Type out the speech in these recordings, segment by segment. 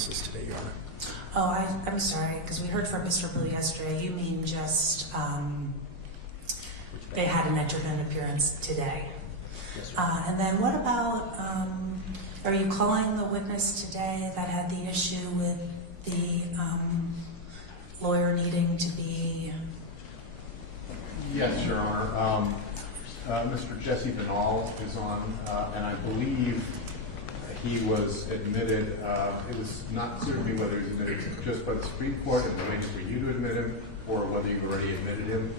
witnesses today, Your Honor. Oh, I'm sorry, because we heard from Mr. Blue yesterday. You mean just they had an entered appearance today? Yes, And then what about, are you calling the witness today that had the issue with the lawyer needing to be? Yes, Your Honor. Mr. Jesse Benall is on, and I believe he was admitted. It was not clear to me whether he was admitted just by the Supreme Court and waiting for you to admit him, or whether you already admitted him.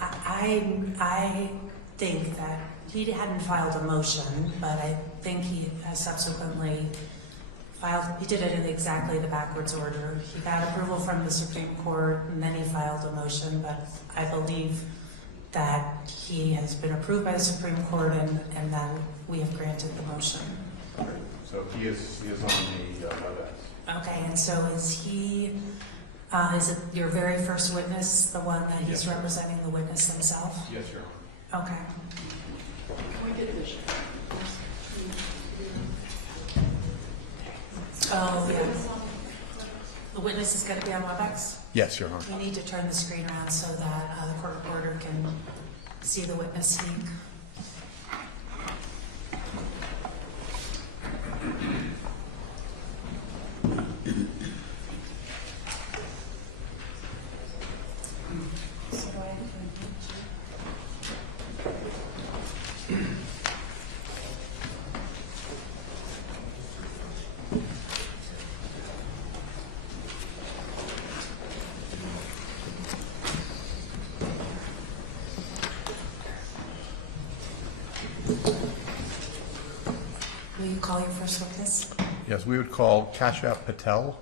I think that he hadn't filed a motion, but I think he has subsequently filed. He did it in exactly the backwards order. He got approval from the Supreme Court, and then he filed a motion, but I believe that he has been approved by the Supreme Court, and then we have granted the motion. Okay. So he is on the WebEx. Okay, and so is he, is it your very first witness, the one that he's Yes. representing the witness himself? Yes, Your Honor. Okay. Can we get a vision? Oh, yeah. The witness is going to be on WebEx? Yes, Your Honor. We need to turn the screen around so that the court reporter can see the witness speak. Will you call your first witness? Yes, we would call Patel.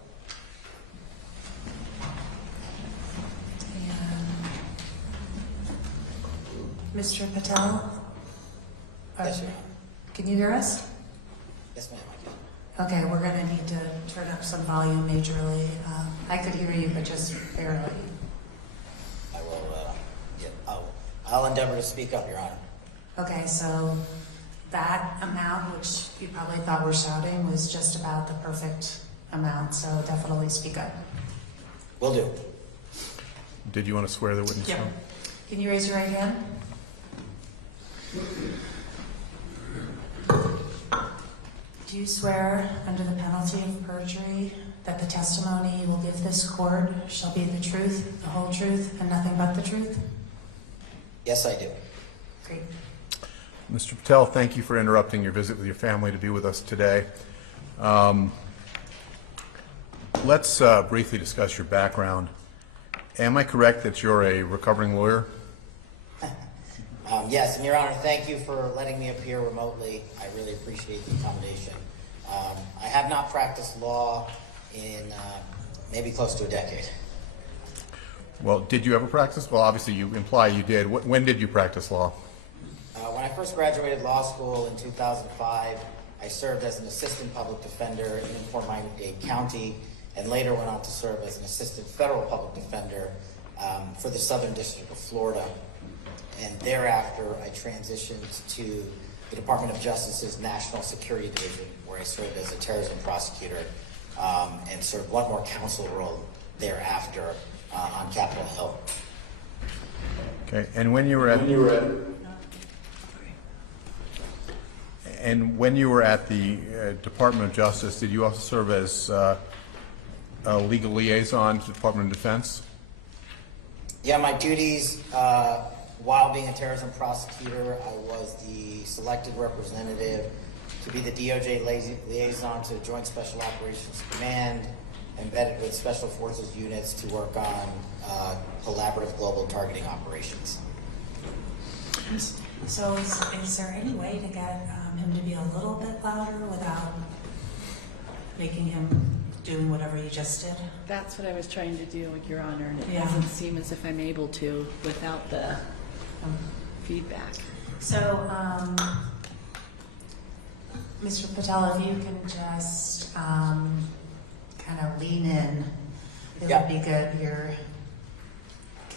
And Mr. Patel? Yes, ma'am. Can you hear us? Yes, ma'am, I can. Okay, we're going to need to turn up some volume majorly. I could hear you, but just barely. I will, I'll endeavor to speak up, Your Honor. Okay, so that amount, which you probably thought we're shouting, was just about the perfect amount, so definitely speak up. Will do. Did you want to swear the witness? Yeah. in? Can you raise your right hand? Do you swear under the penalty of perjury that the testimony you will give this court shall be the truth, the whole truth, and nothing but the truth? Yes, I do. Great. Mr. Patel, thank you for interrupting your visit with your family to be with us today. Let's briefly discuss your background. Am I correct that you're a recovering lawyer? Yes, and Your Honor, thank you for letting me appear remotely. I really appreciate the accommodation. I have not practiced law in maybe close to a decade. Well, did you ever practice? Well, obviously you imply you did. When did you practice law? When I first graduated law school in 2005, I served as an assistant public defender in Port Miami-Dade County, and later went on to serve as an assistant federal public defender for the Southern District of Florida. And thereafter, I transitioned to the Department of Justice's National Security Division, where I served as a terrorism prosecutor and served one more counsel role thereafter on Capitol Hill. Okay, and when you were at the Department of Justice, did you also serve as a legal liaison to the Department of Defense? Yeah, my duties while being a terrorism prosecutor, I was the selected representative to be the DOJ liaison to the Joint Special Operations Command, embedded with Special Forces units to work on collaborative global targeting operations. So is there any way to get him to be a little bit louder without making him doing whatever you just did? That's what I was trying to do, Your Honor, and it Yeah. doesn't seem as if I'm able to without the feedback. So, Mr. Patel, if you can just kind of lean in, it Yeah. would be good.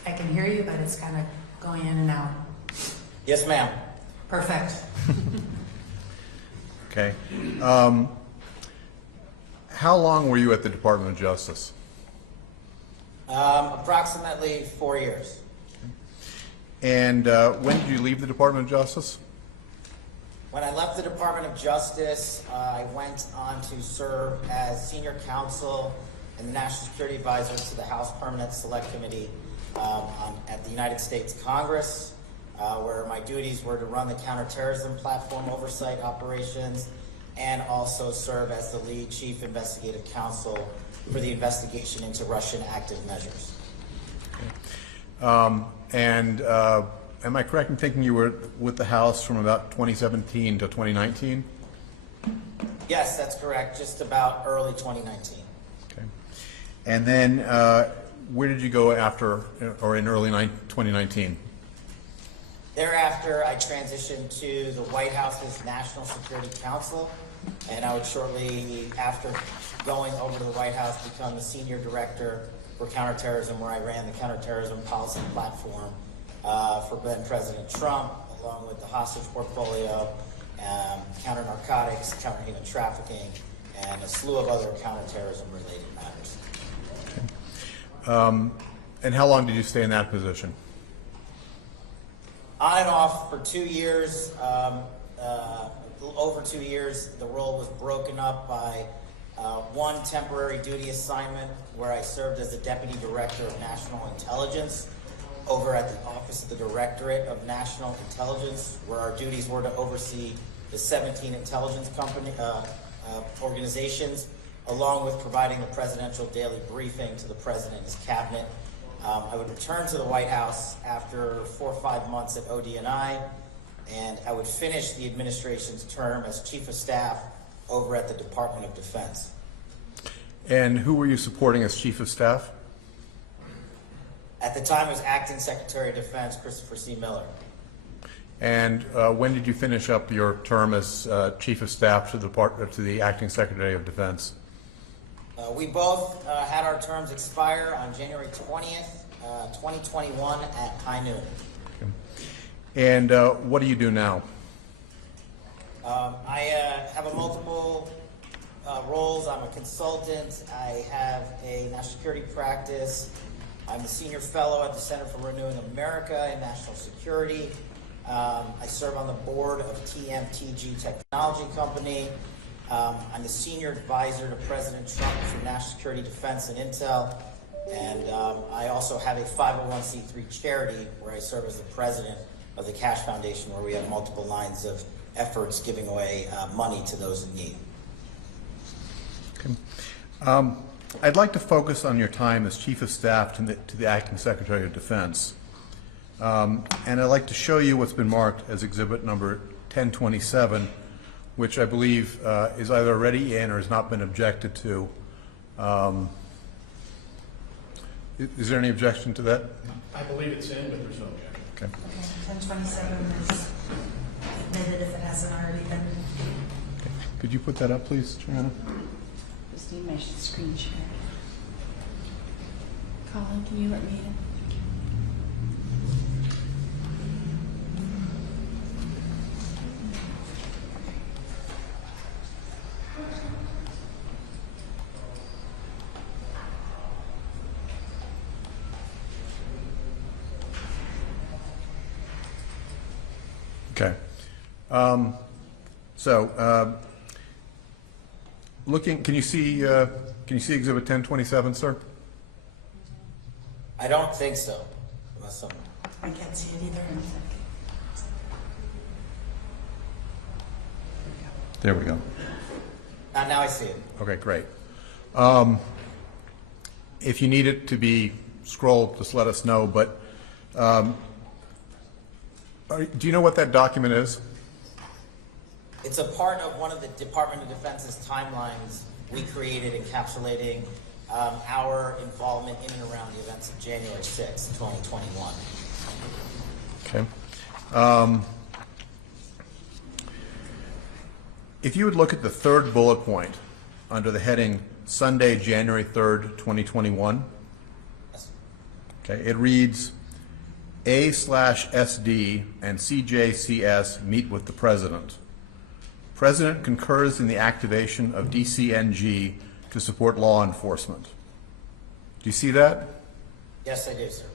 I can hear you, but it's kind of going in and out. Yes, ma'am. Perfect. Okay. How long were you at the Department of Justice? Approximately 4 years. And when did you leave the Department of Justice? When I left the Department of Justice, I went on to serve as senior counsel and the National Security Advisor to the House Permanent Select Committee at the United States Congress, where my duties were to run the counterterrorism platform oversight operations and also serve as the lead chief investigative counsel for the investigation into Russian active measures. Am I correct in thinking you were with the House from about 2017 to 2019? Yes, that's correct. Just about early 2019. Okay. And then where did you go after, or in early 2019? Thereafter, I transitioned to the White House's National Security Council, and I would shortly after going over to the White House become the Senior Director for Counterterrorism, where I ran the counterterrorism policy platform for then President Trump, along with the hostage portfolio, counter narcotics, counter human trafficking, and a slew of other counterterrorism related matters. Okay. And how long did you stay in that position? On and off for 2 years, over 2 years. The role was broken up by one temporary duty assignment where I served as the Deputy Director of National Intelligence over at the Office of the Directorate of National Intelligence, where our duties were to oversee the 17 intelligence organizations, along with providing the presidential daily briefing to the President and his cabinet. I would return to the White House after 4 or 5 months at ODNI, and I would finish the administration's term as Chief of Staff over at the Department of Defense. And who were you supporting as Chief of Staff? At the time, it was Acting Secretary of Defense Christopher C. Miller. And when did you finish up your term as Chief of Staff to the Acting Secretary of Defense? We both had our terms expire on January 20th, 2021 at high noon. Okay. And what do you do now? I have a multiple roles. I'm a consultant. I have a national security practice. I'm a senior fellow at the Center for Renewing America in National Security. I serve on the board of TMTG Technology Company. I'm the senior advisor to President Trump for National Security, Defense, and Intel. And I also have a 501c3 charity where I serve as the president of the Cash Foundation, where we have multiple lines of efforts giving away money to those in need. Okay. I'd like to focus on your time as Chief of Staff to the Acting Secretary of Defense. And I'd like to show you what's been marked as exhibit number 1027, which I believe is either already in or has not been objected to. Is there any objection to that? I believe it's in, but there's no objection. Okay. 1027 is admitted if it hasn't already been. Okay. Could you put that up, please, Joanna? Just need my screen share. Colin, can you let me in? Okay. Looking, can you see exhibit 1027, sir? I don't think so, unless someone. I can't see it either. There we go. Now I see it. Okay, great. If you need it to be scrolled, just let us know, but do you know what that document is? It's a part of one of the Department of Defense's timelines we created encapsulating our involvement in and around the events of January 6, 2021. Okay. If you would look at the third bullet point under the heading Sunday, January 3rd, 2021, okay, it reads, A/SD and CJCS meet with the President. President concurs in the activation of DCNG to support law enforcement. Do you see that? Yes, I do, sir.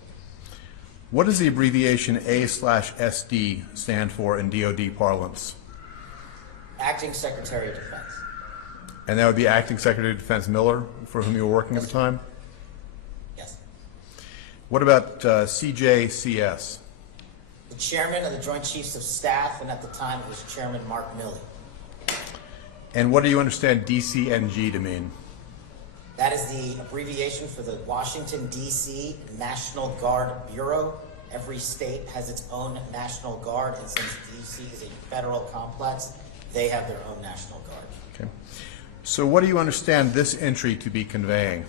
What does the abbreviation A/SD stand for in DoD parlance? Acting Secretary of Defense. And that would be Acting Secretary of Defense Miller, for whom you were working at the time? Yes. What about CJCS? The chairman of the Joint Chiefs of Staff, and at the time it was Chairman Mark Milley. And what do you understand DCNG to mean? That is the abbreviation for the Washington, D.C. National Guard Bureau. Every state has its own National Guard, and since D.C. is a federal complex, they have their own National Guard. Okay. So what do you understand this entry to be conveying?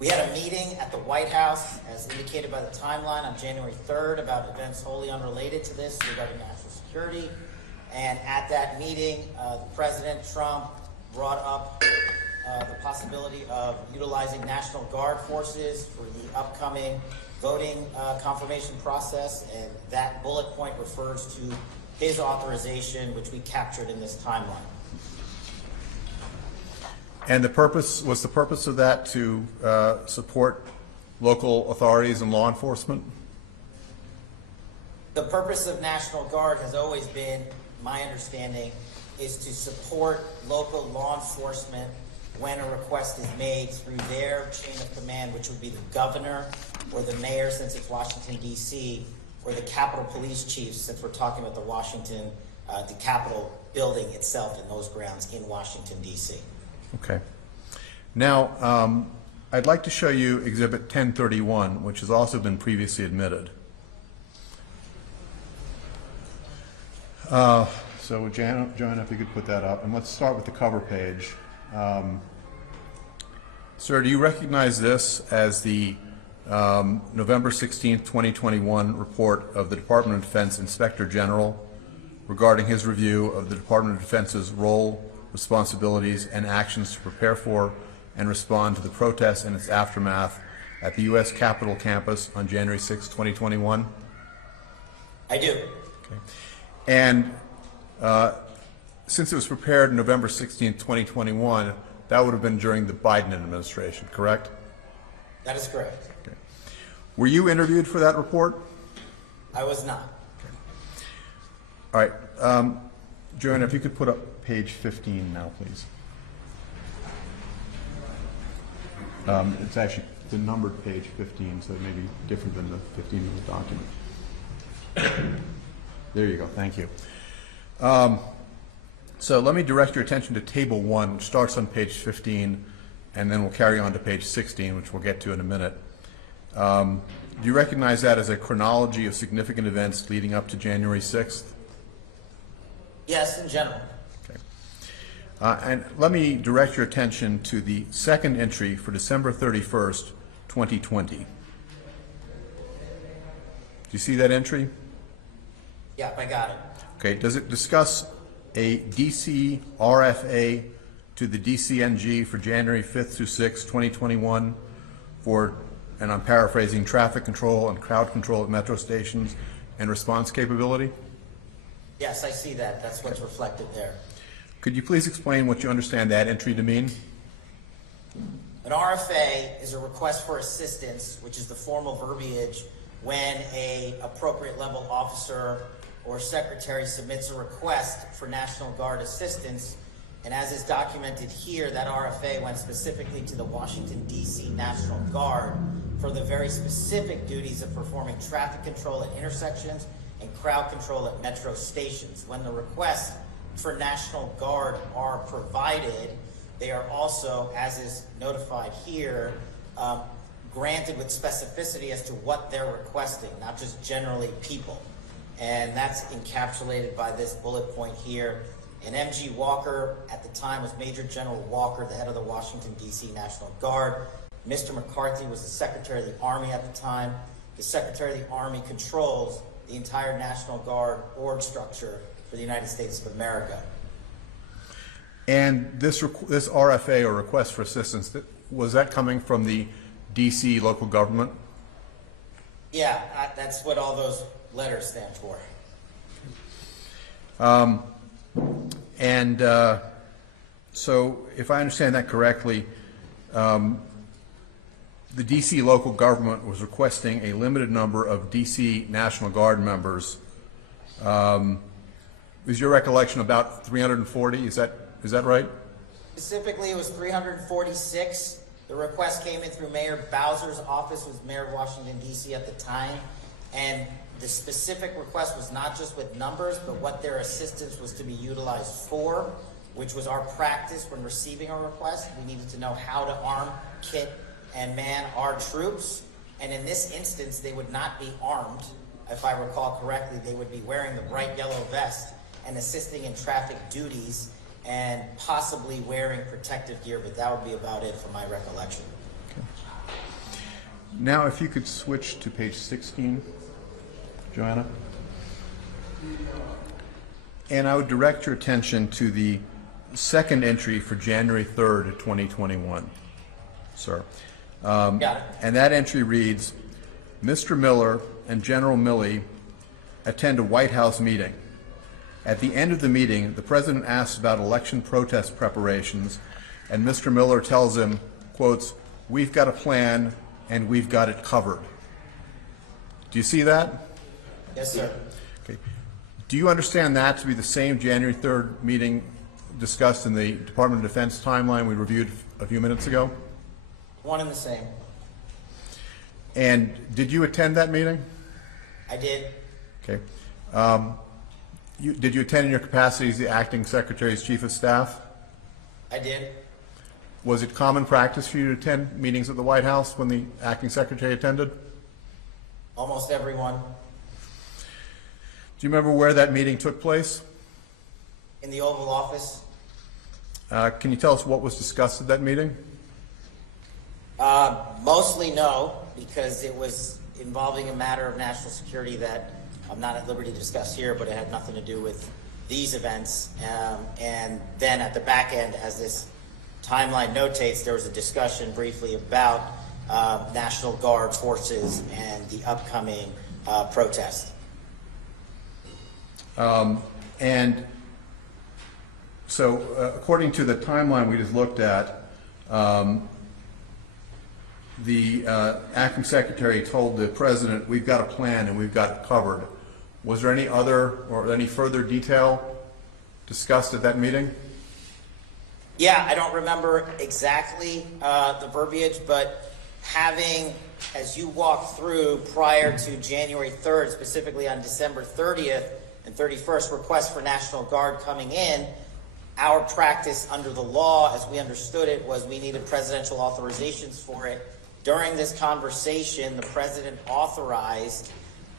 We had a meeting at the White House, as indicated by the timeline, on January 3rd about events wholly unrelated to this regarding national security. And at that meeting, President Trump brought up the possibility of utilizing National Guard forces for the upcoming voting confirmation process. And that bullet point refers to his authorization, which we captured in this timeline. And the purpose of that to support local authorities and law enforcement? The purpose of National Guard has always been, my understanding, is to support local law enforcement when a request is made through their chain of command, which would be the governor or the mayor, since it's Washington, D.C., or the Capitol Police Chiefs, since we're talking about the Capitol building itself and those grounds in Washington, D.C. Okay. Now, I'd like to show you Exhibit 1031, which has also been previously admitted. So, Joanna, if you could put that up, and let's start with the cover page. Sir, do you recognize this as the November 16th, 2021 report of the Department of Defense Inspector General regarding his review of the Department of Defense's role, responsibilities, and actions to prepare for and respond to the protests and its aftermath at the U.S. Capitol campus on January 6, 2021? I do. Okay. And since it was prepared November 16, 2021, that would have been during the Biden administration, correct? That is correct. Okay. Were you interviewed for that report? I was not. All right. Joanna, if you could put up page 15 now, please. It's actually the numbered page 15, so it may be different than the 15 in the document. There you go. Thank you. So let me direct your attention to Table 1, which starts on page 15, and then we'll carry on to page 16, which we'll get to in a minute. Do you recognize that as a chronology of significant events leading up to January 6th? Yes, in general. Okay. And let me direct your attention to the second entry for December 31st, 2020. Do you see that entry? Yeah, I got it. Okay. Does it discuss a DC RFA to the DCNG for January 5th through 6th, 2021 for, and I'm paraphrasing, traffic control and crowd control at metro stations and response capability? Yes, I see that. That's what's reflected there. Could you please explain what you understand that entry to mean? An RFA is a request for assistance, which is the formal verbiage when a appropriate level officer or secretary submits a request for National Guard assistance. And as is documented here, that RFA went specifically to the Washington, D.C. National Guard for the very specific duties of performing traffic control at intersections and crowd control at metro stations. When the requests for National Guard are provided, they are also, as is notified here, granted with specificity as to what they're requesting, not just generally people. And that's encapsulated by this bullet point here. And M.G. Walker, at the time, was Major General Walker, the head of the Washington, D.C. National Guard. Mr. McCarthy was the Secretary of the Army at the time. The Secretary of the Army controls the entire National Guard org structure for the United States of America. And this RFA, or request for assistance, was that coming from the D.C. local government? Yeah, that's what all those letters stand for. So if I understand that correctly, the DC local government was requesting a limited number of DC National Guard members. Is your recollection about 340? Is that right? Specifically, it was 346. The request came in through Mayor Bowser's office, who was Mayor of Washington, D.C. at the time. And the specific request was not just with numbers, but what their assistance was to be utilized for, which was our practice when receiving a request. We needed to know how to arm, kit, and man our troops. And in this instance, they would not be armed. If I recall correctly, they would be wearing the bright yellow vest and assisting in traffic duties and possibly wearing protective gear, but that would be about it from my recollection. Okay. Now, if you could switch to page 16, Joanna. And I would direct your attention to the second entry for January 3rd, 2021, sir. Got it. And that entry reads, Mr. Miller and General Milley attend a White House meeting. At the end of the meeting, the president asks about election protest preparations, and Mr. Miller tells him, quotes, "We've got a plan and we've got it covered." Do you see that? Yes, sir. Okay. Do you understand that to be the same January 3rd meeting discussed in the Department of Defense timeline we reviewed a few minutes ago? One and the same. And did you attend that meeting? I did. Okay. Did you attend in your capacity as the acting secretary's chief of staff? I did. Was it common practice for you to attend meetings at the White House when the acting secretary attended? Almost everyone. Do you remember where that meeting took place? In the Oval Office. Can you tell us what was discussed at that meeting? Mostly no, because it was involving a matter of national security that I'm not at liberty to discuss here, but it had nothing to do with these events. And then at the back end, as this timeline notates, there was a discussion briefly about National Guard forces and the upcoming protest. And so according to the timeline we just looked at, the acting secretary told the president, "We've got a plan and we've got it covered." Was there any other or any further detail discussed at that meeting? Yeah, I don't remember exactly the verbiage, but having, as you walk through prior to January 3rd, specifically on December 30th and 31st, requests for National Guard coming in, our practice under the law, as we understood it, was we needed presidential authorizations for it. During this conversation, the president authorized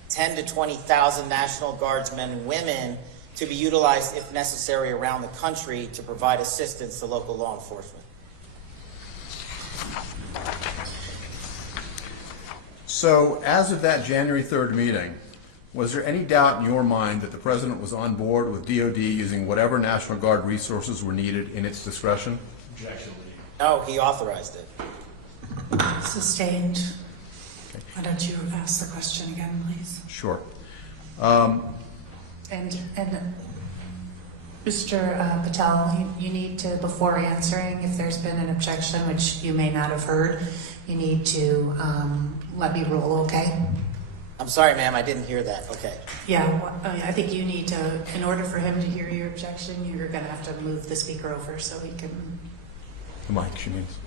10 to 20,000 National Guardsmen and women to be utilized, if necessary, around the country to provide assistance to local law enforcement. So as of that January 3rd meeting, was there any doubt in your mind that the president was on board with DOD using whatever National Guard resources were needed in its discretion? Objection. No, he authorized it. Sustained. Why don't you ask the question again, please? Sure. And Mr. Patel, you need to, before answering, if there's been an objection, which you may not have heard, you need to let me rule, okay? I'm sorry, ma'am, I didn't hear that. Okay. Yeah, I think you need to, in order for him to hear your objection, you're going to have to move the speaker over so he can. The mic, she means.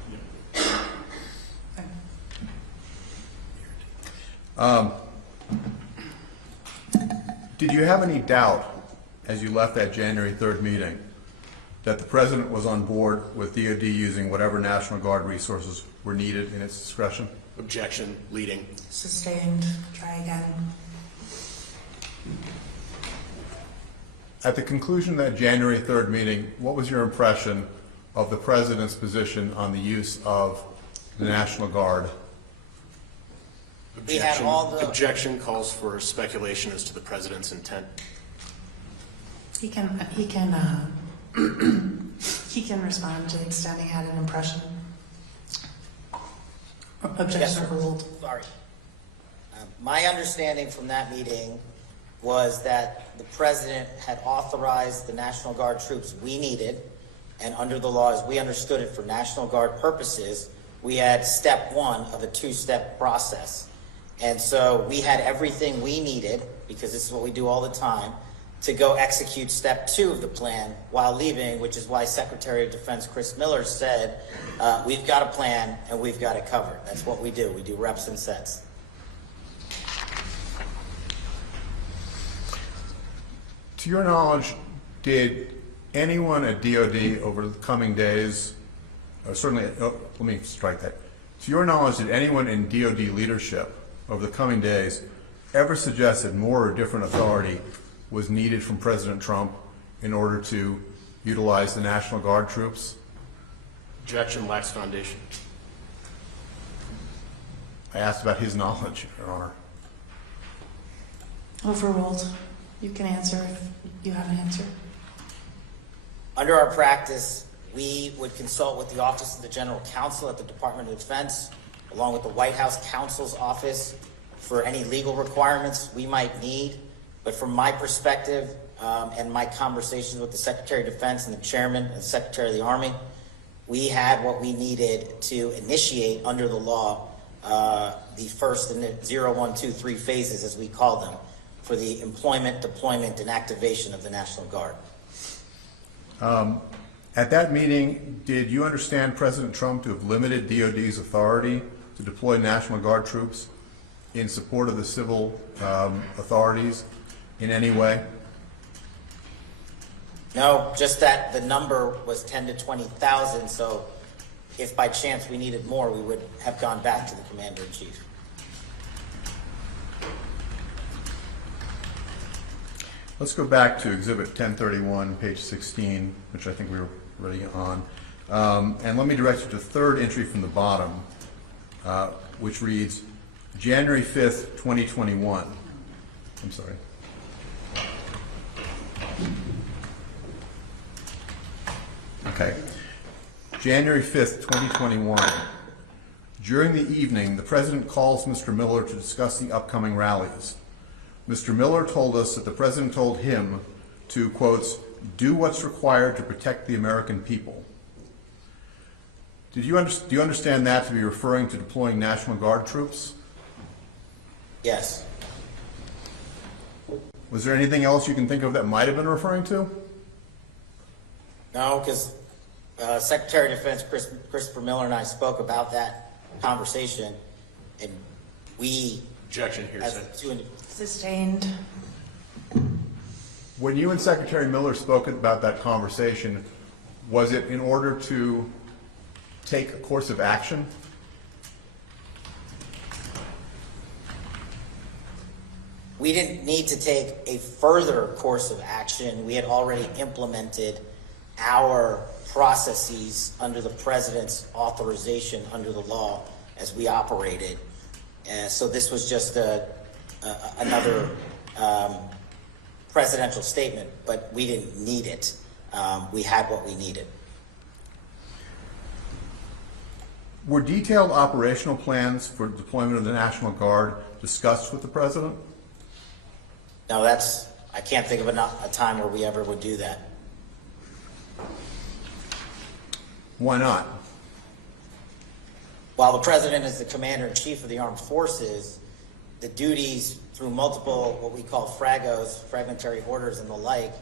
Did you have any doubt as you left that January 3rd meeting that the president was on board with DOD using whatever National Guard resources were needed in its discretion? Objection. Leading. Sustained. Try again. At the conclusion of that January 3rd meeting, what was your impression of the president's position on the use of the National Guard? We had all the. Objection calls for speculation as to the president's intent. He can respond to the extent he had an impression. Objection Yes, sir. overruled. Sorry. My understanding from that meeting was that the president had authorized the National Guard troops we needed, and under the law, as we understood it for National Guard purposes, we had step one of a two-step process. And so we had everything we needed, because this is what we do all the time, to go execute step two of the plan while leaving, which is why Secretary of Defense Chris Miller said, we've got a plan and we've got it covered. That's what we do. We do reps and sets. To your knowledge, did anyone at DOD over the coming days, or certainly, let me strike that. To your knowledge, did anyone in DOD leadership over the coming days ever suggest that more or different authority was needed from President Trump in order to utilize the National Guard troops? Objection, lacks foundation. I asked about his knowledge, Your Honor. Overruled. You can answer if you have an answer. Under our practice, we would consult with the Office of the General Counsel at the Department of Defense, along with the White House Counsel's Office, for any legal requirements we might need. But from my perspective, and my conversations with the Secretary of Defense and the Chairman and the Secretary of the Army, we had what we needed to initiate under the law the first in the 0, 1, 2, 3 phases, as we call them, for the employment, deployment, and activation of the National Guard. At that meeting, did you understand President Trump to have limited DOD's authority to deploy National Guard troops in support of the civil authorities in any way? No, just that the number was 10 to 20,000, so if by chance we needed more, we would have gone back to the Commander-in-Chief. Let's go back to Exhibit 1031, page 16, which I think we were already on. And let me direct you to the third entry from the bottom, which reads, January 5th, 2021. I'm sorry. Okay. January 5th, 2021. During the evening, the President calls Mr. Miller to discuss the upcoming rallies. Mr. Miller told us that the President told him to, quotes, do what's required to protect the American people. Do you understand that to be referring to deploying National Guard troops? Yes. Was there anything else you can think of that might have been referring to? No, because Secretary of Defense Christopher Miller and I spoke about that conversation, and we, Objection, as hearsay. Sustained. When you and Secretary Miller spoke about that conversation, was it in order to take a course of action? we didn't need to take a further course of action. We had already implemented our processes under the president's authorization under the law as we operated. So this was just another presidential statement, but we didn't need it. We had what we needed. Were detailed operational plans for deployment of the National Guard discussed with the president? No, I can't think of a time where we ever would do that. Why not? While the president is the commander-in-chief of the armed forces, the duties through multiple, what we call fragos, fragmentary orders and the like,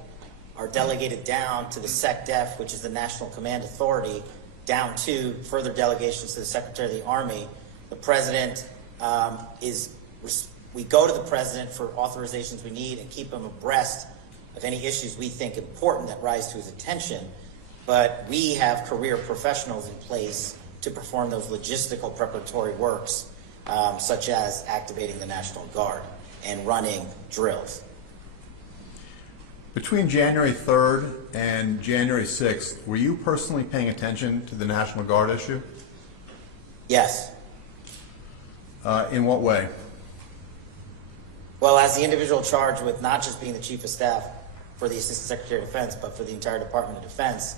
are delegated down to the SecDef, which is the National Command Authority, down to further delegations to the Secretary of the Army. The president we go to the president for authorizations we need and keep him abreast of any issues we think important that rise to his attention. But we have career professionals in place to perform those logistical preparatory works, such as activating the National Guard and running drills. Between January 3rd and January 6th, were you personally paying attention to the National Guard issue? Yes. In what way? Well, as the individual charged with not just being the Chief of Staff for the Assistant Secretary of Defense, but for the entire Department of Defense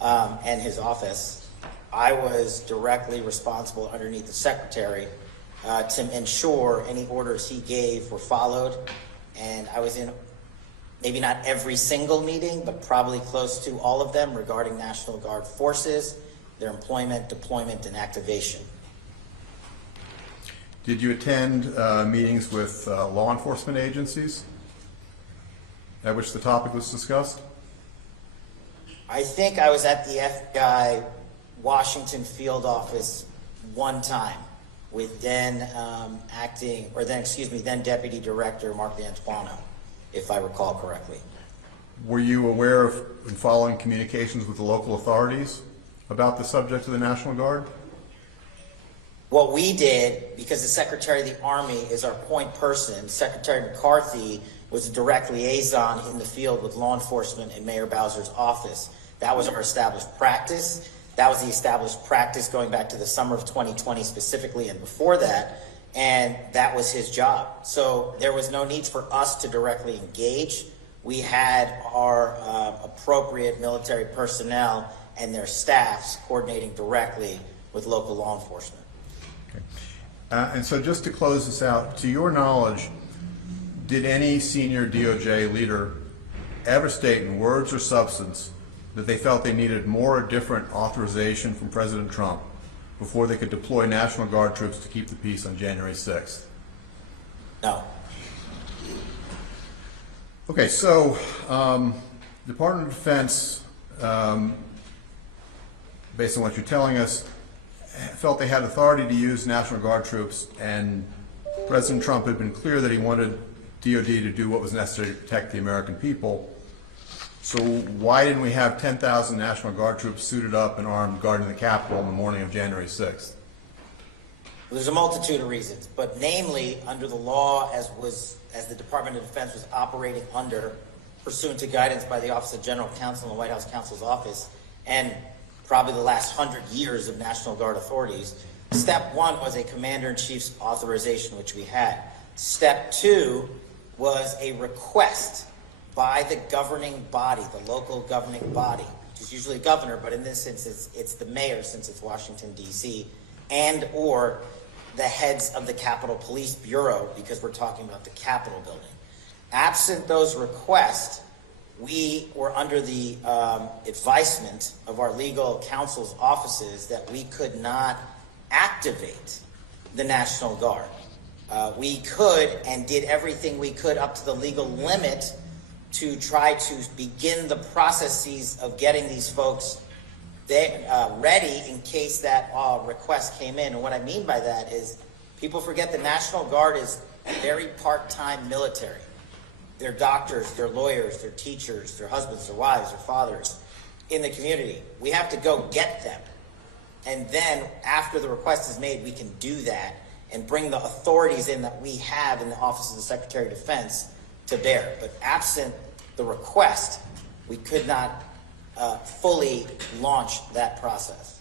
and his office, I was directly responsible underneath the Secretary to ensure any orders he gave were followed, and I was in maybe not every single meeting, but probably close to all of them regarding National Guard forces, their employment, deployment, and activation. Did you attend meetings with law enforcement agencies at which the topic was discussed? I think I was at the FBI Washington field office one time with then then Deputy Director Mark D'Antuono, if I recall correctly. Were you aware of and following communications with the local authorities about the subject of the National Guard? What we did, because the Secretary of the Army is our point person, Secretary McCarthy was a direct liaison in the field with law enforcement in Mayor Bowser's office. That was our established practice. That was the established practice going back to the summer of 2020 specifically and before that, and that was his job. So there was no need for us to directly engage. We had our appropriate military personnel and their staffs coordinating directly with local law enforcement. Okay. And so just to close this out, to your knowledge, did any senior DOJ leader ever state in words or substance that they felt they needed more or different authorization from President Trump before they could deploy National Guard troops to keep the peace on January 6th? No. Okay, so Department of Defense, based on what you're telling us, felt they had authority to use National Guard troops, and President Trump had been clear that he wanted DOD to do what was necessary to protect the American people. So why didn't we have 10,000 National Guard troops suited up and armed guarding the Capitol on the morning of January 6th? There's a multitude of reasons, but namely under the law as the Department of Defense was operating under, pursuant to guidance by the Office of General Counsel and the White House Counsel's Office, and probably the last 100 years of National Guard authorities. Step one was a Commander-in-Chief's authorization, which we had. Step two was a request by the governing body, the local governing body, which is usually a governor, but in this instance, it's the mayor since it's Washington, D.C., and or the heads of the Capitol Police Bureau, because we're talking about the Capitol building. Absent those requests, we were under the advisement of our legal counsel's offices that we could not activate the National Guard. We could and did everything we could up to the legal limit to try to begin the processes of getting these folks ready in case that request came in. And what I mean by that is people forget the National Guard is very part-time military. They're doctors, they're lawyers, they're teachers, they're husbands, their wives, their fathers in the community. We have to go get them. And then after the request is made, we can do that and bring the authorities in that we have in the Office of the Secretary of Defense to bear. But absent the request, we could not fully launch that process.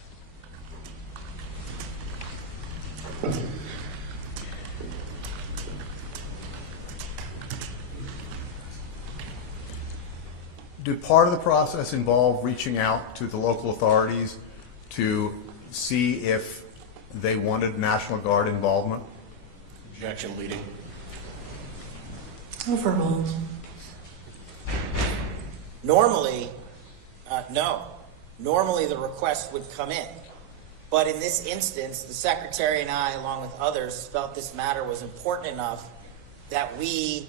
Did part of the process involve reaching out to the local authorities to see if they wanted National Guard involvement? Objection, leading. Overruled. Normally, no. Normally the request would come in. But in this instance, the Secretary and I, along with others, felt this matter was important enough that we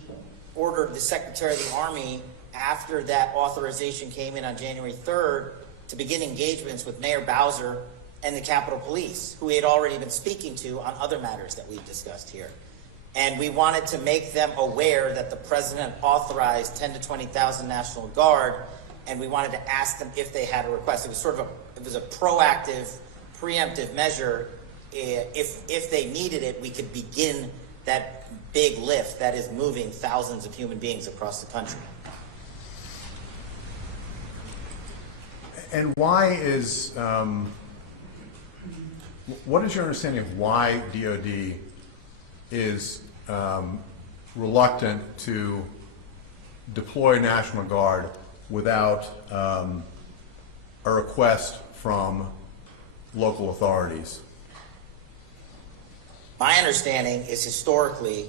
ordered the Secretary of the Army, after that authorization came in on January 3rd, to begin engagements with Mayor Bowser and the Capitol Police, who he had already been speaking to on other matters that we've discussed here. And we wanted to make them aware that the President authorized 10 to 20,000 National Guard, and we wanted to ask them if they had a request. It was sort of a proactive, preemptive measure. If they needed it, we could begin that big lift that is moving thousands of human beings across the country. And why is, what is your understanding of why DOD is reluctant to deploy National Guard without a request from local authorities? My understanding is historically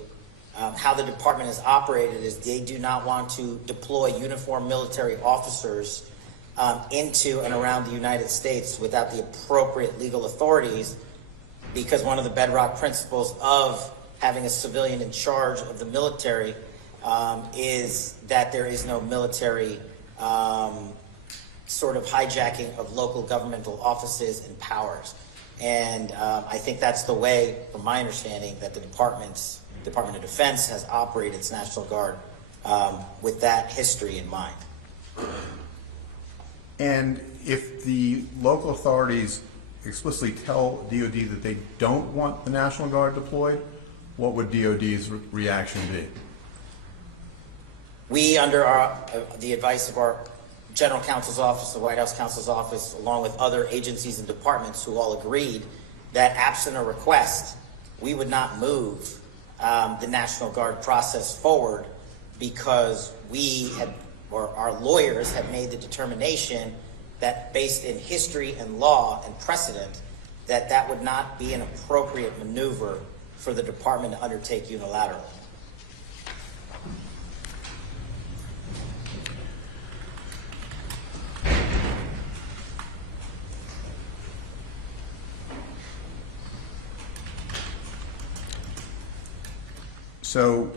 how the department is operated is they do not want to deploy uniformed military officers into and around the United States without the appropriate legal authorities, because one of the bedrock principles of having a civilian in charge of the military is that there is no military sort of hijacking of local governmental offices and powers. And I think that's the way, from my understanding, that the Department of Defense has operated its National Guard with that history in mind. And if the local authorities explicitly tell DOD that they don't want the National Guard deployed, what would DOD's reaction be? We, under the advice of our General Counsel's Office, the White House Counsel's Office, along with other agencies and departments who all agreed that absent a request, we would not move the National Guard process forward, because we had, or our lawyers had made the determination that, based in history and law and precedent, that that would not be an appropriate maneuver for the department to undertake unilaterally. So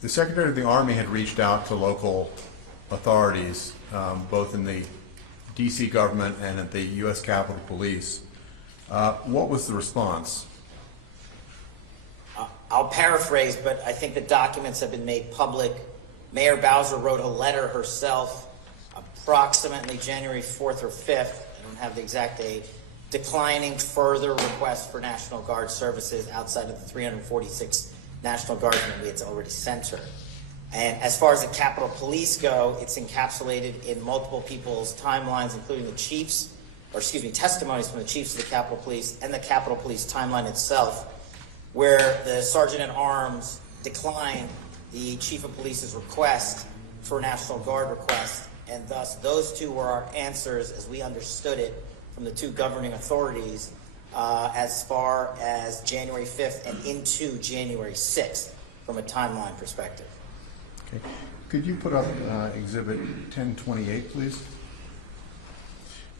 the Secretary of the Army had reached out to local authorities, both in the DC government and at the U.S. Capitol Police. What was the response? I'll paraphrase, but I think the documents have been made public. Mayor Bowser wrote a letter herself approximately January 4th or 5th, I don't have the exact date, declining further requests for National Guard services outside of the 346 National Guardsmen we had already sent her. And as far as the Capitol Police go, it's encapsulated in multiple people's timelines, including the chiefs, or excuse me, testimonies from the chiefs of the Capitol Police and the Capitol Police timeline itself, where the Sergeant-at-Arms declined the Chief of Police's request for National Guard request, and thus those two were our answers as we understood it from the two governing authorities as far as January 5th and into January 6th from a timeline perspective. Okay. Could you put up Exhibit 1028, please?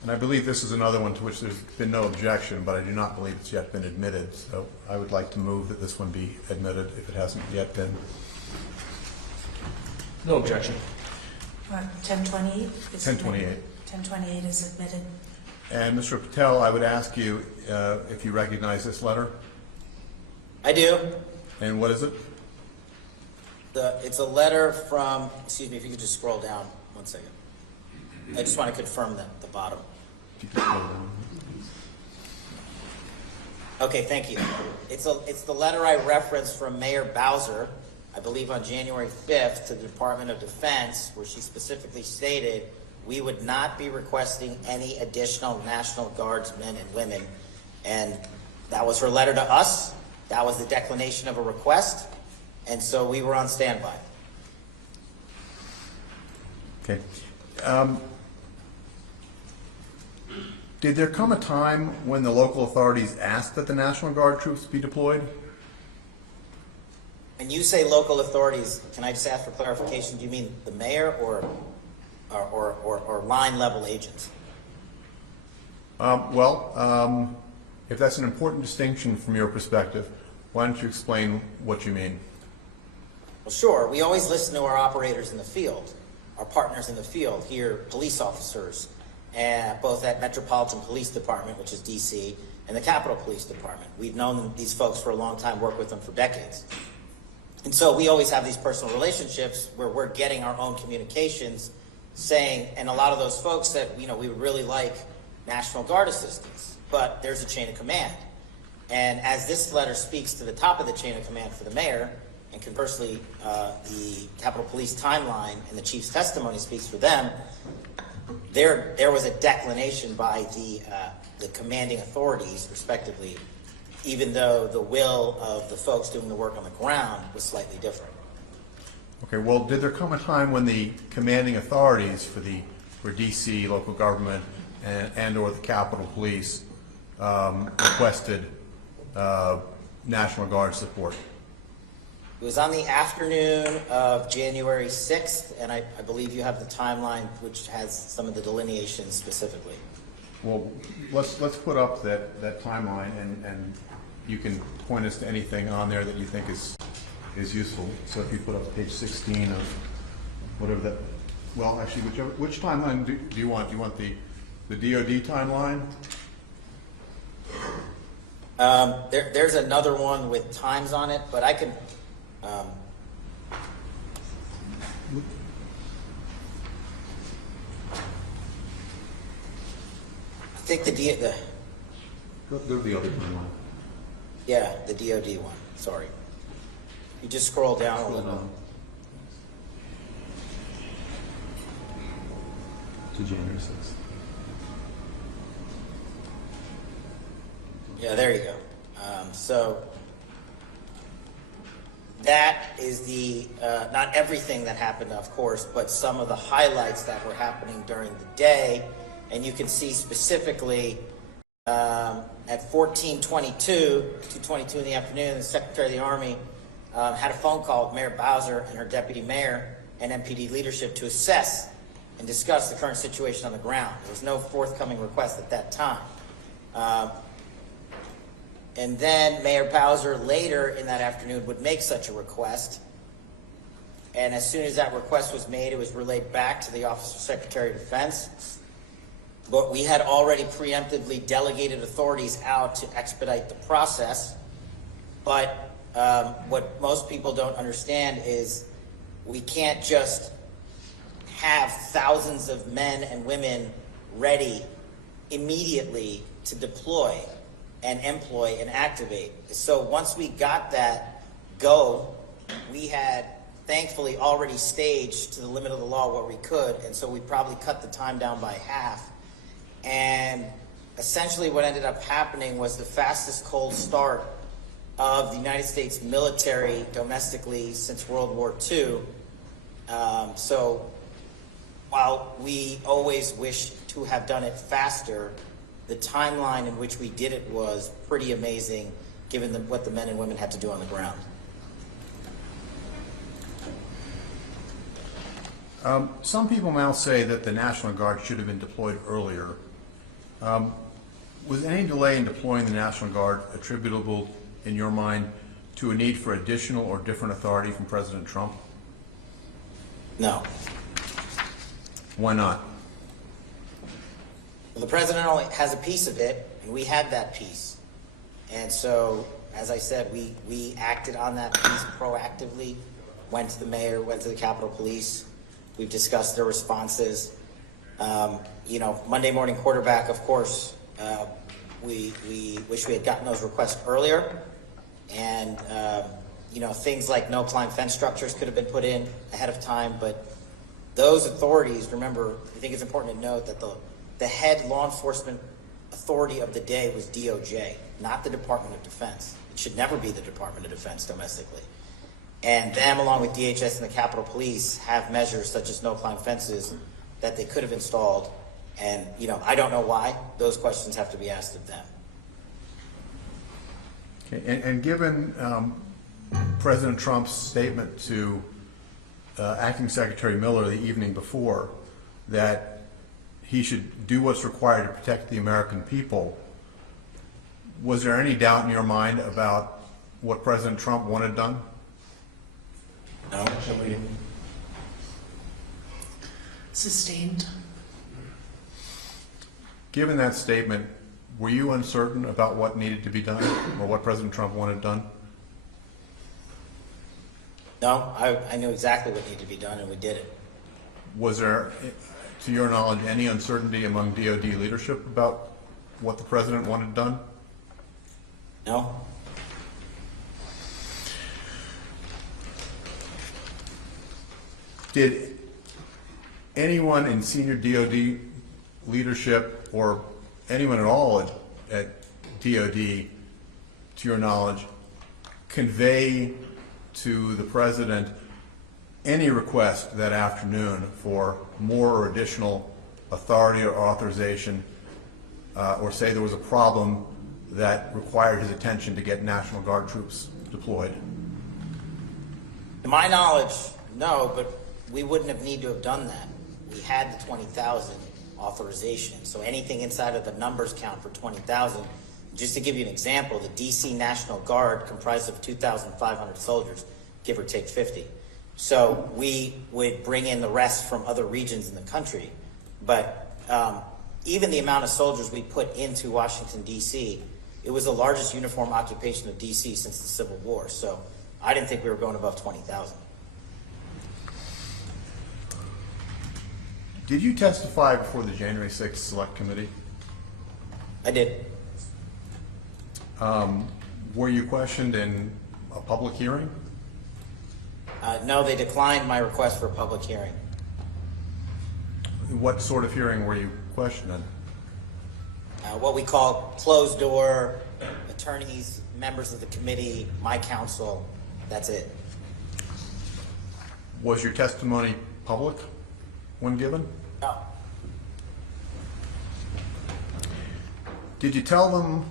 And I believe this is another one to which there's been no objection, but I do not believe it's yet been admitted. So I would like to move that this one be admitted if it hasn't yet been. No objection. 1028? 1028. 1028 is admitted. And Mr. Patel, I would ask you if you recognize this letter. I do. And what is it? It's a letter from, excuse me, if you could just scroll down 1 second. I just want to confirm the bottom. Okay, thank you. It's the letter I referenced from Mayor Bowser, I believe on January 5th, to the Department of Defense, where she specifically stated we would not be requesting any additional National Guardsmen and women. And that was her letter to us. That was the declination of a request. And so we were on standby. Okay. Did there come a time when the local authorities asked that the National Guard troops be deployed? When you say local authorities, can I just ask for clarification? Do you mean the mayor or line level agents? If that's an important distinction from your perspective, why don't you explain what you mean? Well, sure. We always listen to our operators in the field, our partners in the field, here, police officers, both at Metropolitan Police Department, which is DC, and the Capitol Police Department. We've known these folks for a long time, worked with them for decades. And so we always have these personal relationships where we're getting our own communications saying, and a lot of those folks said, we would really like National Guard assistance, but there's a chain of command. And as this letter speaks to the top of the chain of command for the mayor, and conversely, the Capitol Police timeline and the chief's testimony speaks for them, there was a declination by the commanding authorities, respectively, even though the will of the folks doing the work on the ground was slightly different. Okay, well, did there come a time when the commanding authorities for DC, local government, and or the Capitol Police requested National Guard support? It was on the afternoon of January 6th, and I believe you have the timeline, which has some of the delineations specifically. Well, let's put up that timeline, and you can point us to anything on there that you think is useful. So if you put up page 16 of whatever that, well, actually, which timeline do you want? Do you want the DoD timeline? There's another one with times on it, but I can. I think Go to the other timeline. Yeah, the DoD one. Sorry. You just scroll down a little. To January 6th. Yeah, there you go. So that is the, not everything that happened, of course, but some of the highlights that were happening during the day. And you can see specifically at 2:22 in the afternoon, the Secretary of the Army had a phone call with Mayor Bowser and her deputy mayor and MPD leadership to assess and discuss the current situation on the ground. There was no forthcoming request at that time. And then Mayor Bowser later in that afternoon would make such a request. And as soon as that request was made, it was relayed back to the Office of Secretary of Defense. But we had already preemptively delegated authorities out to expedite the process. But what most people don't understand is we can't just have thousands of men and women ready immediately to deploy and employ and activate. So once we got that go, we had thankfully already staged to the limit of the law what we could, and so we probably cut the time down by half. And essentially what ended up happening was the fastest cold start of the United States military domestically since World War II. So while we always wish to have done it faster, the timeline in which we did it was pretty amazing given what the men and women had to do on the ground. Some people now say that the National Guard should have been deployed earlier. Was any delay in deploying the National Guard attributable, in your mind, to a need for additional or different authority from President Trump? No. Why not? Well, the president only has a piece of it, and we had that piece. And so, as I said, we acted on that piece proactively, went to the mayor, went to the Capitol Police. We've discussed their responses. You know, Monday morning quarterback, of course, we wish we had gotten those requests earlier. And, you know, things like no climb fence structures could have been put in ahead of time. But those authorities, remember, I think it's important to note that the head law enforcement authority of the day was DOJ, not the Department of Defense. It should never be the Department of Defense domestically. And them, along with DHS and the Capitol Police, have measures such as no climb fences that they could have installed. And, you know, I don't know why. Those questions have to be asked of them. Okay. And given President Trump's statement to Acting Secretary Miller the evening before that he should do what's required to protect the American people, was there any doubt in your mind about what President Trump wanted done? No. Sustained. Given that statement, were you uncertain about what needed to be done or what President Trump wanted done? No, I knew exactly what needed to be done, and we did it. Was there, to your knowledge, any uncertainty among DOD leadership about what the president wanted done? No. Did anyone in senior DOD leadership or anyone at all at DOD, to your knowledge, convey to the president any request that afternoon for more or additional authority or authorization, or say there was a problem that required his attention to get National Guard troops deployed? To my knowledge, no, but we wouldn't have need to have done that. We had the 20,000 authorization. So anything inside of the numbers count for 20,000. Just to give you an example, the DC National Guard comprised of 2,500 soldiers, give or take 50. So we would bring in the rest from other regions in the country. But even the amount of soldiers we put into Washington, D.C., it was the largest uniform occupation of D.C. since the Civil War. So I didn't think we were going above 20,000. Did you testify before the January 6th Select Committee? I did. Were you questioned in a public hearing? No, they declined my request for a public hearing. What sort of hearing were you questioned in? What we call closed door, attorneys, members of the committee, my counsel, that's it. Was your testimony public when given? No. Did you tell them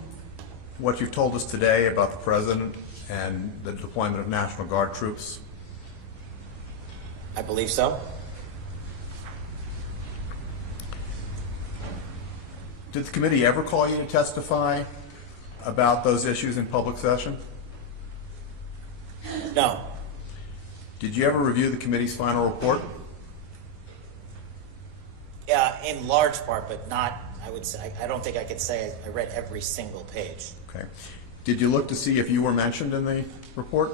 what you've told us today about the president and the deployment of National Guard troops? I believe so. Did the committee ever call you to testify about those issues in public session? No. Did you ever review the committee's final report? Yeah, in large part, but not, I would say, I don't think I could say I read every single page. Okay. Did you look to see if you were mentioned in the report?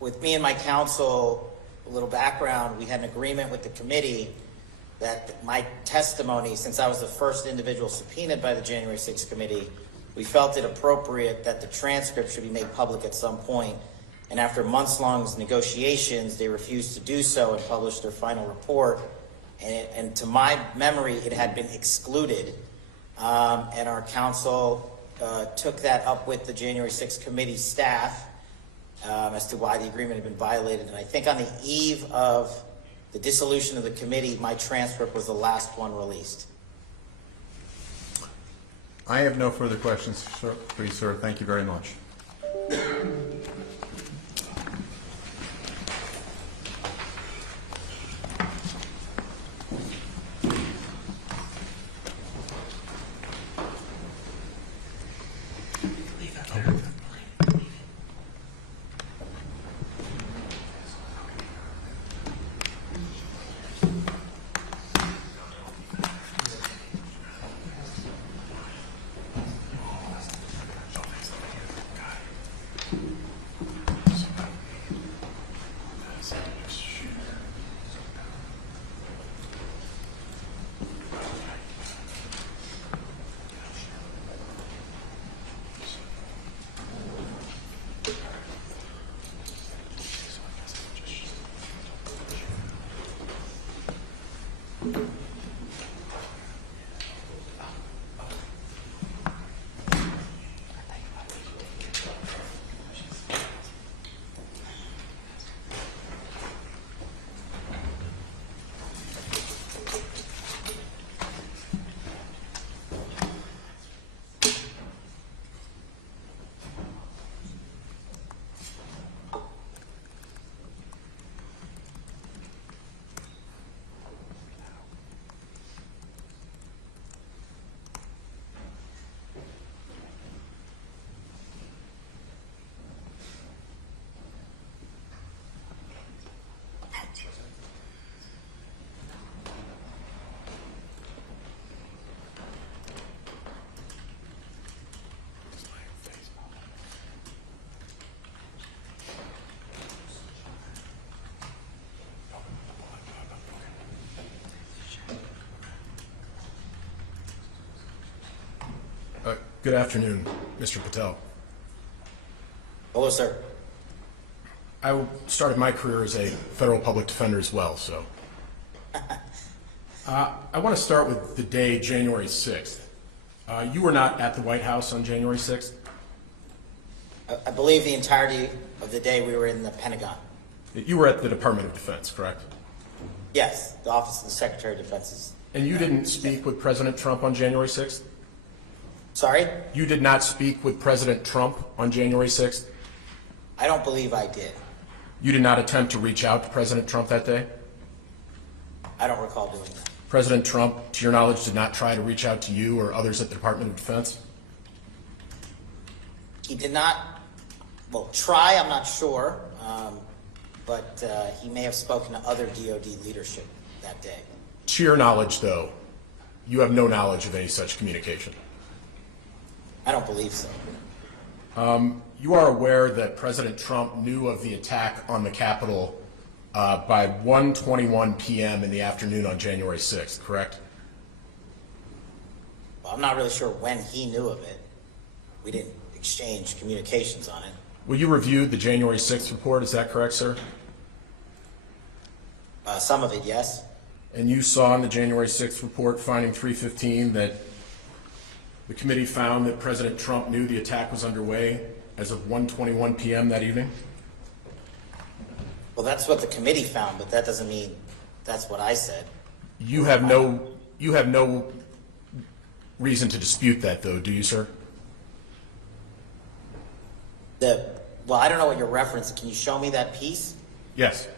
With me and my counsel, a little background, we had an agreement with the committee that my testimony, since I was the first individual subpoenaed by the January 6th committee, we felt it appropriate that the transcript should be made public at some point. And after months-long negotiations, they refused to do so and published their final report. And to my memory, it had been excluded. And our counsel took that up with the January 6th committee staff as to why the agreement had been violated. And I think on the eve of the dissolution of the committee, my transcript was the last one released. I have no further questions, sir. Please, sir. Thank you very much. Good afternoon, Mr. Patel. Hello, sir. I started my career as a federal public defender as well, so. I want to start with the day, January 6th. You were not at the White House on January 6th? I believe the entirety of the day we were in the Pentagon. You were at the Department of Defense, correct? Yes, the Office of the Secretary of Defense. And you didn't speak with President Trump on January 6th? Sorry? You did not speak with President Trump on January 6th? I don't believe I did. You did not attempt to reach out to President Trump that day? I don't recall doing that. President Trump, to your knowledge, did not try to reach out to you or others at the Department of Defense? He did not, well, try, I'm not sure, but he may have spoken to other DOD leadership that day. To your knowledge, though, you have no knowledge of any such communication. I don't believe so. You are aware that President Trump knew of the attack on the Capitol by 1:21 p.m. in the afternoon on January 6th, correct? Well, I'm not really sure when he knew of it. We didn't exchange communications on it. Well, you reviewed the January 6th report, is that correct, sir? Some of it, yes. And you saw in the January 6th report, finding 315, that the committee found that President Trump knew the attack was underway as of 1:21 p.m. that evening? Well, that's what the committee found, but that doesn't mean that's what I said. You have no reason to dispute that, though, do you, sir? Well, I don't know what you're referencing. Can you show me that piece? Yes.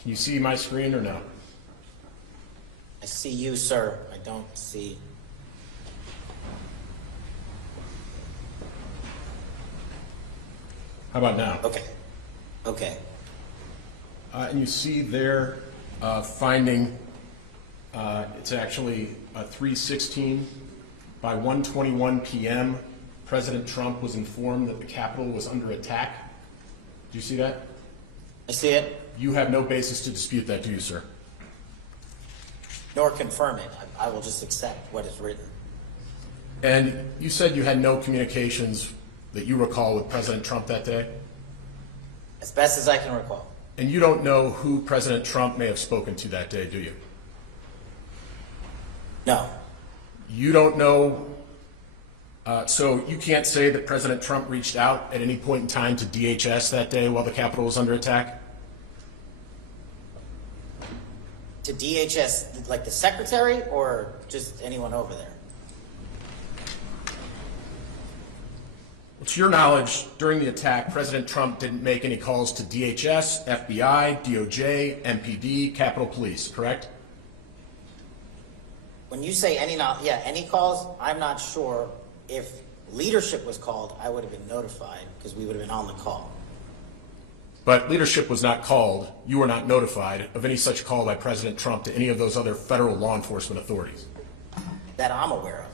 Can you see my screen or no? I see you, sir. I don't see. How about now? Okay. Okay. And you see there finding, it's actually 3:16. By 1:21 p.m., President Trump was informed that the Capitol was under attack. Do you see that? I see it. You have no basis to dispute that, do you, sir? Nor confirm it. I will just accept what is written. And you said you had no communications that you recall with President Trump that day? As best as I can recall. And you don't know who President Trump may have spoken to that day, do you? No. You don't know, so you can't say that President Trump reached out at any point in time to DHS that day while the Capitol was under attack? To DHS, like the secretary, or just anyone over there? Well, to your knowledge, during the attack, President Trump didn't make any calls to DHS, FBI, DOJ, MPD, Capitol Police, correct? When you say any calls, I'm not sure. If leadership was called, I would have been notified because we would have been on the call. But leadership was not called. You were not notified of any such call by President Trump to any of those other federal law enforcement authorities. That I'm aware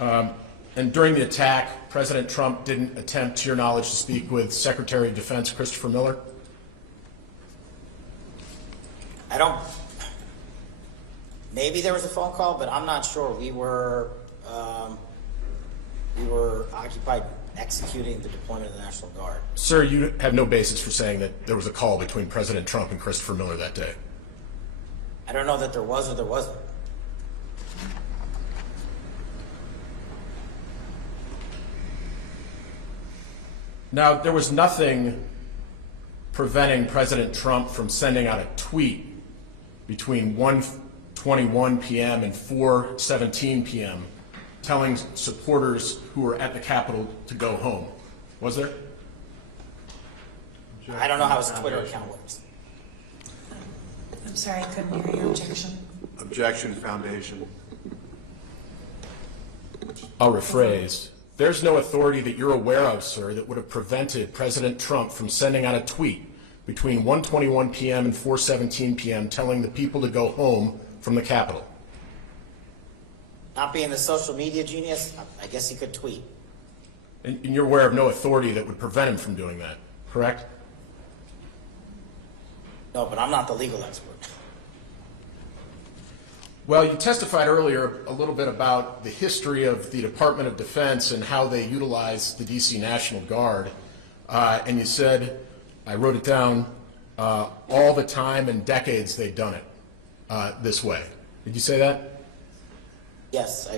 of. And during the attack, President Trump didn't attempt, to your knowledge, to speak with Secretary of Defense Christopher Miller? I don't. Maybe there was a phone call, but I'm not sure. We were occupied executing the deployment of the National Guard. Sir, you have no basis for saying that there was a call between President Trump and Christopher Miller that day. I don't know that there was or there wasn't. Now, there was nothing preventing President Trump from sending out a tweet between 1:21 p.m. and 4:17 p.m. telling supporters who were at the Capitol to go home. Was there? I don't know how his Twitter account works. I'm sorry, I couldn't hear your objection. Objection, Foundation. I'll rephrase. There's no authority that you're aware of, sir, that would have prevented President Trump from sending out a tweet between 1:21 p.m. and 4:17 p.m. telling the people to go home from the Capitol. Not being the social media genius, I guess he could tweet. And you're aware of no authority that would prevent him from doing that, correct? No, but I'm not the legal expert. Well, you testified earlier a little bit about the history of the Department of Defense and how they utilize the D.C. National Guard. And you said, I wrote it down, all the time and decades they've done it this way. Did you say that? Yes,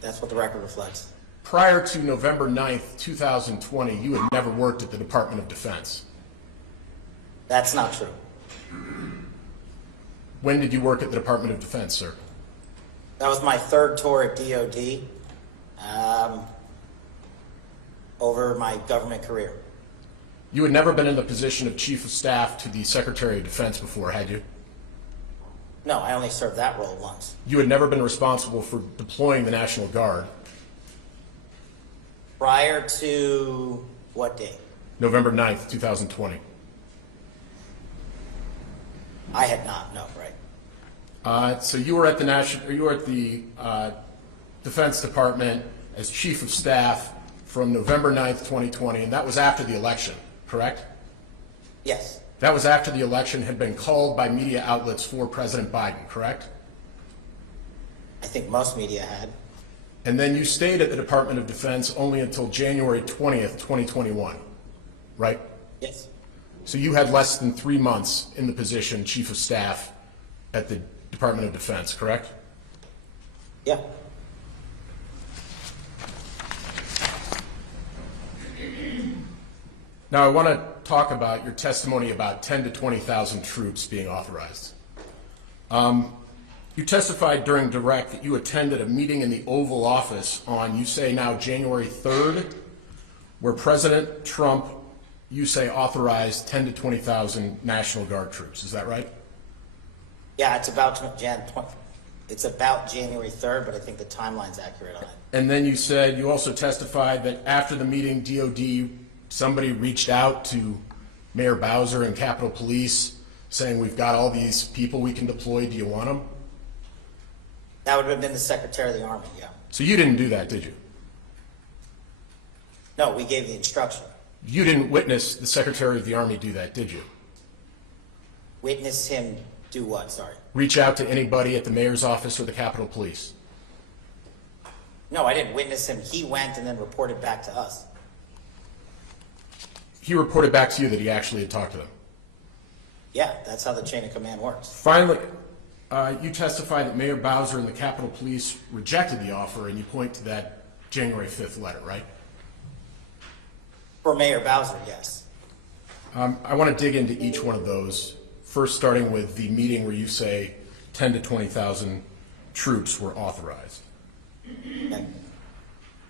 that's what the record reflects. Prior to November 9th, 2020, you had never worked at the Department of Defense. That's not true. When did you work at the Department of Defense, sir? That was my third tour at DOD over my government career. You had never been in the position of Chief of Staff to the Secretary of Defense before, had you? No, I only served that role once. You had never been responsible for deploying the National Guard. Prior to what date? November 9th, 2020. I had not, no, right. So you were at the Defense Department as Chief of Staff from November 9th, 2020, and that was after the election, correct? Yes, That was after the election had been called by media outlets for President Biden, correct? I think most media had. And then you stayed at the Department of Defense only until January 20th, 2021, right? Yes, So you had less than 3 months in the position Chief of Staff at the Department of Defense, correct? yeah. Now I want to talk about your testimony about 10 to 20,000 troops being authorized. You testified during direct that you attended a meeting in the Oval Office on, you say now, January 3rd, where President Trump, you say, authorized 10 to 20,000 National Guard troops. Is that right? Yeah, it's about January 3rd, but I think the timeline's accurate on it. And then you said, you also testified that after the meeting, DOD, somebody reached out to Mayor Bowser and Capitol Police saying, we've got all these people we can deploy, do you want them? That would have been the Secretary of the Army, yeah. So you didn't do that, did you? No, we gave the instruction. You didn't witness the Secretary of the Army do that, did you? Witness him do what, sorry? Reach out to anybody at the mayor's office or the Capitol Police? No, I didn't witness him. He went and then reported back to us. He reported back to you that he actually had talked to them. Yeah, that's how the chain of command works. Finally, you testified that Mayor Bowser and the Capitol Police rejected the offer, and you point to that January 5th letter, right? For Mayor Bowser, yes. I want to dig into each one of those, first starting with the meeting where you say 10 to 20,000 troops were authorized. Okay.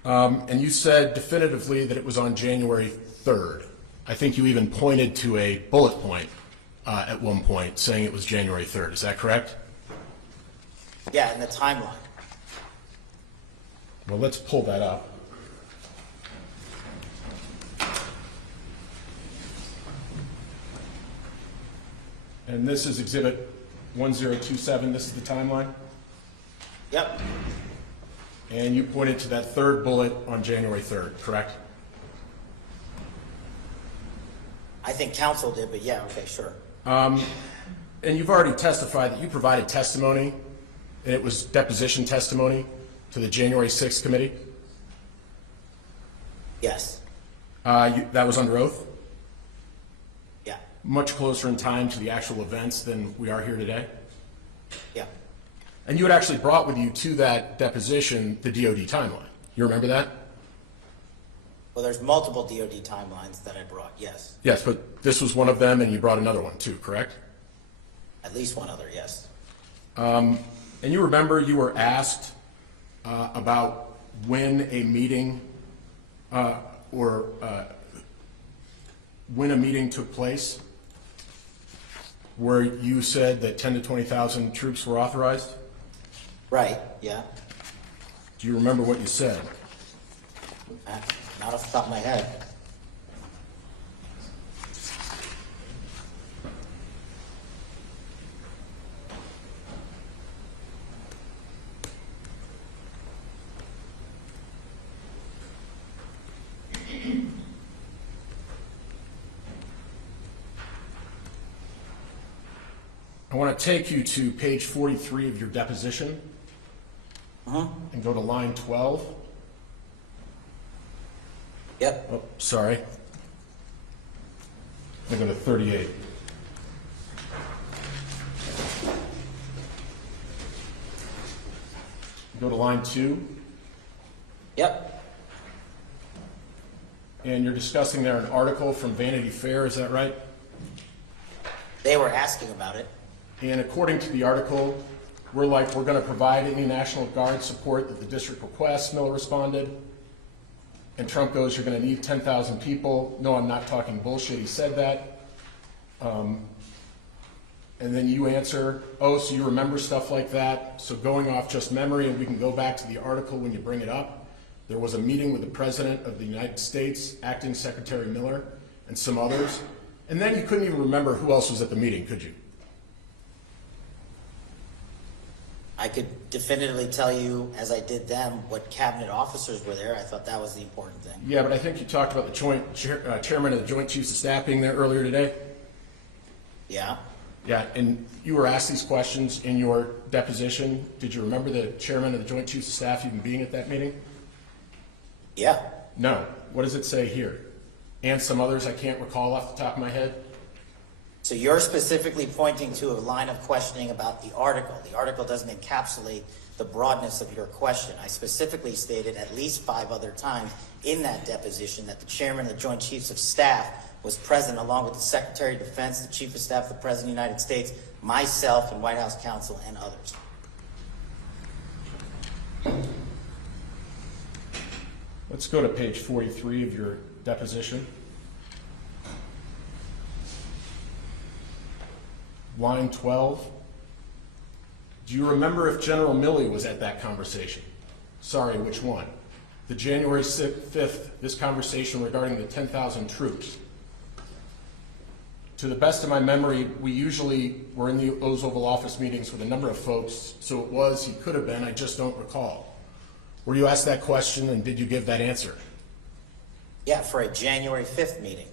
And you said definitively that it was on January 3rd. I think you even pointed to a bullet point at one point saying it was January 3rd. Is that correct? Yeah, in the timeline. Well, let's pull that up. And this is Exhibit 1027. This is the timeline. Yep, And you pointed to that third bullet on January 3rd, correct? I think council did, but yeah, okay, sure. And you've already testified that you provided testimony, and it was deposition testimony to the January 6th committee? Yes, That was under oath? yeah, Much closer in time to the actual events than we are here today? yeah. And you had actually brought with you to that deposition the DOD timeline. You remember that? Well, there's multiple DOD timelines that I brought, yes. Yes, but this was one of them, and you brought another one too, correct? At least one other, yes. And you remember you were asked about when a meeting when a meeting took place where you said that 10 to 20,000 troops were authorized? Right, yeah. Do you remember what you said? Not off the top of my head. I want to take you to page 43 of your deposition and go to line 12. Yep, Oh, sorry. I go to 38. Go to line 2, Yep, and you're discussing there an article from Vanity Fair, is that right? they were asking about it. And according to the article, we're going to provide any National Guard support that the district requests, Miller responded. And Trump goes, you're going to need 10,000 people. No, I'm not talking bullshit, he said that. And then you answer, oh, so you remember stuff like that. So going off just memory, and we can go back to the article when you bring it up, there was a meeting with the President of the United States, Acting Secretary Miller, and some others. And then you couldn't even remember who else was at the meeting, could you? I could definitively tell you, as I did them, what cabinet officers were there. I thought that was the important thing. Yeah, but I think you talked about the chairman of the Joint Chiefs of Staff being there earlier today. Yeah, Yeah, and you were asked these questions in your deposition. Did you remember the chairman of the Joint Chiefs of Staff even being at that meeting? yeah. No. What does it say here? And some others I can't recall off the top of my head? So you're specifically pointing to a line of questioning about the article. The article doesn't encapsulate the broadness of your question. I specifically stated at least 5 other times in that deposition that the chairman of the Joint Chiefs of Staff was present along with the Secretary of Defense, the Chief of Staff of the President of the United States, myself, and White House counsel, and others. Let's go to page 43 of your deposition. Line 12. Do you remember if General Milley was at that conversation? Sorry, which one? The January 5th, this conversation regarding the 10,000 troops. To the best of my memory, we usually were in those Oval Office meetings with a number of folks, so it was, he could have been, I just don't recall. Were you asked that question and did you give that answer? Yeah, for a January 5th meeting.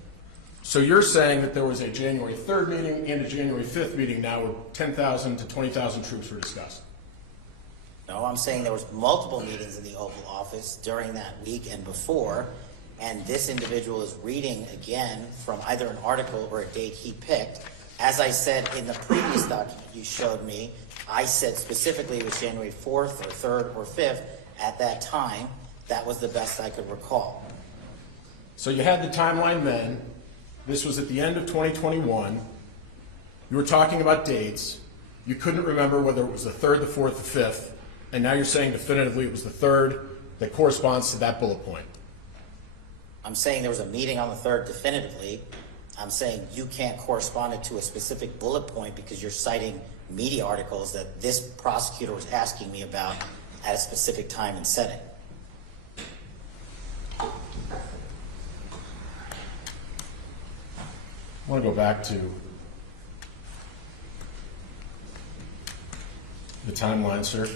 So you're saying that there was a January 3rd meeting and a January 5th meeting now where 10,000 to 20,000 troops were discussed? No, I'm saying there was multiple meetings in the Oval Office during that week and before, and this individual is reading again from either an article or a date he picked. As I said in the previous document you showed me, I said specifically it was January 4th or 3rd or 5th at that time. That was the best I could recall. So you had the timeline then. This was at the end of 2021. You were talking about dates. You couldn't remember whether it was the 3rd, the 4th, the 5th, and now you're saying definitively it was the 3rd that corresponds to that bullet point. I'm saying there was a meeting on the 3rd definitively. I'm saying you can't correspond it to a specific bullet point because you're citing media articles that this prosecutor was asking me about at a specific time and setting. I want to go back to the timeline, sir.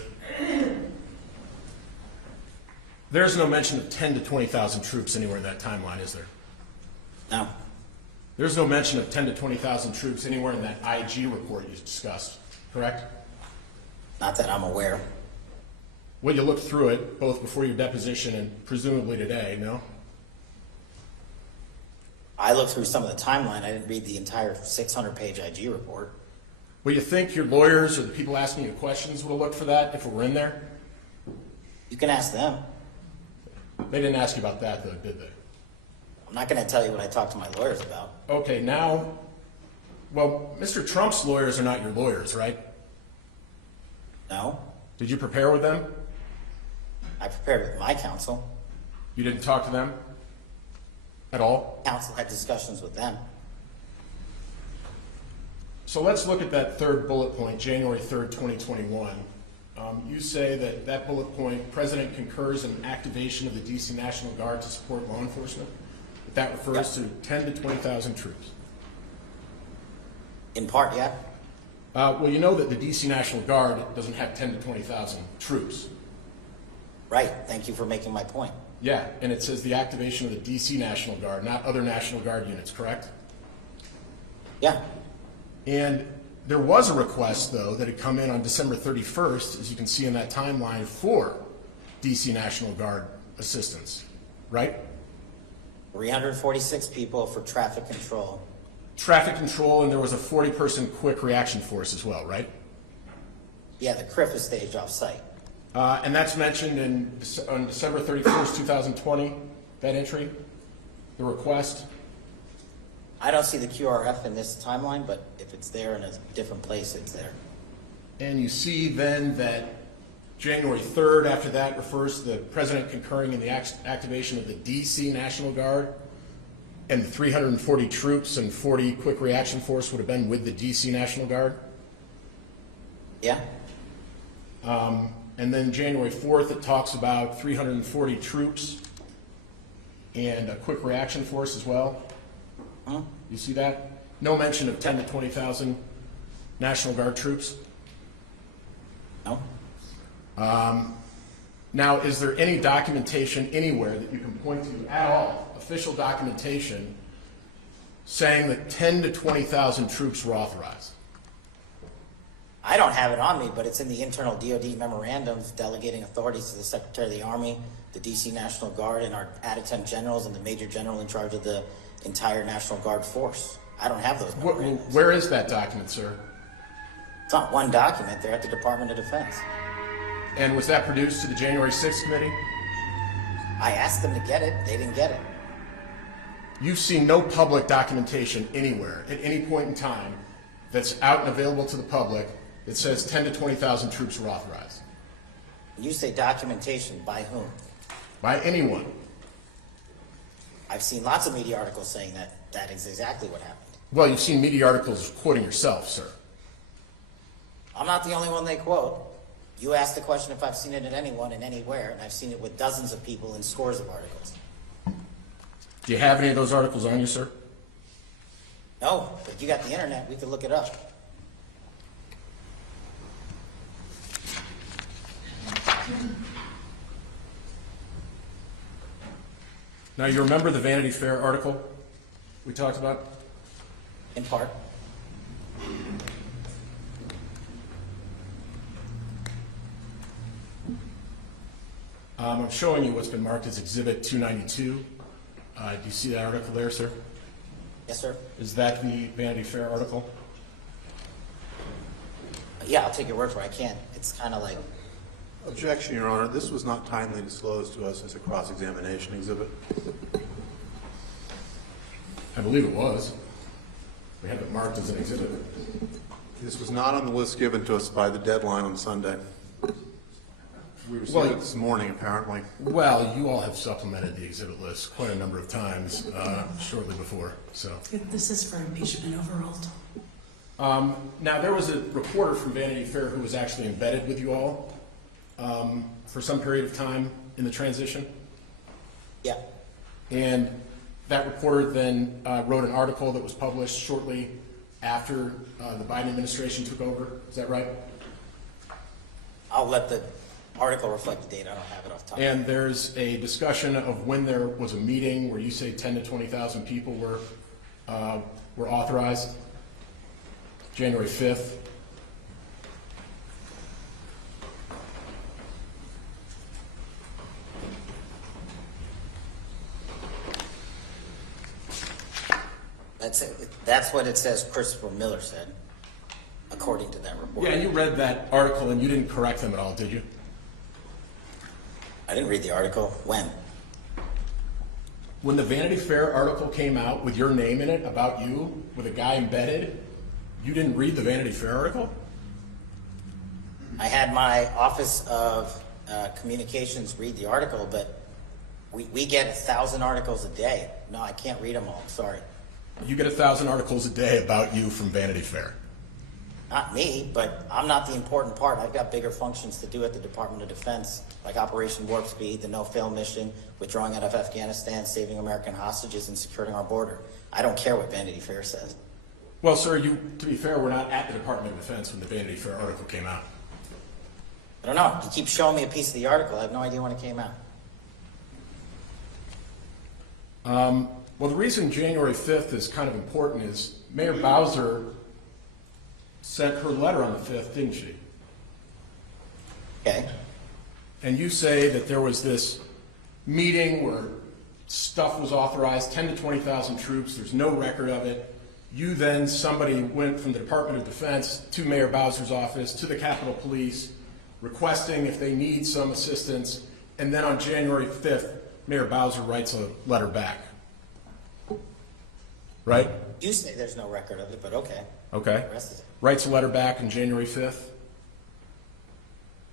There's no mention of 10 to 20,000 troops anywhere in that timeline, is there? No. There's no mention of 10 to 20,000 troops anywhere in that IG report you discussed, correct? Not that I'm aware. Well, you looked through it both before your deposition and presumably today, no? I looked through some of the timeline. I didn't read the entire 600-page IG report. Well, you think your lawyers or the people asking you questions will look for that if it were in there? You can ask them. They didn't ask you about that, though, did they? I'm not going to tell you what I talked to my lawyers about. Okay, now, well, Mr. Trump's lawyers are not your lawyers, right? No. Did you prepare with them? I prepared with my counsel. You didn't talk to them at all? Counsel had discussions with them. So let's look at that 3rd bullet point, January 3rd, 2021. You say that that bullet point, President concurs in activation of the D.C. National Guard to support law enforcement. That refers to 10 to 20,000 troops. In part, yeah. Well, you know that the D.C. National Guard doesn't have 10 to 20,000 troops. Right. Thank you for making my point. Yeah, and it says the activation of the D.C. National Guard, not other National Guard units, correct? Yeah. And there was a request, though, that had come in on December 31st, as you can see in that timeline, for D.C. National Guard assistance, right? 346 people for traffic control. Traffic control, and there was a 40-person quick reaction force as well, right? Yeah, the CRIF is staged off-site. And that's mentioned on December 31st, 2020, that entry, the request. I don't see the QRF in this timeline, but if it's there in a different place, it's there. And you see then that January 3rd, after that, refers to the president concurring in the activation of the DC National Guard, and the 340 troops and 40 quick reaction force would have been with the DC National Guard. Yeah? And then January 4th, it talks about 340 troops and a quick reaction force as well. Huh? You see that? No mention of 10 to 20,000 National Guard troops. No? Now, is there any documentation anywhere that you can point to at all, official documentation, saying that 10 to 20,000 troops were authorized? I don't have it on me, but it's in the internal DOD memorandums delegating authorities to the Secretary of the Army, the DC National Guard, and our adjutant generals and the Major General in charge of the entire National Guard force. I don't have those memorandums. Where is that document, sir? It's not one document. They're at the Department of Defense. And was that produced to the January 6th committee? I asked them to get it. They didn't get it. You've seen no public documentation anywhere at any point in time that's out and available to the public that says 10 to 20,000 troops were authorized. When you say documentation, by whom? By anyone. I've seen lots of media articles saying that that is exactly what happened. Well, you've seen media articles quoting yourself, sir. I'm not the only one they quote. You asked the question if I've seen it in anyone and anywhere, and I've seen it with dozens of people in scores of articles. Do you have any of those articles on you, sir? No, but you got the internet. We could look it up. Now, you remember the Vanity Fair article we talked about? In part. I'm showing you what's been marked as Exhibit 292. Do you see that article there, sir? Yes, sir. Is that the Vanity Fair article? Yeah, I'll take your word for it. I can't. It's kind of like, Objection, Your Honor. This was not timely disclosed to us as a cross-examination exhibit. I believe it was. We have it marked as an exhibit. This was not on the list given to us by the deadline on Sunday. We received it this morning, apparently. Well, you all have supplemented the exhibit list quite a number of times shortly before. So This is for impeachment overruled. now there was a reporter from Vanity Fair who was actually embedded with you all for some period of time in the transition, yeah. and that reporter then wrote an article that was published shortly after the Biden administration took over. Is that right? I'll let the article reflect the date. I don't have it off the top. And there's a discussion of when there was a meeting where you say 10 to 20,000 people were authorized. January 5th. That's it. That's what it says Christopher Miller said, according to that report. Yeah, you read that article and you didn't correct them at all, did you? I didn't read the article. When? When the Vanity Fair article came out with your name in it about you, with a guy embedded, you didn't read the Vanity Fair article? I had my Office of Communications read the article, but we get 1,000 articles a day. No, I can't read them all. I'm sorry. You get 1,000 articles a day about you from Vanity Fair. Not me, but I'm not the important part. I've got bigger functions to do at the Department of Defense, like Operation Warp Speed, the no-fail mission, withdrawing out of Afghanistan, saving American hostages, and securing our border. I don't care what Vanity Fair says. Well, sir, to be fair, we're not at the Department of Defense when the Vanity Fair article came out. I don't know. You keep showing me a piece of the article. I have no idea when it came out. Well, the reason January 5th is kind of important is Mayor Bowser sent her letter on the 5th, didn't she? Okay. And you say that there was this meeting where stuff was authorized, 10 to 20,000 troops, there's no record of it. You then, somebody went from the Department of Defense to Mayor Bowser's office, to the Capitol Police, requesting if they need some assistance, and then on January 5th, Mayor Bowser writes a letter back. Right? You say there's no record of it, but okay. Okay. The rest is it. Writes a letter back on January 5th.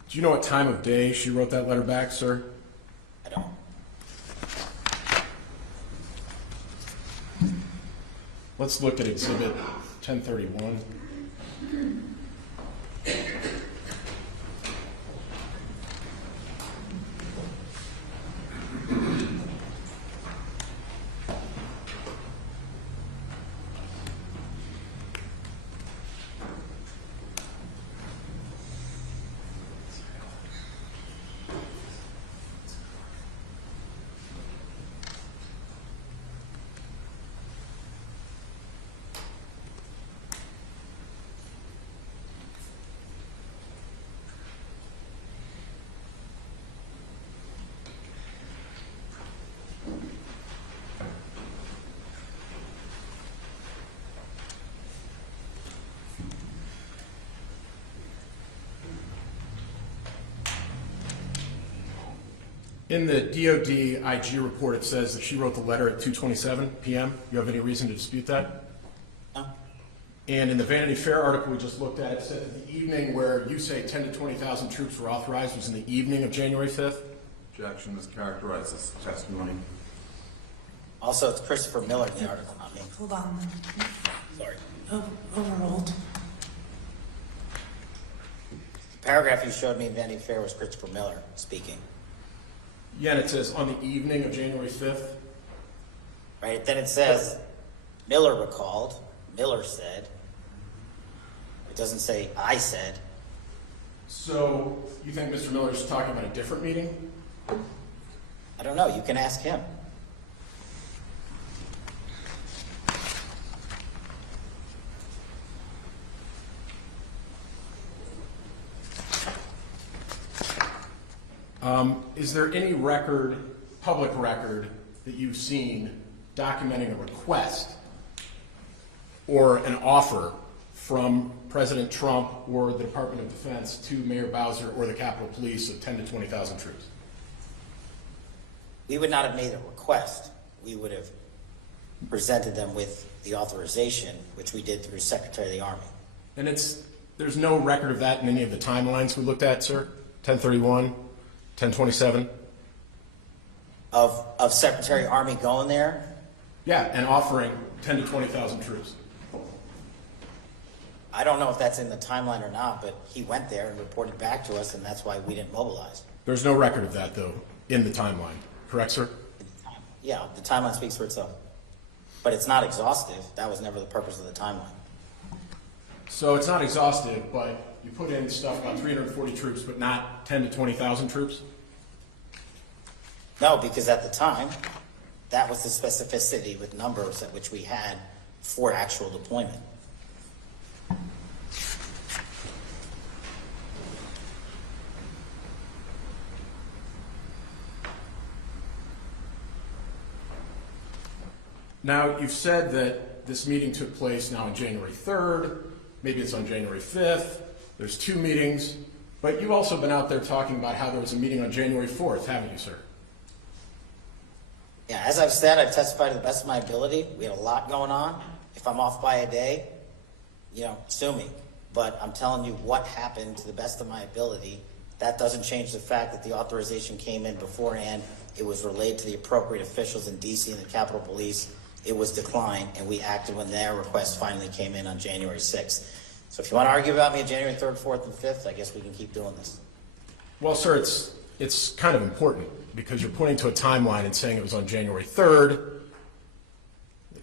Do you know what time of day she wrote that letter back, sir? I don't. Let's look at Exhibit 1031. In the DOD IG report, it says that she wrote the letter at 2:27 p.m. You have any reason to dispute that? No. And in the Vanity Fair article we just looked at, it said that the evening where you say 10 to 20,000 troops were authorized was in the evening of January 5th? Objection is characterized as testimony. Also, it's Christopher Miller in the article, not me. Hold on. Sorry. Overruled. The paragraph you showed me in Vanity Fair was Christopher Miller speaking. Yeah, and it says on the evening of January 5th. Right? Then it says, Miller recalled, Miller said. It doesn't say, I said. So you think Mr. Miller's talking about a different meeting? I don't know. You can ask him. Is there any record, public record, that you've seen documenting a request or an offer from President Trump or the Department of Defense to Mayor Bowser or the Capitol Police of 10 to 20,000 troops? We would not have made a request. We would have presented them with the authorization, which we did through Secretary of the Army. And there's no record of that in any of the timelines we looked at, sir? 1031, 1027? Of Secretary of Army going there? Yeah, and offering 10 to 20,000 troops. I don't know if that's in the timeline or not, but he went there and reported back to us, and that's why we didn't mobilize. There's no record of that, though, in the timeline. Correct, sir? Yeah, the timeline speaks for itself. But it's not exhaustive. That was never the purpose of the timeline. So it's not exhaustive, but you put in stuff about 340 troops, but not 10 to 20,000 troops? No, because at the time, that was the specificity with numbers at which we had for actual deployment. Now, you've said that this meeting took place now on January 3rd, maybe it's on January 5th, there's 2 meetings, but you've also been out there talking about how there was a meeting on January 4th, haven't you, sir? Yeah, as I've said, I've testified to the best of my ability. We had a lot going on. If I'm off by a day, sue me. But I'm telling you what happened to the best of my ability. That doesn't change the fact that the authorization came in beforehand. It was relayed to the appropriate officials in DC and the Capitol Police. It was declined, and we acted when their request finally came in on January 6th. So if you want to argue about me on January 3rd, 4th, and 5th, I guess we can keep doing this. Well, sir, it's kind of important because you're pointing to a timeline and saying it was on January 3rd.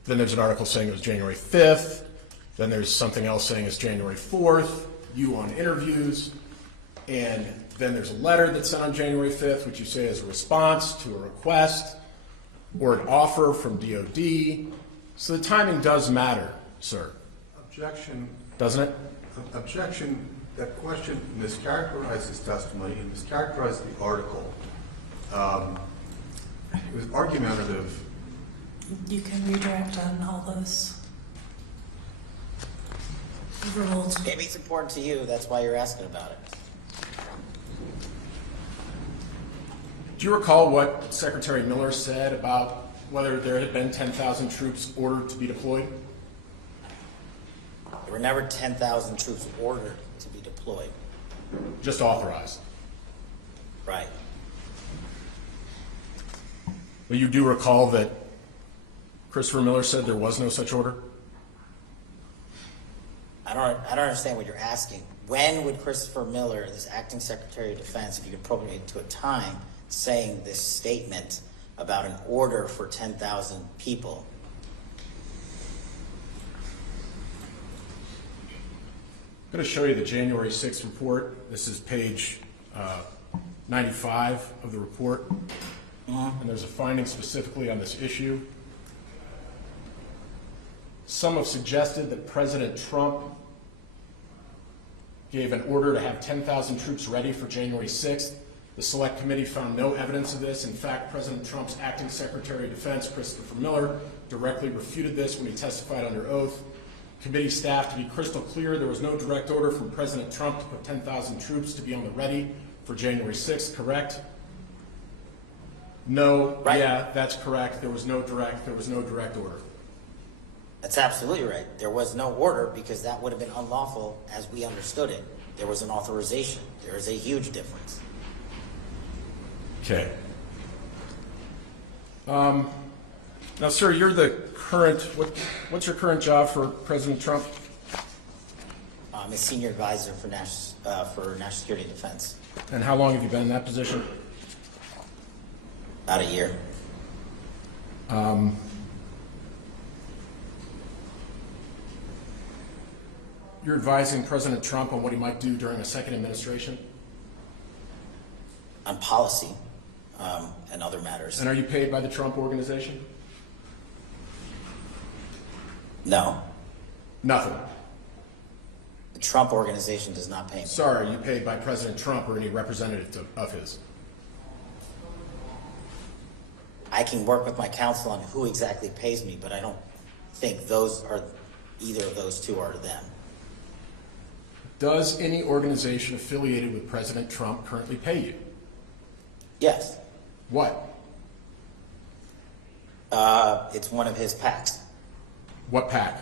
Then there's an article saying it was January 5th. Then there's something else saying it's January 4th, you on interviews. And then there's a letter that's sent on January 5th, which you say is a response to a request or an offer from DOD. So the timing does matter, sir. Objection. Doesn't it? Objection. That question mischaracterizes testimony and mischaracterized the article. It was argumentative. You can redirect on all those. Overruled. Maybe it's important to you. That's why you're asking about it. Do you recall what Secretary Miller said about whether there had been 10,000 troops ordered to be deployed? There were never 10,000 troops ordered to be deployed. Just authorized. Right. But you do recall that Christopher Miller said there was no such order? I don't understand what you're asking. When would Christopher Miller, this acting Secretary of Defense, if you could appropriate it to a time, saying this statement about an order for 10,000 people? I'm going to show you the January 6th report. This is page 95 of the report. And there's a finding specifically on this issue. Some have suggested that President Trump gave an order to have 10,000 troops ready for January 6th. The Select Committee found no evidence of this. In fact, President Trump's acting Secretary of Defense, Christopher Miller, directly refuted this when he testified under oath. Committee staff, to be crystal clear, there was no direct order from President Trump to put 10,000 troops to be on the ready for January 6th, correct? No, Right. Yeah, that's correct. There was no direct order. That's absolutely right. There was no order because that would have been unlawful as we understood it. There was an authorization. There is a huge difference. Okay. Now, sir, you're the current, what's your current job for President Trump? I'm a senior advisor for national security and defense. And how long have you been in that position? About a year. You're advising President Trump on what he might do during a second administration? On policy and other matters. And are you paid by the Trump organization? No, Nothing. the Trump organization does not pay me. Sorry, are you paid by President Trump or any representative of his? I can work with my counsel on who exactly pays me, but I don't think either of those two are them. Does any organization affiliated with President Trump currently pay you? Yes, What? it's one of his PACs. What PAC?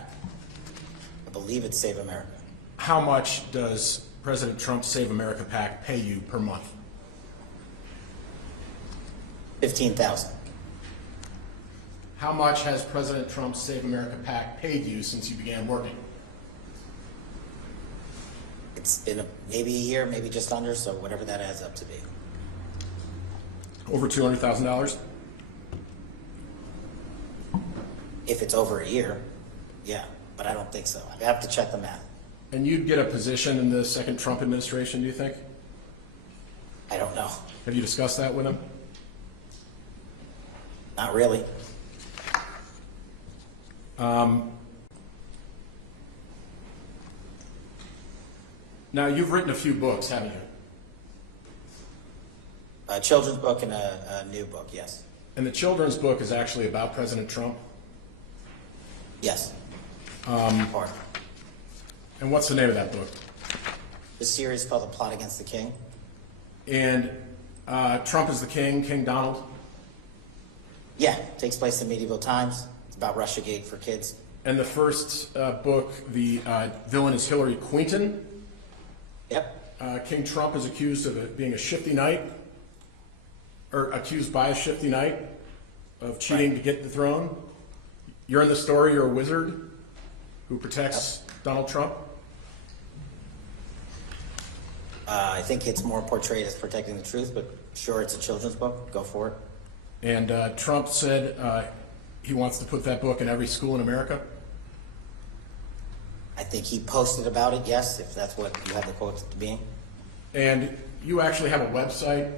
I believe it's Save America. How much does President Trump's Save America PAC pay you per month? $15,000. How much has President Trump's Save America PAC paid you since you began working? It's been maybe a year, maybe just under, so whatever that adds up to be. Over $200,000? If it's over a year, yeah, but I don't think so. I have to check the math. And you'd get a position in the second Trump administration, do you think? I don't know. Have you discussed that with him? Not really. Now, you've written a few books, haven't you? A children's book and a new book, yes. And the children's book is actually about President Trump. Yes. Or And what's the name of that book? the series called The Plot Against the King. And Trump is the king, King Donald. Yeah, takes place in medieval times. It's about Russiagate for kids. And the first book, the villain is Hillary Clinton. Yep. King Trump is accused of being a shifty knight, or accused by a shifty knight of cheating Right. to get the throne. You're in the story, you're a wizard who protects Donald Trump. I think it's more portrayed as protecting the truth, but sure, it's a children's book. Go for it. And Trump said he wants to put that book in every school in America. I think he posted about it, yes, if that's what you have the quotes to be. And you actually have a website,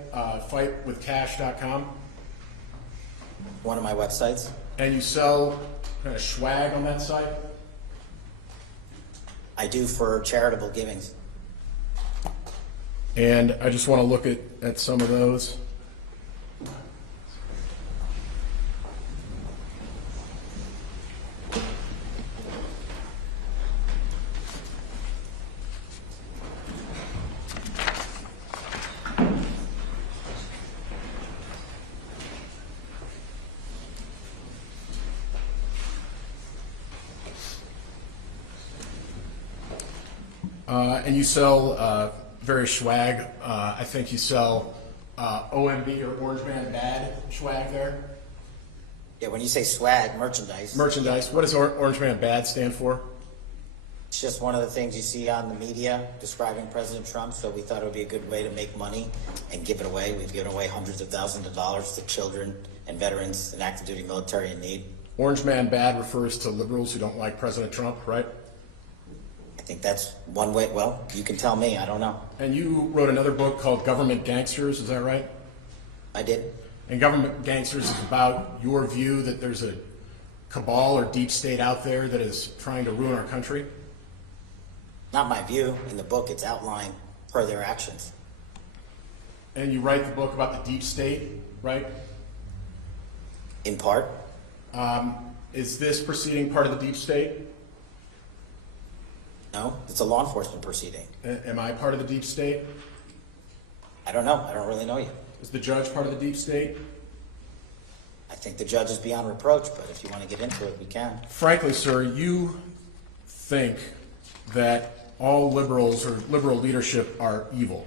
fightwithcash.com, One of my websites. and you sell kind of swag on that site. I do for charitable givings. And I just want to look at some of those. And you sell various swag. I think you sell OMB or Orange Man Bad swag there. Yeah, when you say swag, merchandise. Merchandise. What does Orange Man Bad stand for? It's just one of the things you see on the media describing President Trump, so we thought it would be a good way to make money and give it away. We've given away hundreds of thousands of dollars to children and veterans and active duty military in need. Orange Man Bad refers to liberals who don't like President Trump, right? I think that's one way. Well, you can tell me. I don't know. And you wrote another book called Government Gangsters, is that right? I did. And Government Gangsters is about your view that there's a cabal or deep state out there that is trying to ruin our country? Not my view. In the book, it's outlined per their actions. And you write the book about the deep state, right? In part. Is this proceeding part of the deep state? No, it's a law enforcement proceeding. Am I part of the deep state? I don't know. I don't really know you. Is the judge part of the deep state? I think the judge is beyond reproach, but if you want to get into it, we can. Frankly, sir, you think that all liberals or liberal leadership are evil,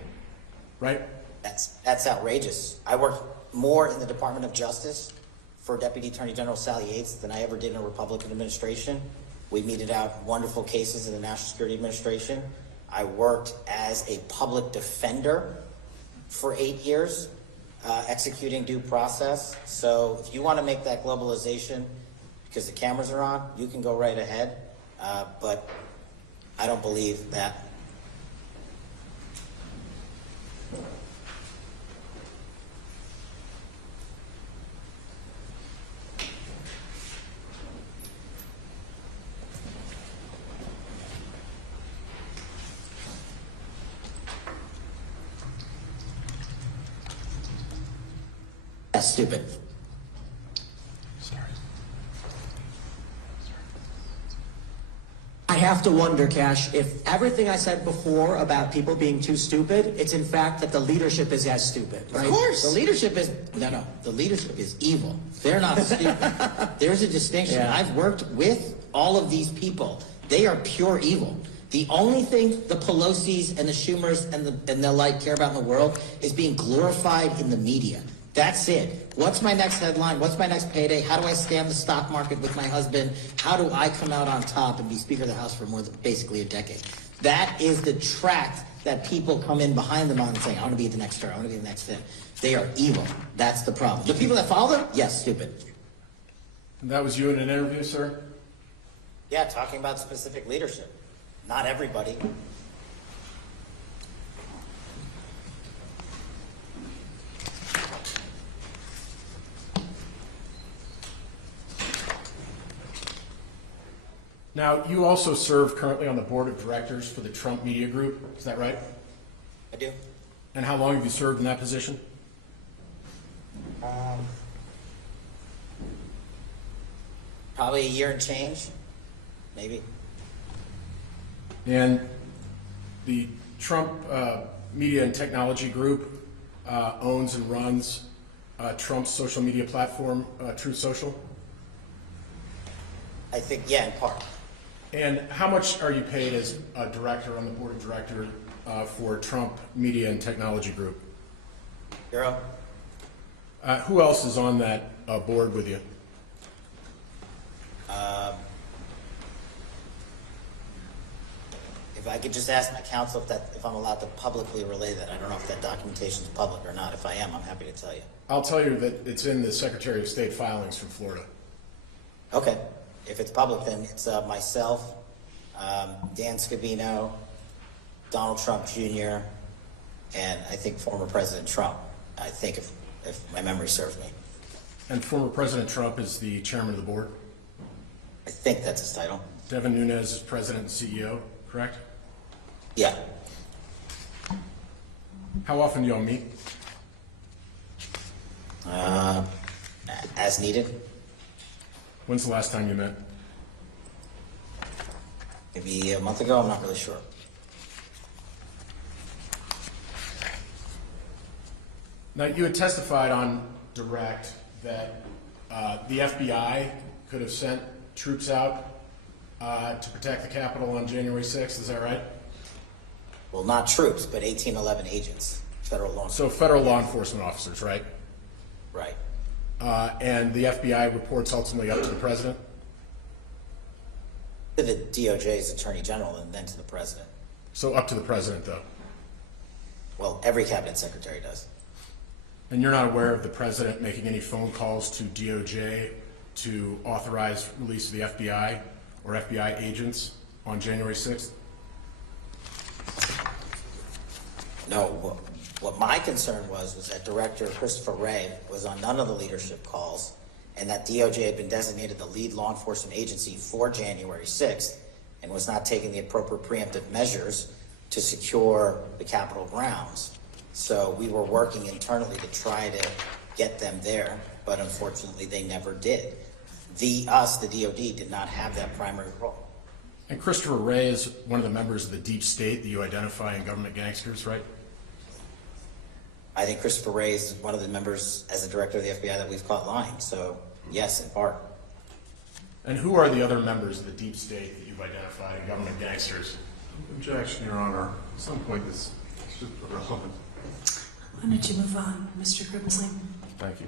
right? That's outrageous. I worked more in the Department of Justice for Deputy Attorney General Sally Yates than I ever did in a Republican administration. We meted out wonderful cases in the National Security Administration. I worked as a public defender for 8 years, executing due process. So if you want to make that globalization, because the cameras are on, you can go right ahead. But I don't believe that. That's stupid. I have to wonder, Cash, if everything I said before about people being too stupid, it's in fact that the leadership is as stupid, right? Of course. The leadership is, no, the leadership is evil. They're not stupid. There's a distinction. Yeah. I've worked with all of these people. They are pure evil. The only thing the Pelosi's and the Schumers and the like care about in the world is being glorified in the media. That's it. What's my next headline? What's my next payday? How do I scam the stock market with my husband? How do I come out on top and be Speaker of the House for more than basically a decade? That is the tract that people come in behind them on and say, I want to be the next star. I want to be the next thing. They are evil. That's the problem. The people that follow them, yes, stupid. And that was you in an interview, sir? Yeah, talking about specific leadership. Not everybody. Now, you also serve currently on the board of directors for the Trump Media Group, is that right? I do. And how long have you served in that position? Probably a year and change, maybe. And the Trump Media and Technology Group owns and runs Trump's social media platform, Truth Social. I think, yeah, in part. And how much are you paid as a director on the board of directors for Trump Media and Technology Group? Euro? Who else is on that board with you? If I could just ask my counsel if I'm allowed to publicly relay that. I don't know if that documentation is public or not. If I am, I'm happy to tell you. I'll tell you that it's in the Secretary of State filings from Florida. Okay. If it's public, then it's myself, Dan Scavino, Donald Trump Jr., and I think former President Trump. I think if my memory serves me. And former President Trump is the chairman of the board. I think that's his title. Devin Nunes is president and CEO, correct? Yeah. How often do y'all meet? As needed. When's the last time you met? Maybe a month ago. I'm not really sure. Now, you had testified on direct that the FBI could have sent troops out to protect the Capitol on January 6th. Is that right? Well, not troops, but 1811 agents, federal law So enforcement. federal law enforcement officers, right? Right. And the FBI reports ultimately up to the president? To the DOJ's attorney general and then to the president. So up to the president, though. Well, every cabinet secretary does. And you're not aware of the president making any phone calls to DOJ to authorize release of the FBI or FBI agents on January 6th? No, what my concern was that Director Christopher Wray was on none of the leadership calls, and that DOJ had been designated the lead law enforcement agency for January 6th and was not taking the appropriate preemptive measures to secure the Capitol grounds. So we were working internally to try to get them there, but unfortunately they never did. The DOD, did not have that primary role. And Christopher Wray is one of the members of the deep state that you identify in government gangsters, right? I think Christopher Wray is one of the members as the director of the FBI that we've caught lying. So yes, in part. And who are the other members of the deep state that you've identified in government gangsters? Objection, Your Honor. At some point, this is just irrelevant. Why don't you move on, Mr. Grimsley? Thank you.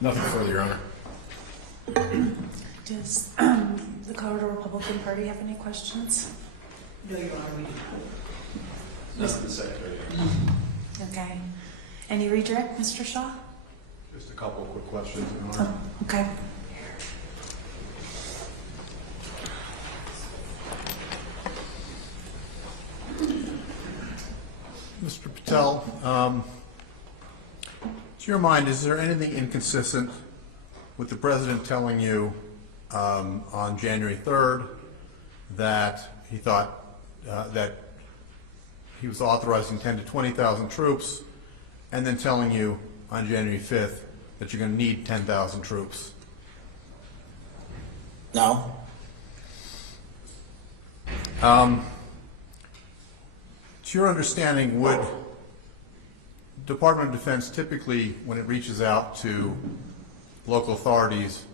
Nothing further, Your Honor. Does the Colorado Republican Party have any questions? No, Your Honor, we do not. Nothing, Secretary. Okay. Any redirect, Mr. Shaw? Just a couple of quick questions, Your Honor. Oh, okay. Mr. Patel, to your mind, is there anything inconsistent with the President telling you on January 3rd that he thought that he was authorizing 10 to 20,000 troops, and then telling you on January 5th that you're going to need 10,000 troops? No. To your understanding, would Department of Defense typically, when it reaches out to local authorities,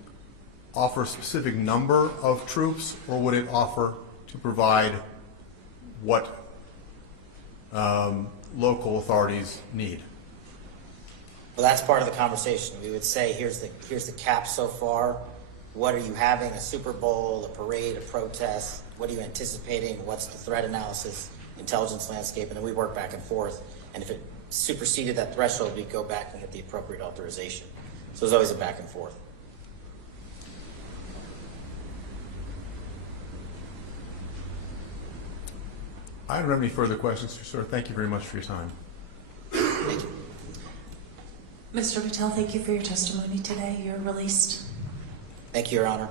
offer a specific number of troops, or would it offer to provide what local authorities need? Well, that's part of the conversation. We would say, here's the cap so far. What are you having? A Super Bowl, a parade, a protest? What are you anticipating? What's the threat analysis, intelligence landscape? And then we work back and forth. And if it superseded that threshold, we'd go back and get the appropriate authorization. So there's always a back and forth. I don't have any further questions, sir. Thank you very much for your time. Thank you. Mr. Patel, thank you for your testimony today. You're released. Thank you, Your Honor.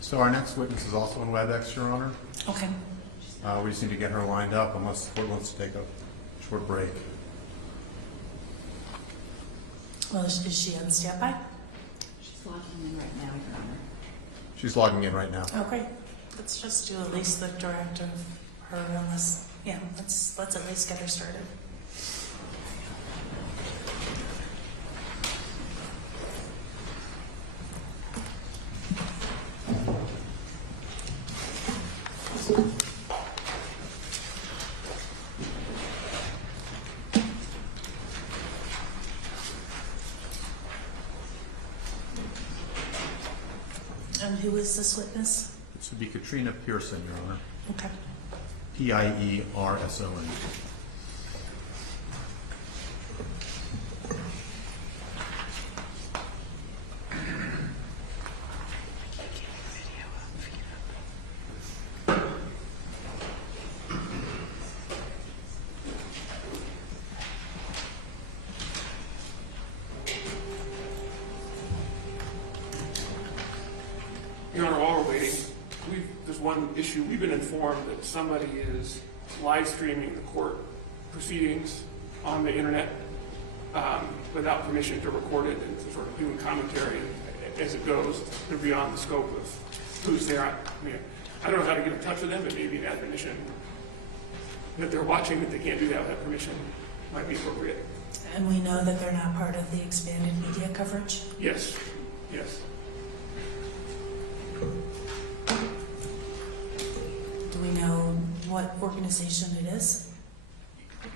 So our next witness is also on WebEx, Your Honor. Okay. We just need to get her lined up unless the court wants to take a short break. Well, is she on standby? She's logging in right now, Your Honor. She's logging in right now. Okay. Let's just do at least the direct of her unless, yeah, let's at least get her started. And who is this witness? This would be Katrina Pearson, Your Honor. Okay. P-I-E-R-S-O-N. one issue. We've been informed that somebody is live streaming the court proceedings on the internet without permission to record it and sort of doing commentary as it goes. They're beyond the scope of who's there. I mean, I don't know how to get in touch with them, but maybe an admonition that they're watching that they can't do that without permission might be appropriate. And we know that they're not part of the expanded media coverage? Yes, yes. Do we know what organization it is?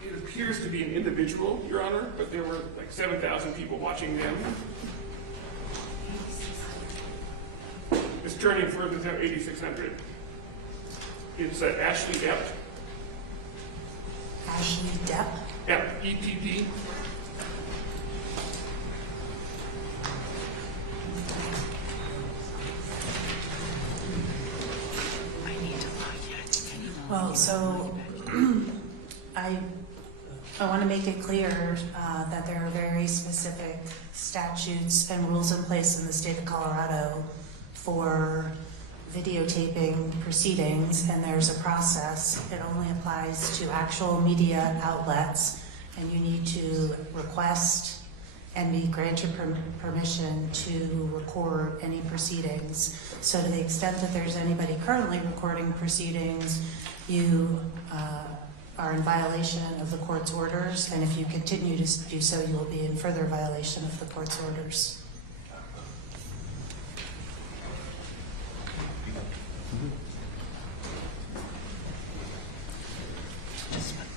It appears to be an individual, Your Honor, but there were like 7,000 people watching them. It's turning further to 8,600. It's Ashley Epp. Ashley Depp? Epp, E-P-P. Well, so I want to make it clear that there are very specific statutes and rules in place in the state of Colorado for videotaping proceedings, and there's a process. It only applies to actual media outlets, and you need to request and be granted permission to record any proceedings. So to the extent that there's anybody currently recording proceedings, you are in violation of the court's orders, and if you continue to do so, you will be in further violation of the court's orders.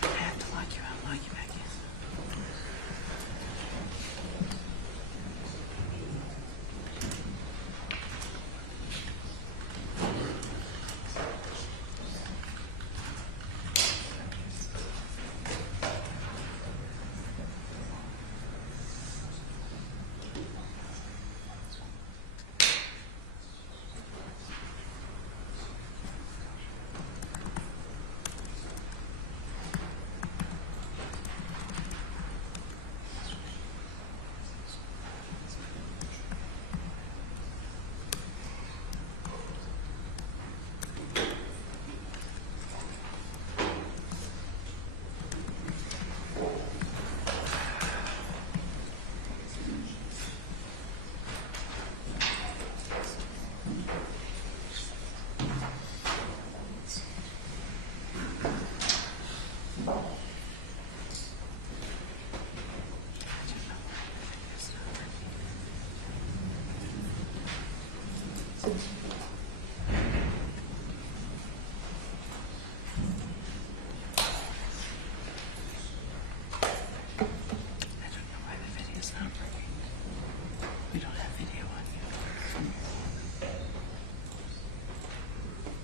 I have to lock you out, lock you back in.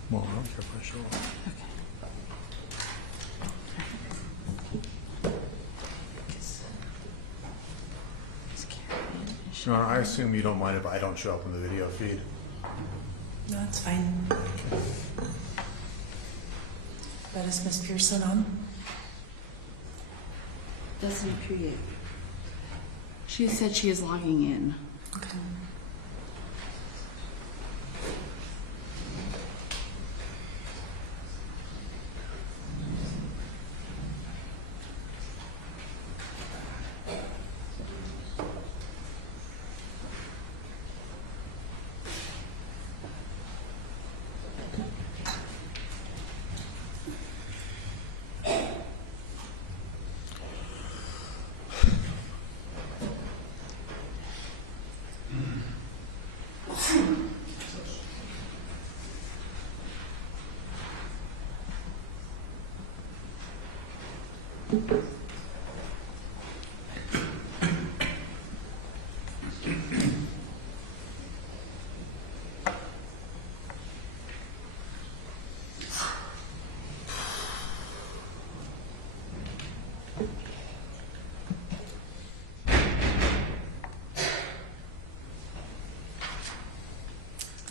Well, I don't care if I show up. Your Honor, I assume you don't mind if I don't show up in the video feed? No, that's fine. But is Ms. Pierson on? Doesn't appear yet. She said she is logging in. Okay.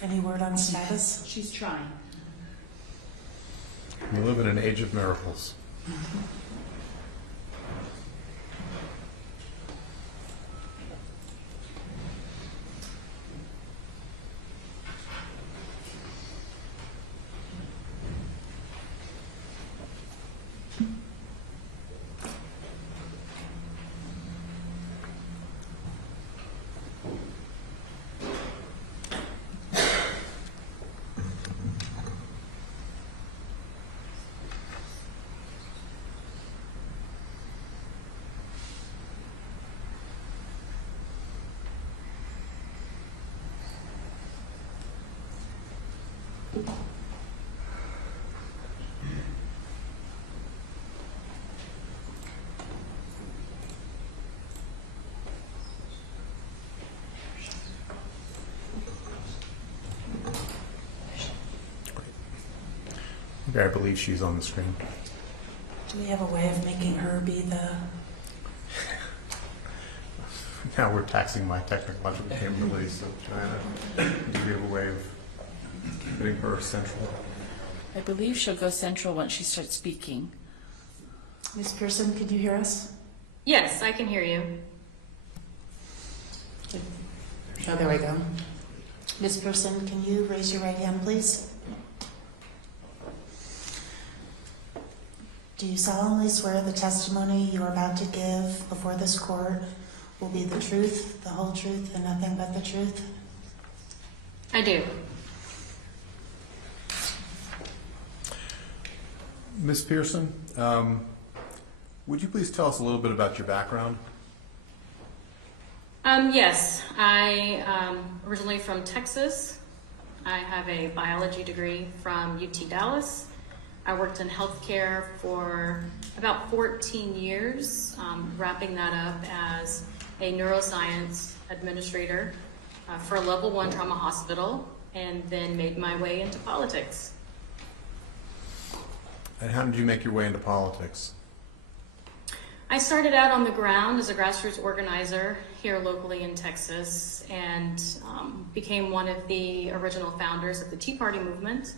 Any word on status? She's trying. We live in an age of miracles. Okay, I believe she's on the screen. Do we have a way of making her be the, Now we're taxing my technological capabilities, so Joanna, do we have a way of getting her central? I believe she'll go central once she starts speaking. Ms. Pearson, can you hear us? Yes, I can hear you. Oh, there we go. Ms. Pearson, can you raise your right hand, please? Do you solemnly swear the testimony you are about to give before this court will be the truth, the whole truth, and nothing but the truth? I do. Ms. Pierson, would you please tell us a little bit about your background? Yes, I originally from Texas. I have a biology degree from UT Dallas. I worked in healthcare for about 14 years, wrapping that up as a neuroscience administrator for a level 1 trauma hospital, and then made my way into politics. And how did you make your way into politics? I started out on the ground as a grassroots organizer here locally in Texas, and became one of the original founders of the Tea Party movement,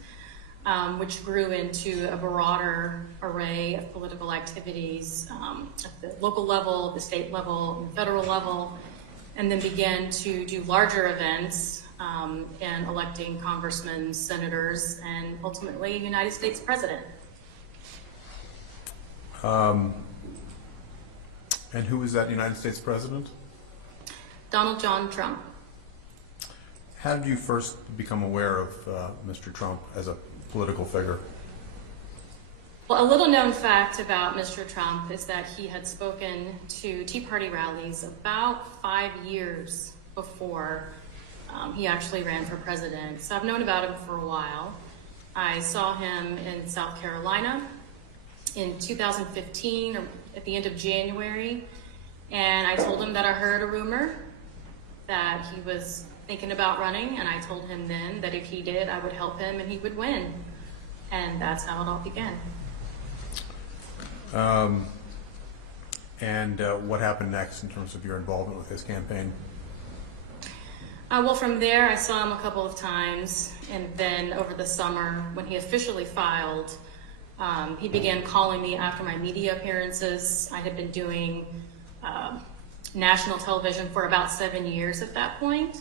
which grew into a broader array of political activities at the local level, the state level, and the federal level, and then began to do larger events and electing congressmen, senators, and ultimately United States president. And who was that United States president? Donald John Trump. How did you first become aware of Mr. Trump as a political figure? Well, a little known fact about Mr. Trump is that he had spoken to Tea Party rallies about 5 years before he actually ran for president. So I've known about him for a while. I saw him in South Carolina in 2015, or at the end of January, and I told him that I heard a rumor that he was thinking about running, and I told him then that if he did, I would help him and he would win. And that's how it all began. What happened next in terms of your involvement with his campaign? Well, from there, I saw him a couple of times, and then over the summer, when he officially filed, he began calling me after my media appearances. I had been doing national television for about 7 years at that point.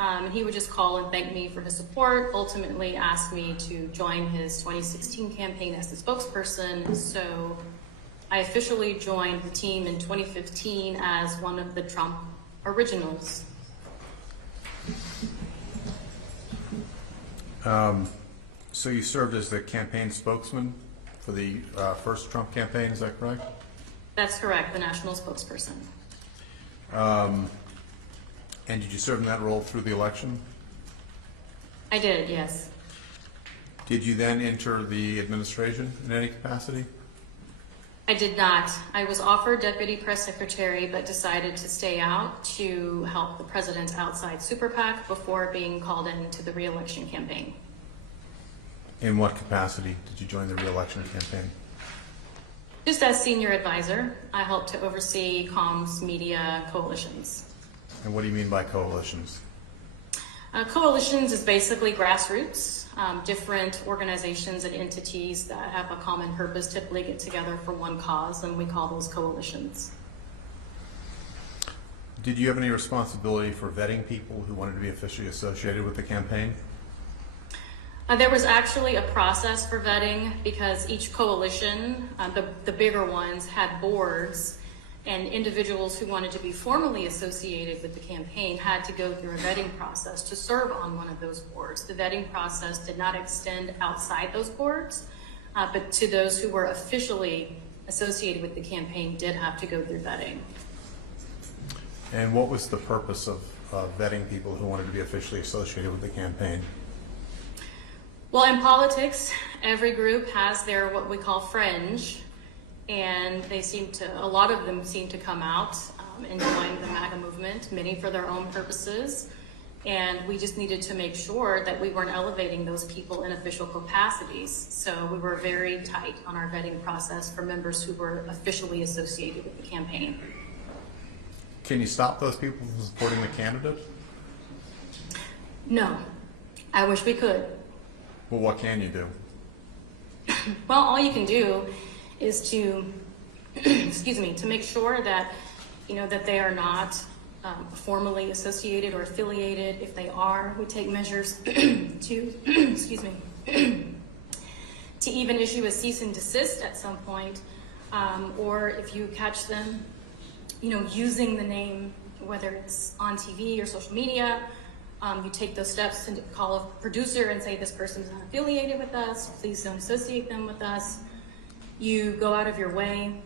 And he would just call and thank me for his support, ultimately asked me to join his 2016 campaign as the spokesperson. So I officially joined the team in 2015 as one of the Trump originals. So you served as the campaign spokesman for the first Trump campaign, is that correct? That's correct, the national spokesperson. And did you serve in that role through the election? I did, yes. Did you then enter the administration in any capacity? I did not. I was offered deputy press secretary, but decided to stay out to help the president's outside super PAC before being called into the re-election campaign. In what capacity did you join the re-election campaign? Just as senior advisor, I helped to oversee comms media coalitions. And what do you mean by coalitions? Coalitions is basically grassroots. Different organizations and entities that have a common purpose typically get together for one cause, and we call those coalitions. Did you have any responsibility for vetting people who wanted to be officially associated with the campaign? There was actually a process for vetting because each coalition, the bigger ones, had boards, and individuals who wanted to be formally associated with the campaign had to go through a vetting process to serve on one of those boards. The vetting process did not extend outside those boards, but to those who were officially associated with the campaign did have to go through vetting. And what was the purpose of vetting people who wanted to be officially associated with the campaign? Well, in politics, every group has their what we call fringe, and a lot of them seem to come out and join the MAGA movement, many for their own purposes. And we just needed to make sure that we weren't elevating those people in official capacities. So we were very tight on our vetting process for members who were officially associated with the campaign. Can you stop those people from supporting the candidate? No, I wish we could. Well, what can you do? Well, all you can do is to, excuse me, to make sure that, that they are not formally associated or affiliated. If they are, we take measures to, excuse me, to even issue a cease and desist at some point, or if you catch them, using the name, whether it's on TV or social media, you take those steps to call a producer and say, this person's not affiliated with us, please don't associate them with us. You go out of your way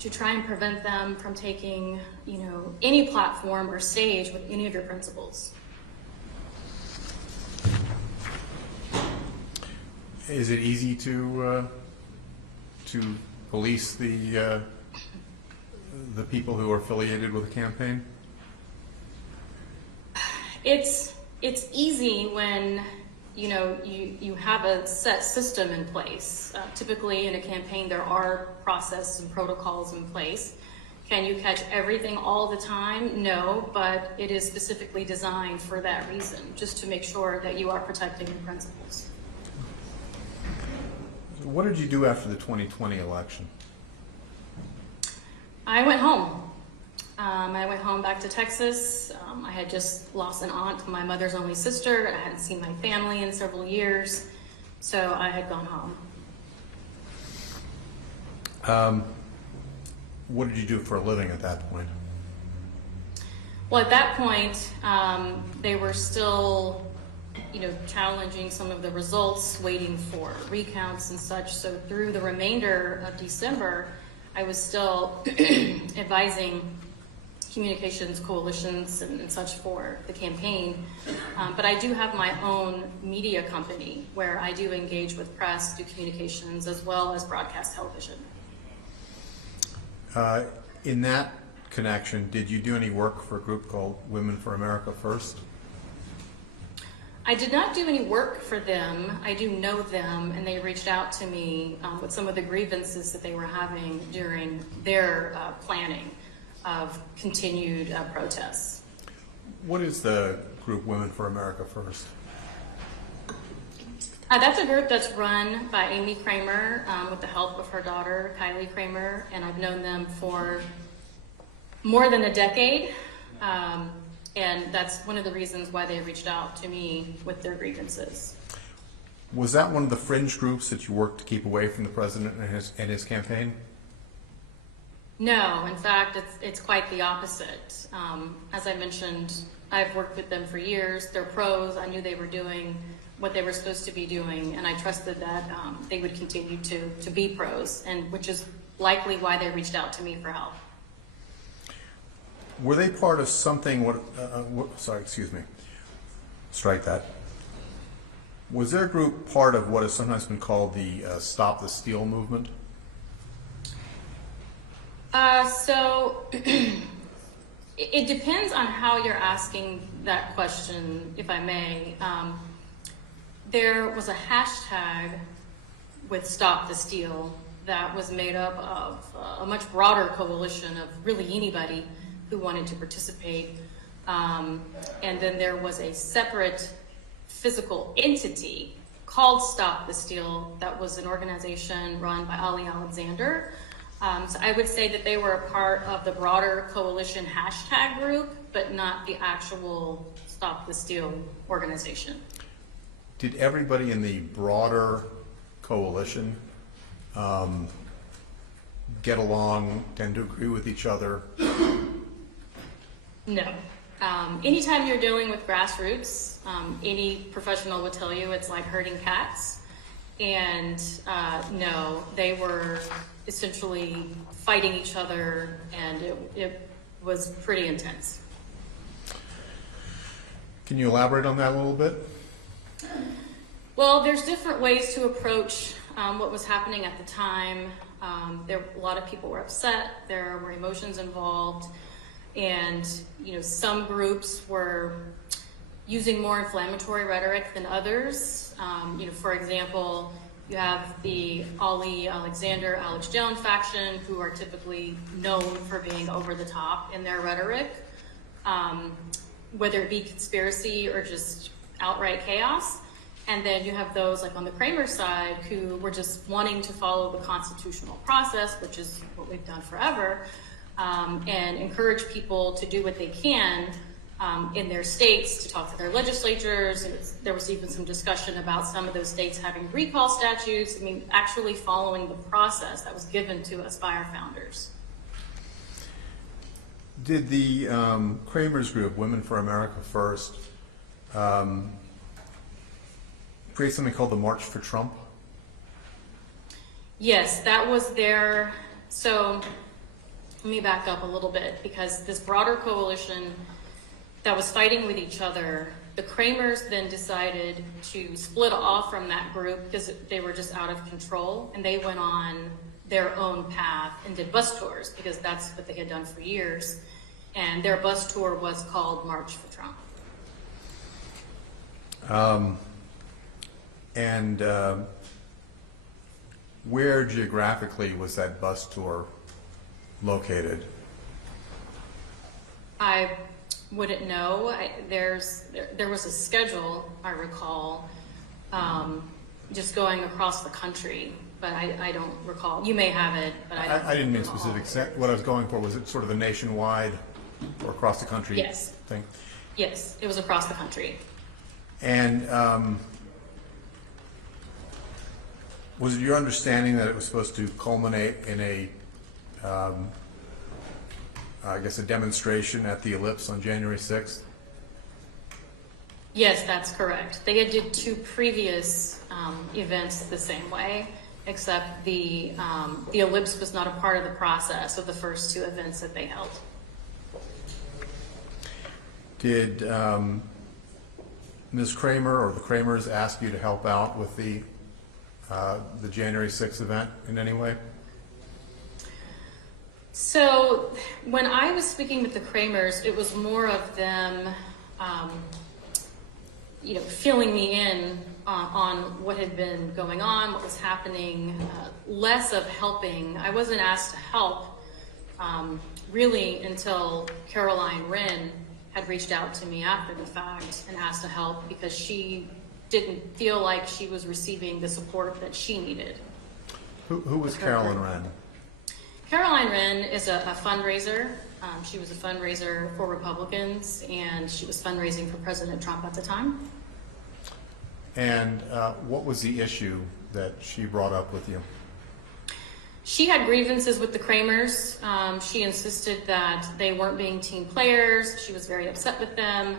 to try and prevent them from taking, any platform or stage with any of your principles. Is it easy to police the people who are affiliated with the campaign? It's easy when you have a set system in place. Typically in a campaign there are processes and protocols in place. Can you catch everything all the time? No, but it is specifically designed for that reason, just to make sure that you are protecting your principles. What did you do after the 2020 election? I went home. I went home back to Texas. I had just lost an aunt, my mother's only sister. I hadn't seen my family in several years, so I had gone home. What did you do for a living at that point? Well, at that point, they were still, challenging some of the results, waiting for recounts and such. So through the remainder of December, I was still advising communications coalitions and such for the campaign. But I do have my own media company where I do engage with press, do communications, as well as broadcast television. In that connection, did you do any work for a group called Women for America First? I did not do any work for them. I do know them, and they reached out to me with some of the grievances that they were having during their planning of continued protests. What is the group Women for America First? That's a group that's run by Amy Kramer with the help of her daughter, Kylie Kramer, and I've known them for more than a decade. And that's one of the reasons why they reached out to me with their grievances. Was that one of the fringe groups that you worked to keep away from the president and his campaign? No, in fact, it's quite the opposite. As I mentioned, I've worked with them for years. They're pros. I knew they were doing what they were supposed to be doing, and I trusted that they would continue to be pros, and which is likely why they reached out to me for help. Were they part of something, strike that. Was their group part of what has sometimes been called the Stop the Steal movement? So it depends on how you're asking that question, if I may. There was a hashtag with Stop the Steal that was made up of a much broader coalition of really anybody who wanted to participate. And then there was a separate physical entity called Stop the Steal that was an organization run by Ali Alexander. So I would say that they were a part of the broader coalition hashtag group, but not the actual Stop the Steal organization. Did everybody in the broader coalition get along, tend to agree with each other? No. Anytime you're dealing with grassroots, any professional would tell you it's like herding cats. And no, they were essentially fighting each other, and it was pretty intense. Can you elaborate on that a little bit? Well, there's different ways to approach what was happening at the time. A lot of people were upset. There were emotions involved, and some groups were using more inflammatory rhetoric than others. For example, you have the Ali Alexander, Alex Jones faction, who are typically known for being over the top in their rhetoric, whether it be conspiracy or just outright chaos. And then you have those like on the Kramer side who were just wanting to follow the constitutional process, which is what we've done forever, and encourage people to do what they can in their states, to talk to their legislatures. There was even some discussion about some of those states having recall statutes. I mean, actually following the process that was given to us by our founders. Did the Kramer's group, Women for America First, create something called the March for Trump? Yes, that was their, so let me back up a little bit, because this broader coalition that was fighting with each other, the Kramers then decided to split off from that group because they were just out of control, and they went on their own path and did bus tours because that's what they had done for years. And their bus tour was called March for Trump. Where geographically was that bus tour located? I wouldn't know. There was a schedule, I recall, just going across the country, but I don't recall. You may have it, but I don't I didn't mean recall. specific. What I was going for, was it sort of a nationwide or across the country Yes. thing? Yes, it was across the country. And was it your understanding that it was supposed to culminate in I guess a demonstration at the Ellipse on January 6th? Yes, that's correct. They had did two previous events the same way, except the Ellipse was not a part of the process of the first two events that they held. Did Ms. Kramer or the Kramers ask you to help out with the January 6th event in any way? So when I was speaking with the Kramers, it was more of them, filling me in on what had been going on, what was happening, less of helping. I wasn't asked to help really until Caroline Wren had reached out to me after the fact and asked to help because she didn't feel like she was receiving the support that she needed. Who was Carolyn Wren? Caroline Wren is a fundraiser. She was a fundraiser for Republicans, and she was fundraising for President Trump at the time. And what was the issue that she brought up with you? She had grievances with the Kramers. She insisted that they weren't being team players. She was very upset with them.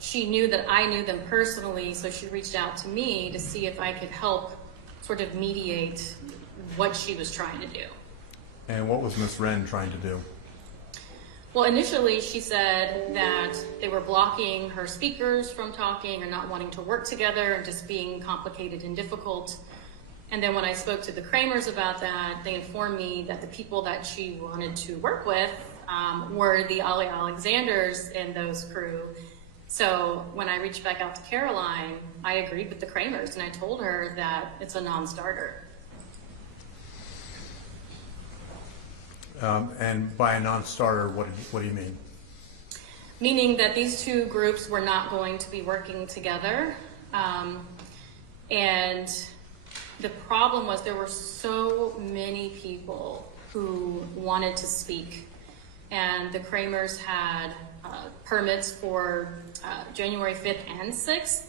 She knew that I knew them personally, so she reached out to me to see if I could help sort of mediate what she was trying to do. And what was Ms. Wren trying to do? Well, initially she said that they were blocking her speakers from talking or not wanting to work together and just being complicated and difficult. And then when I spoke to the Kramers about that, they informed me that the people that she wanted to work with were the Ali Alexanders and those crew. So when I reached back out to Caroline, I agreed with the Kramers and I told her that it's a non-starter. And by a non-starter, what do you mean? Meaning that these two groups were not going to be working together. And the problem was there were so many people who wanted to speak. And the Kramers had permits for January 5th and 6th.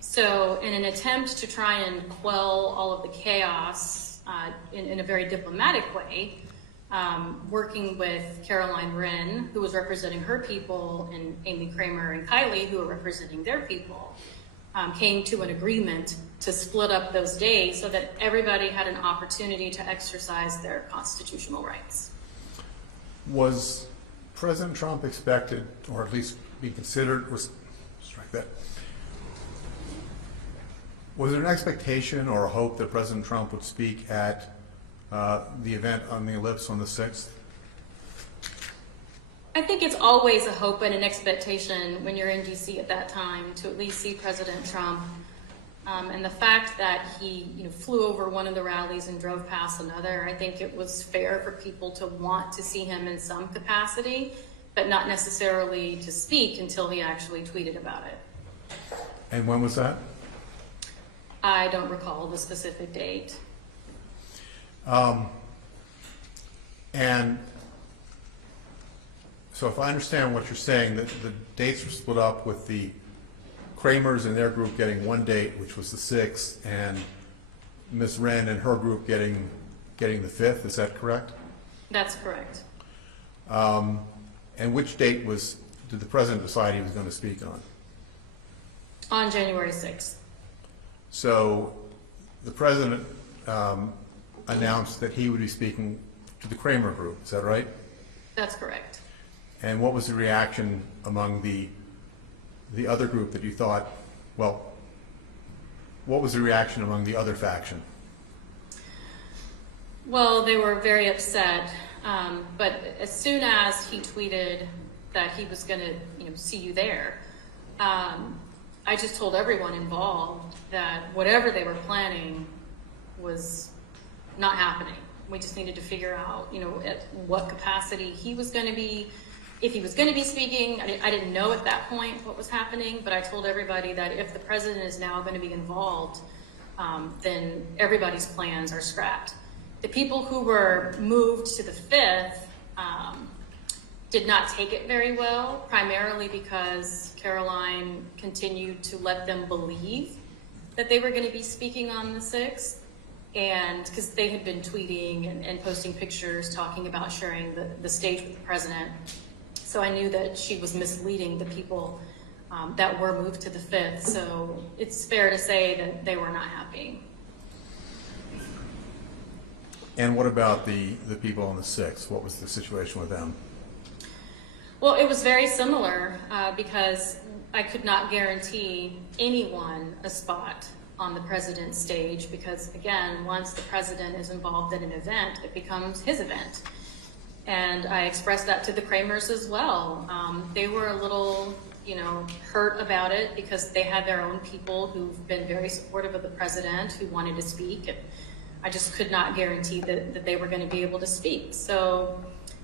So in an attempt to try and quell all of the chaos in a very diplomatic way, working with Caroline Wren, who was representing her people, and Amy Kramer and Kylie, who were representing their people, came to an agreement to split up those days so that everybody had an opportunity to exercise their constitutional rights. Was President Trump expected, or at least be considered, strike that, Was there an expectation or a hope that President Trump would speak at the event on the Ellipse on the 6th? I think it's always a hope and an expectation when you're in DC at that time to at least see President Trump. And the fact that he flew over one of the rallies and drove past another, I think it was fair for people to want to see him in some capacity, but not necessarily to speak until he actually tweeted about it. And when was that? I don't recall the specific date. And so if I understand what you're saying, that the dates were split up with the Kramers and their group getting one date, which was the 6th, and Ms. Wren and her group getting the 5th, is that correct? That's correct. And which date did the president decide he was going to speak on? On January 6th. So the president announced that he would be speaking to the Kramer group, is that right? That's correct. And what was the reaction among the other group that you thought, well, what was the reaction among the other faction? Well, they were very upset, but as soon as he tweeted that he was going to, see you there, I just told everyone involved that whatever they were planning was not happening. We just needed to figure out, at what capacity he was going to be, if he was going to be speaking. I didn't know at that point what was happening, but I told everybody that if the president is now going to be involved, then everybody's plans are scrapped. The people who were moved to the 5th did not take it very well, primarily because Caroline continued to let them believe that they were going to be speaking on the 6th, and because they had been tweeting and posting pictures talking about sharing the stage with the president. So I knew that she was misleading the people that were moved to the 5th. So it's fair to say that they were not happy. And what about the people on the 6th? What was the situation with them? Well, it was very similar because I could not guarantee anyone a spot on the president's stage because, again, once the president is involved in an event, it becomes his event. And I expressed that to the Kramers as well. They were a little, hurt about it because they had their own people who've been very supportive of the president who wanted to speak. And I just could not guarantee that they were going to be able to speak. So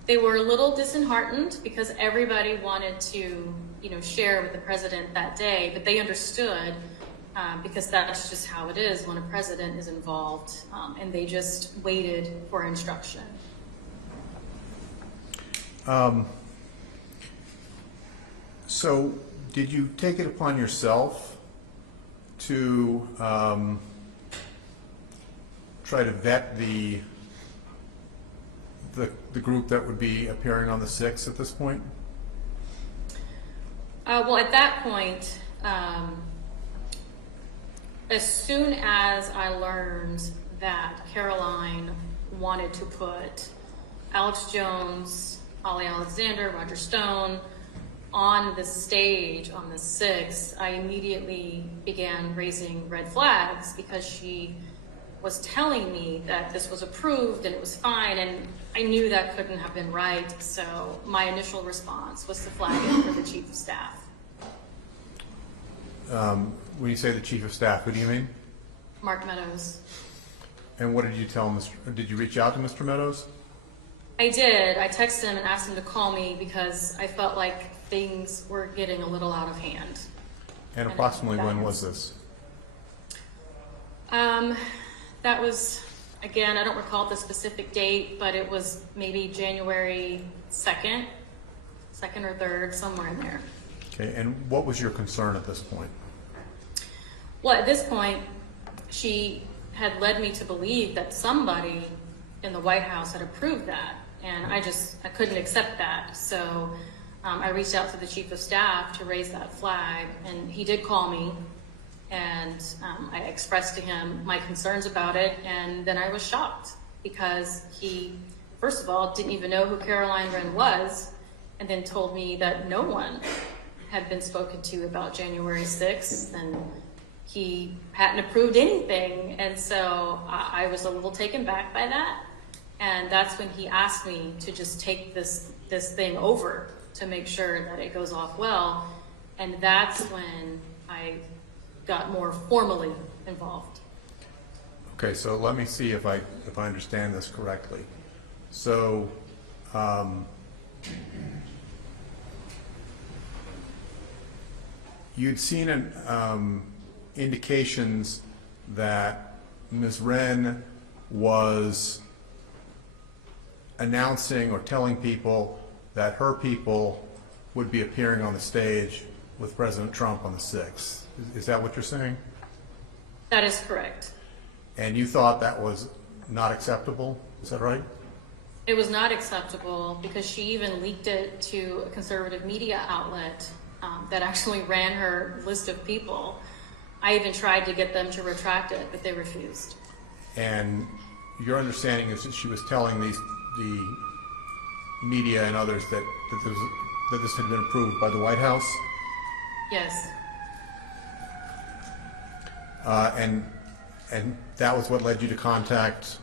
they were a little disheartened because everybody wanted to, share with the president that day, but they understood because that's just how it is when a president is involved, and they just waited for instruction. So did you take it upon yourself to try to vet the group that would be appearing on the 6th at this point? Well, at that point, as soon as I learned that Caroline wanted to put Alex Jones, Holly Alexander, Roger Stone on the stage on the 6th, I immediately began raising red flags because she was telling me that this was approved and it was fine, and I knew that couldn't have been right, so my initial response was to flag it for the chief of staff. When you say the chief of staff, who do you mean? Mark Meadows. And what did you tell him? Did you reach out to Mr. Meadows? I did. I texted him and asked him to call me because I felt like things were getting a little out of hand. And approximately when was this? That was, again, I don't recall the specific date, but it was maybe January 2nd or 3rd, somewhere in there. Okay, and what was your concern at this point? Well, at this point, she had led me to believe that somebody in the White House had approved that, and I couldn't accept that. So I reached out to the chief of staff to raise that flag, and he did call me, and I expressed to him my concerns about it, and then I was shocked because he, first of all, didn't even know who Caroline Wren was, and then told me that no one had been spoken to about January 6th, and he hadn't approved anything. And so I was a little taken back by that. And that's when he asked me to just take this thing over to make sure that it goes off well. And that's when I got more formally involved. Okay, so let me see if I understand this correctly. So, you'd seen indications that Ms. Wren was announcing or telling people that her people would be appearing on the stage with President Trump on the 6th. Is that what you're saying? That is correct. And you thought that was not acceptable? Is that right? It was not acceptable because she even leaked it to a conservative media outlet that actually ran her list of people. I even tried to get them to retract it, but they refused. And your understanding is that she was telling the media and others that this had been approved by the White House? Yes. And that was what led you to contact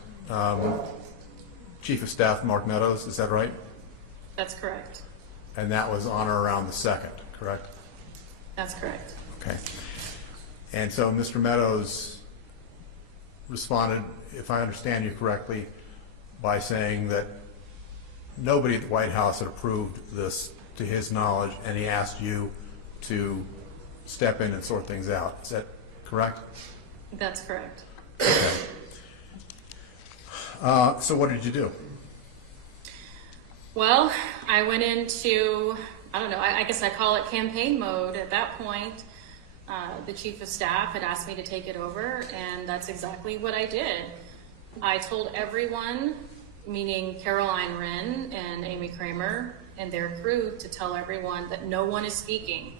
Chief of Staff Mark Meadows, is that right? That's correct. And that was on or around the 2nd, correct? That's correct. Okay. And so Mr. Meadows responded, if I understand you correctly, by saying that nobody at the White House had approved this to his knowledge, and he asked you to step in and sort things out. Is that correct? That's correct. Okay. So what did you do? Well, I went into, I don't know, I guess I call it campaign mode at that point. The Chief of Staff had asked me to take it over, and that's exactly what I did. I told everyone, meaning Caroline Wren and Amy Kramer and their crew, to tell everyone that no one is speaking.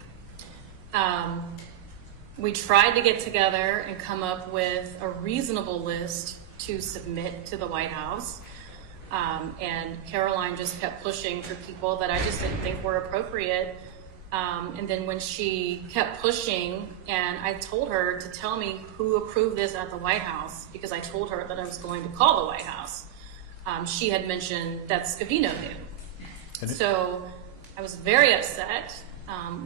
We tried to get together and come up with a reasonable list to submit to the White House. And Caroline just kept pushing for people that I just didn't think were appropriate. And then when she kept pushing, and I told her to tell me who approved this at the White House, because I told her that I was going to call the White House, she had mentioned that Scavino knew. So I was very upset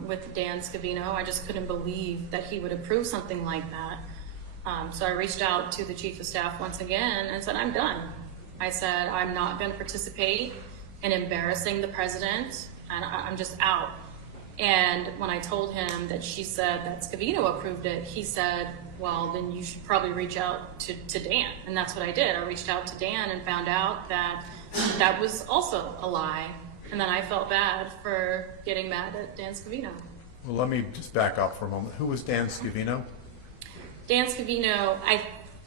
with Dan Scavino. I just couldn't believe that he would approve something like that. So I reached out to the Chief of Staff once again and said, I'm done. I said, I'm not going to participate in embarrassing the president, and I'm just out. And when I told him that she said that Scavino approved it, he said, well, then you should probably reach out to Dan. And that's what I did. I reached out to Dan and found out that that was also a lie. And then I felt bad for getting mad at Dan Scavino. Well, let me just back up for a moment. Who was Dan Scavino? Dan Scavino, I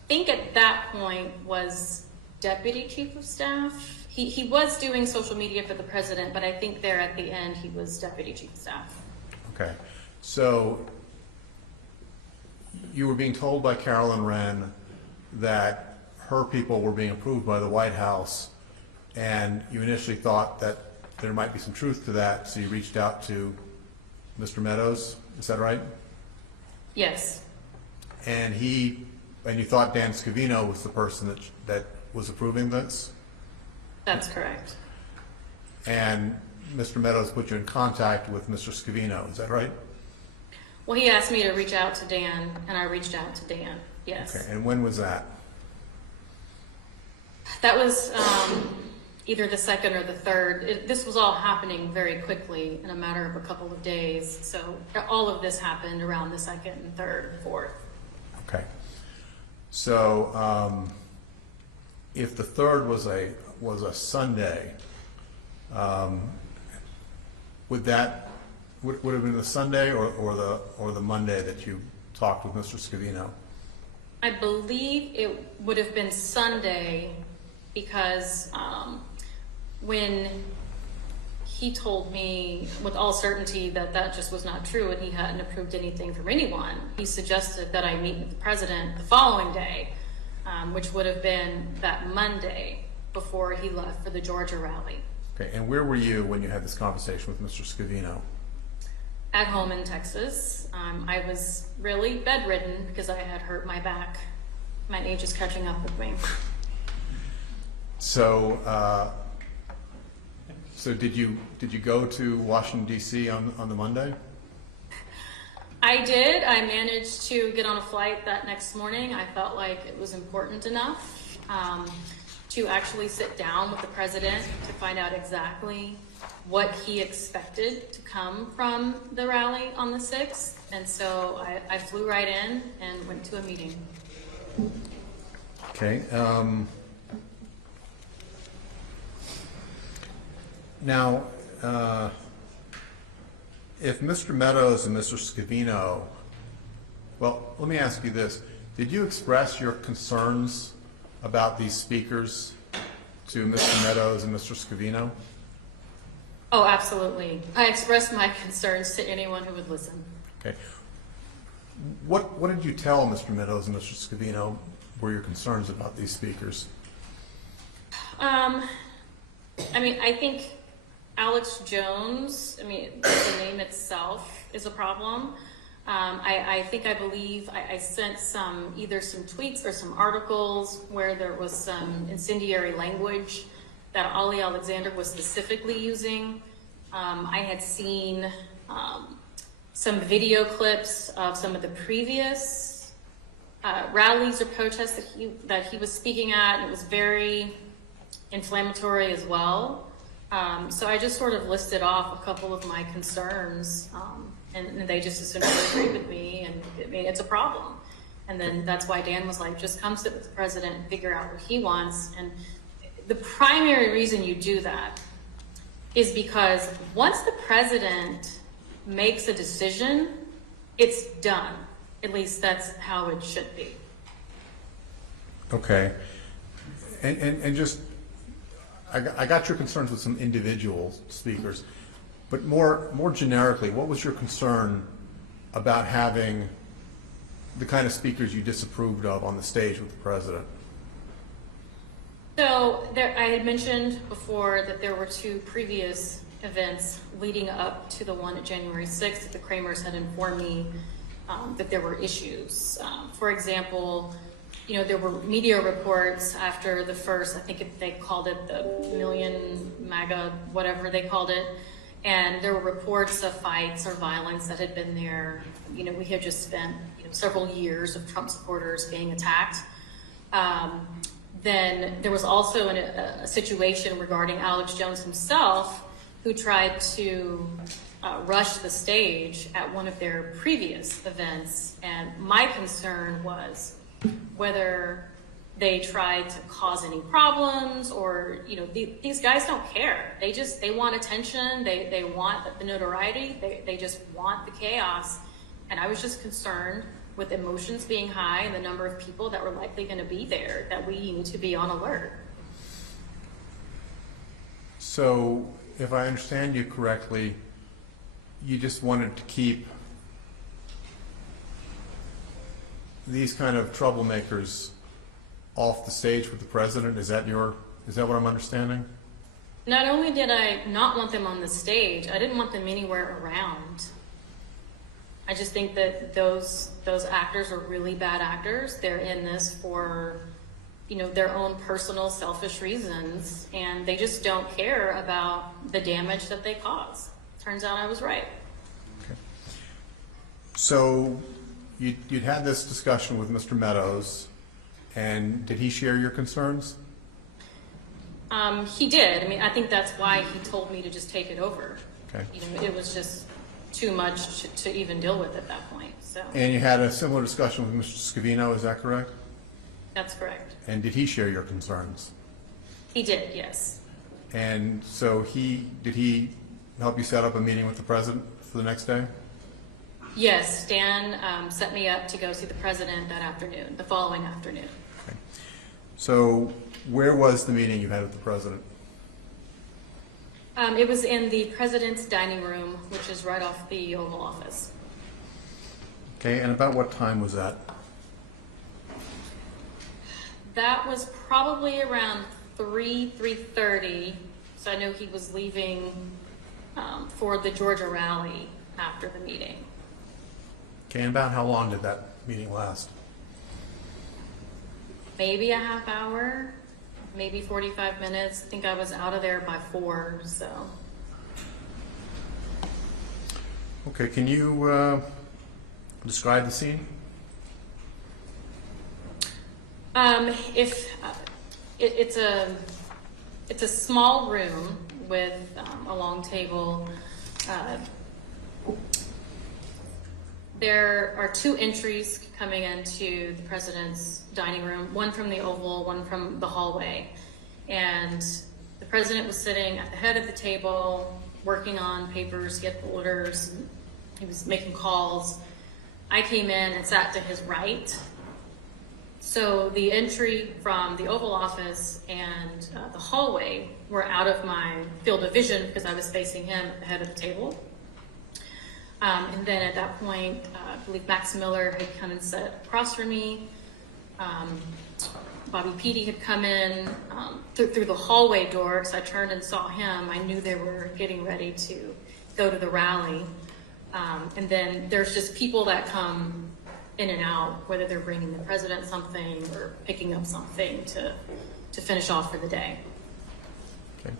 think at that point, was Deputy Chief of Staff. He was doing social media for the president, but I think there at the end he was Deputy Chief of Staff. Okay. So you were being told by Carolyn Wren that her people were being approved by the White House, and you initially thought that there might be some truth to that, so you reached out to Mr. Meadows. Is that right? Yes. And you thought Dan Scavino was the person that was approving this? That's correct. And Mr. Meadows put you in contact with Mr. Scavino, is that right? Well, he asked me to reach out to Dan, and I reached out to Dan, yes. Okay, and when was that? That was either the 2nd or the 3rd. This was all happening very quickly in a matter of a couple of days. So all of this happened around the 2nd and 3rd and 4th. Okay. So if the 3rd was a Sunday, would have been the Sunday or the Monday that you talked with Mr. Scavino? I believe it would have been Sunday, because when he told me with all certainty that just was not true and he hadn't approved anything from anyone, he suggested that I meet with the president the following day, which would have been that Monday before he left for the Georgia rally. Okay, and where were you when you had this conversation with Mr. Scavino? at home in Texas. I was really bedridden because I had hurt my back. My age is catching up with me. So, did you go to Washington D.C. on the Monday? I did. I managed to get on a flight that next morning. I felt like it was important enough to actually sit down with the president to find out exactly what he expected to come from the rally on the 6th. And so I flew right in and went to a meeting. Okay. Now, if Mr. Meadows and Mr. Scavino, well, let me ask you this. Did you express your concerns about these speakers to Mr. Meadows and Mr. Scavino? Oh, absolutely. I expressed my concerns to anyone who would listen. Okay. What did you tell Mr. Meadows and Mr. Scavino were your concerns about these speakers? I mean, I think Alex Jones, I mean, the name itself is a problem. I believe I sent either some tweets or some articles where there was some incendiary language that Ali Alexander was specifically using. I had seen some video clips of some of the previous rallies or protests that he was speaking at, and it was very inflammatory as well. So I just sort of listed off a couple of my concerns, and they just assumed they agreed with me, and I mean, it's a problem. And then that's why Dan was like, just come sit with the president and figure out what he wants. And the primary reason you do that is because once the president makes a decision, it's done. At least that's how it should be. Okay. And just, I got your concerns with some individual speakers, but more generically, what was your concern about having the kind of speakers you disapproved of on the stage with the president? So I had mentioned before that there were two previous events leading up to the one at January 6th that the Kramers had informed me that there were issues. For example, you know, there were media reports after the first, I think they called it the Million MAGA, whatever they called it, and there were reports of fights or violence that had been there. You know, we had just spent several years of Trump supporters being attacked. Then there was also a situation regarding Alex Jones himself, who tried to rush the stage at one of their previous events. And my concern was whether they tried to cause any problems or, these guys don't care. They want attention. They want the notoriety. They just want the chaos. And I was just concerned with emotions being high and the number of people that were likely going to be there, that we need to be on alert. So, if I understand you correctly, you just wanted to keep these kind of troublemakers off the stage with the president? Is that what I'm understanding? Not only did I not want them on the stage, I didn't want them anywhere around. I just think that those actors are really bad actors. They're in this for, their own personal selfish reasons, and they just don't care about the damage that they cause. Turns out I was right. Okay. So you'd had this discussion with Mr. Meadows, and did he share your concerns? He did. I mean, I think that's why he told me to just take it over. Okay. It was just too much to even deal with at that point. So. And you had a similar discussion with Mr. Scavino, is that correct? That's correct. And did he share your concerns? He did, yes. And so did he help you set up a meeting with the president for the next day? Yes, Dan set me up to go see the president the following afternoon. Okay. So where was the meeting you had with the president? It was in the president's dining room, which is right off the Oval Office. Okay, and about what time was that? That was probably around 3:30. So I know he was leaving for the Georgia rally. after the meeting. Okay, and about how long did that meeting last? Maybe a half hour, maybe 45 minutes. I think I was out of there by 4, so. Okay, can you describe the scene? It's a small room with a long table. There are 2 entries coming into the president's dining room, one from the Oval, one from the hallway. And the president was sitting at the head of the table, working on papers, he had folders, he was making calls. I came in and sat to his right. So the entry from the Oval Office and the hallway were out of my field of vision because I was facing him at the head of the table. And then at that point, I believe Max Miller had come and sat across from me. Bobby Petey had come in through the hallway door, because I turned and saw him. I knew they were getting ready to go to the rally. And then there's just people that come in and out, whether they're bringing the president something or picking up something to finish off for the day. Okay.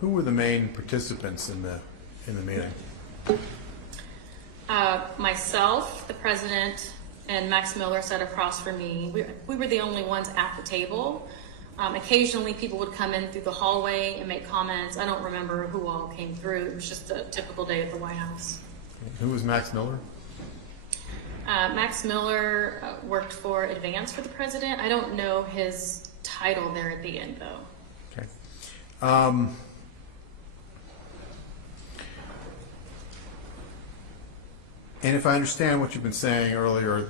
Who were the main participants in the meeting? Myself, the president, and Max Miller sat across from me. We were the only ones at the table. Occasionally people would come in through the hallway and make comments. I don't remember who all came through. It was just a typical day at the White House. Who was Max Miller? Max Miller worked for Advance for the president. I don't know his title there at the end, though. Okay. And if I understand what you've been saying earlier,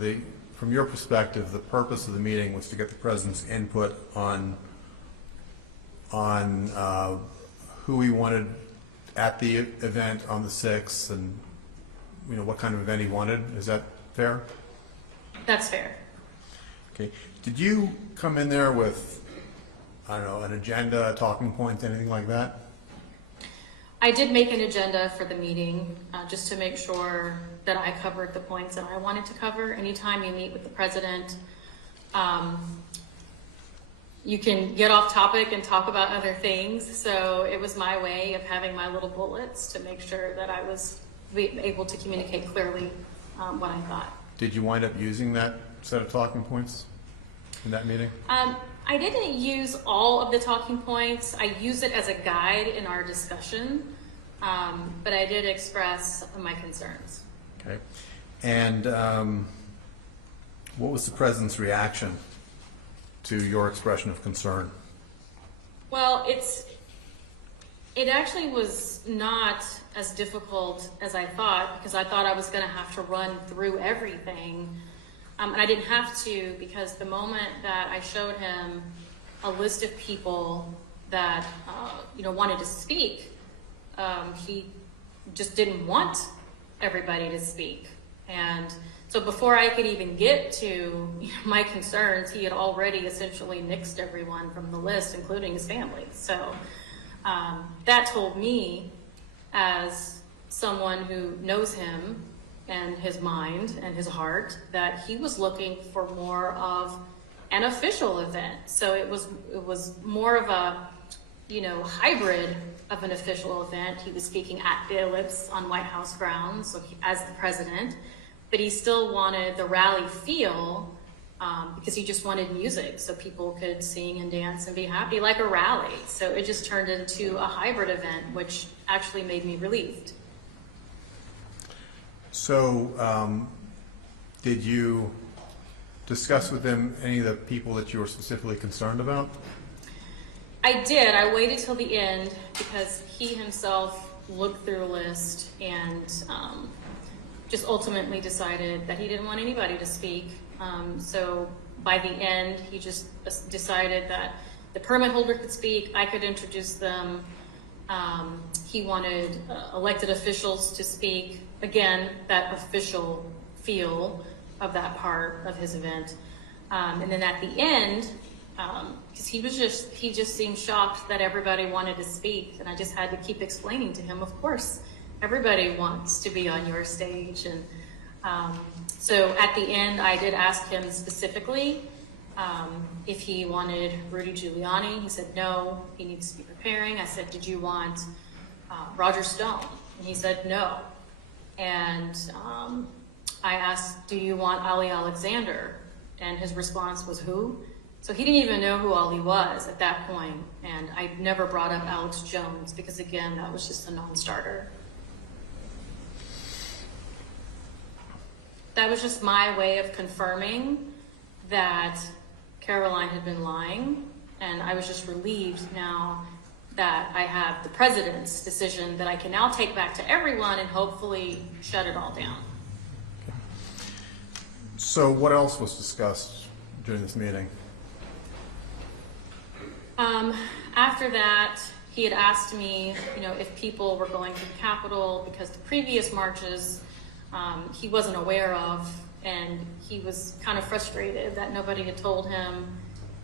from your perspective, the purpose of the meeting was to get the president's input on who he wanted at the event on the 6th, and what kind of event he wanted. Is that fair? That's fair. Okay. Did you come in there with, I don't know, an agenda, talking points, anything like that? I did make an agenda for the meeting just to make sure that I covered the points that I wanted to cover. Anytime you meet with the president, you can get off topic and talk about other things. So it was my way of having my little bullets to make sure that I was able to communicate clearly what I thought. Did you wind up using that set of talking points in that meeting? I didn't use all of the talking points. I used it as a guide in our discussion, but I did express my concerns. Okay. And what was the president's reaction to your expression of concern? Well, it actually was not as difficult as I thought, because I thought I was going to have to run through everything. And I didn't have to, because the moment that I showed him a list of people that wanted to speak, he just didn't want everybody to speak. And so before I could even get to my concerns, he had already essentially nixed everyone from the list, including his family. So that told me, as someone who knows him and his mind and his heart, that he was looking for more of an official event. So it was more of a hybrid of an official event. He was speaking at the ellipse on White House grounds, so as the president, but he still wanted the rally feel, because he just wanted music so people could sing and dance and be happy like a rally. So it just turned into a hybrid event, which actually made me relieved. So did you discuss with them any of the people that you were specifically concerned about? I did. I waited till the end because he himself looked through a list and just ultimately decided that he didn't want anybody to speak. So by the end, he just decided that the permit holder could speak, I could introduce them. He wanted elected officials to speak. Again, that official feel of that part of his event. And then at the end, because he just seemed shocked that everybody wanted to speak, and I just had to keep explaining to him, of course, everybody wants to be on your stage. And so at the end, I did ask him specifically if he wanted Rudy Giuliani. He said no, he needs to be preparing. I said, did you want Roger Stone? And he said no. And I asked, do you want Ali Alexander? And his response was, who? So he didn't even know who Ali was at that point. And I never brought up Alex Jones because, again, that was just a non-starter. That was just my way of confirming that Caroline had been lying. And I was just relieved now that I have the president's decision that I can now take back to everyone and hopefully shut it all down. So what else was discussed during this meeting? After that, he had asked me, if people were going to the Capitol because the previous marches he wasn't aware of, and he was kind of frustrated that nobody had told him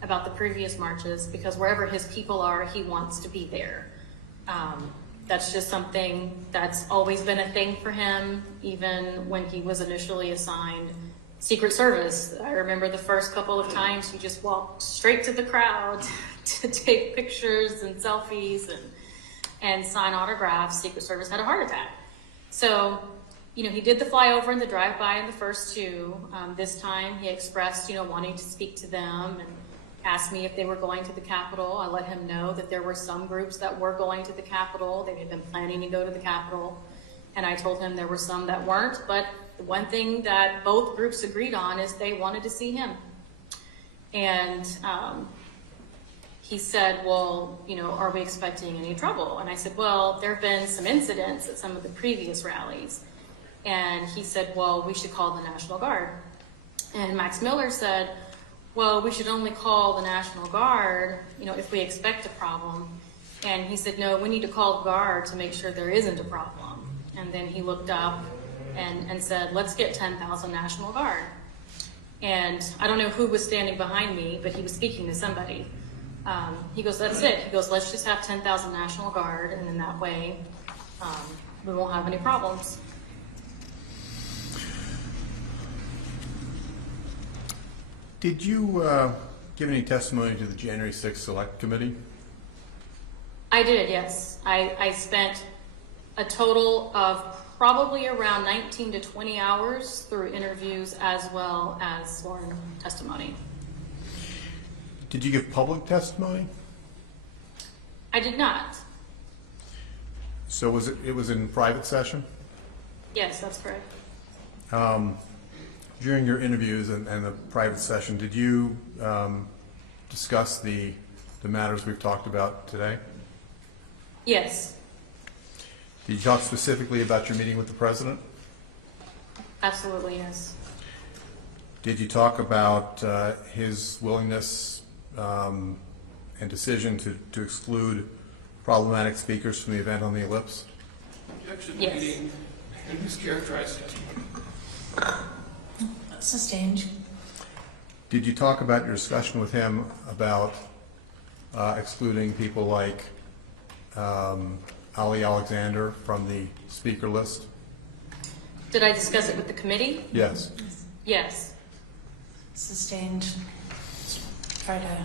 about the previous marches because wherever his people are, he wants to be there. That's just something that's always been a thing for him, even when he was initially assigned Secret Service. I remember the first couple of times he just walked straight to the crowd to take pictures and selfies and sign autographs. Secret Service had a heart attack. So, he did the flyover and the drive-by in the first two. This time he expressed, wanting to speak to them and asked me if they were going to the Capitol. I let him know that there were some groups that were going to the Capitol. They had been planning to go to the Capitol. And I told him there were some that weren't, but the one thing that both groups agreed on is they wanted to see him. And he said, well, are we expecting any trouble? And I said, well, there have been some incidents at some of the previous rallies. And he said, well, we should call the National Guard. And Max Miller said, well, we should only call the National Guard, if we expect a problem. And he said, no, we need to call the Guard to make sure there isn't a problem. And then he looked up and said, let's get 10,000 National Guard. And I don't know who was standing behind me, but he was speaking to somebody. He goes, that's it. He goes, let's just have 10,000 National Guard, and in that way, we won't have any problems. Did you give any testimony to the January 6th Select Committee? I did, yes. I spent a total of probably around 19 to 20 hours through interviews as well as sworn testimony. Did you give public testimony? I did not. So it was in private session? Yes, that's correct. During your interviews and the private session, did you discuss the matters we've talked about today? Yes, Did you talk specifically about your meeting with the president? absolutely, yes. Did you talk about his willingness and decision to exclude problematic speakers from the event on the Ellipse? Objection Yes. meeting and mischaracterized testimony. Sustained. Did you talk about your discussion with him about excluding people like Ali Alexander from the speaker list? Did I discuss it with the committee? Yes. Yes. Sustained. Try to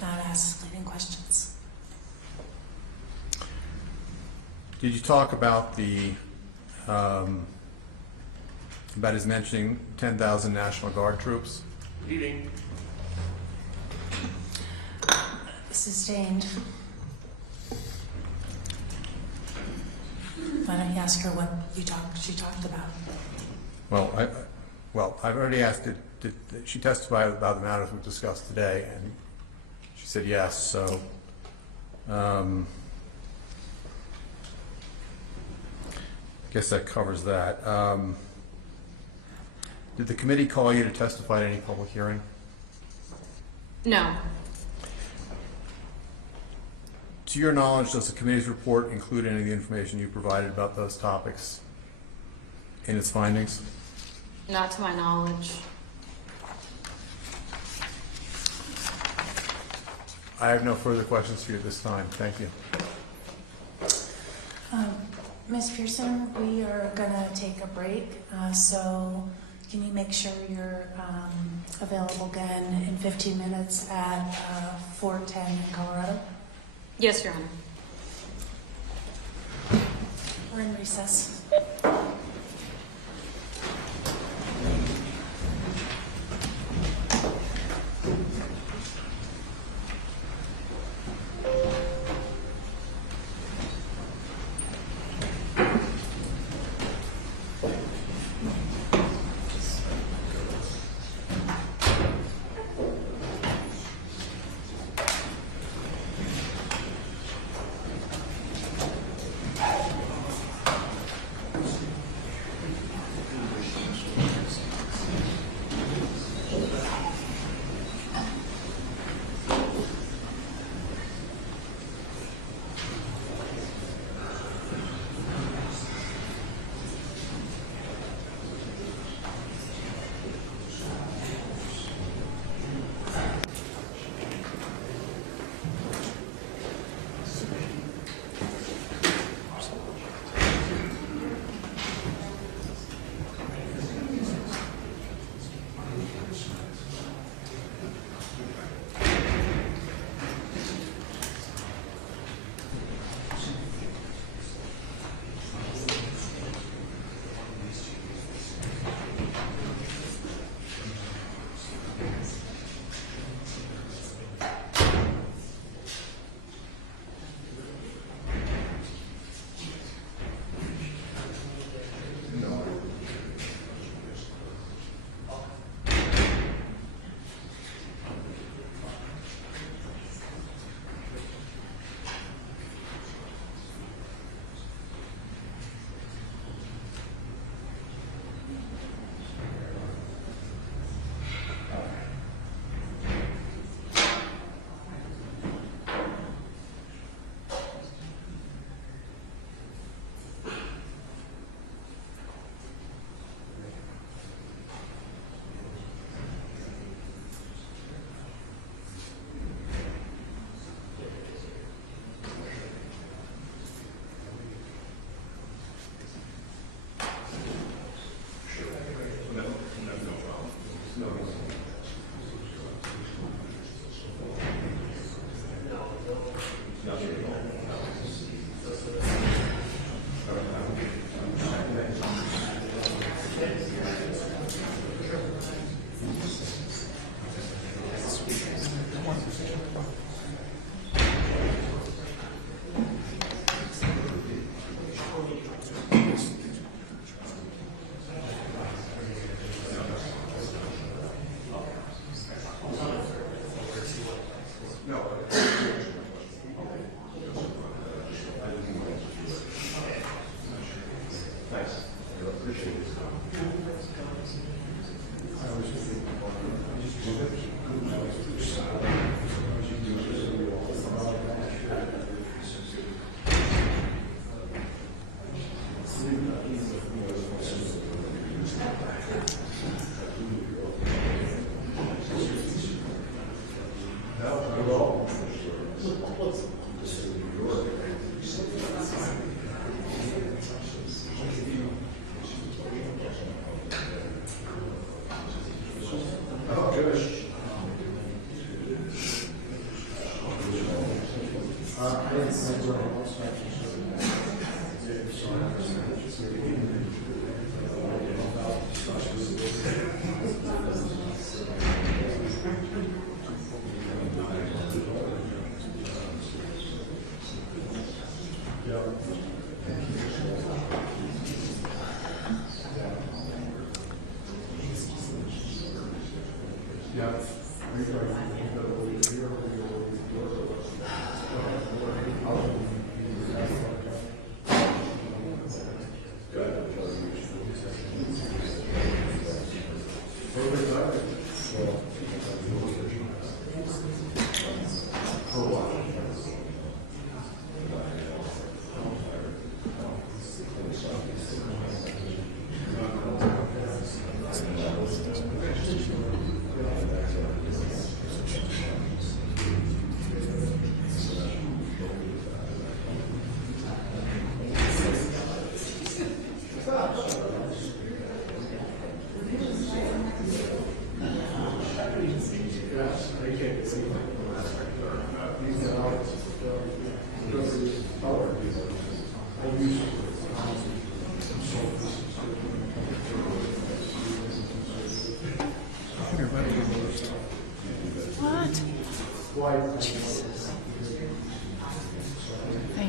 not ask leading questions. Did you talk about about his mentioning 10,000 National Guard troops? Meeting. Sustained. Why don't you ask her what she talked about? Well, I've already asked, did she testify about the matters we've discussed today? And she said yes, so I guess that covers that. Did the committee call you to testify at any public hearing? No. To your knowledge, does the committee's report include any of the information you provided about those topics in its findings? Not to my knowledge. I have no further questions for you at this time. Thank you. Ms. Pearson, we are gonna take a break, so can you make sure you're available again in 15 minutes at 410 in Colorado? Yes, Your Honor. We're in recess.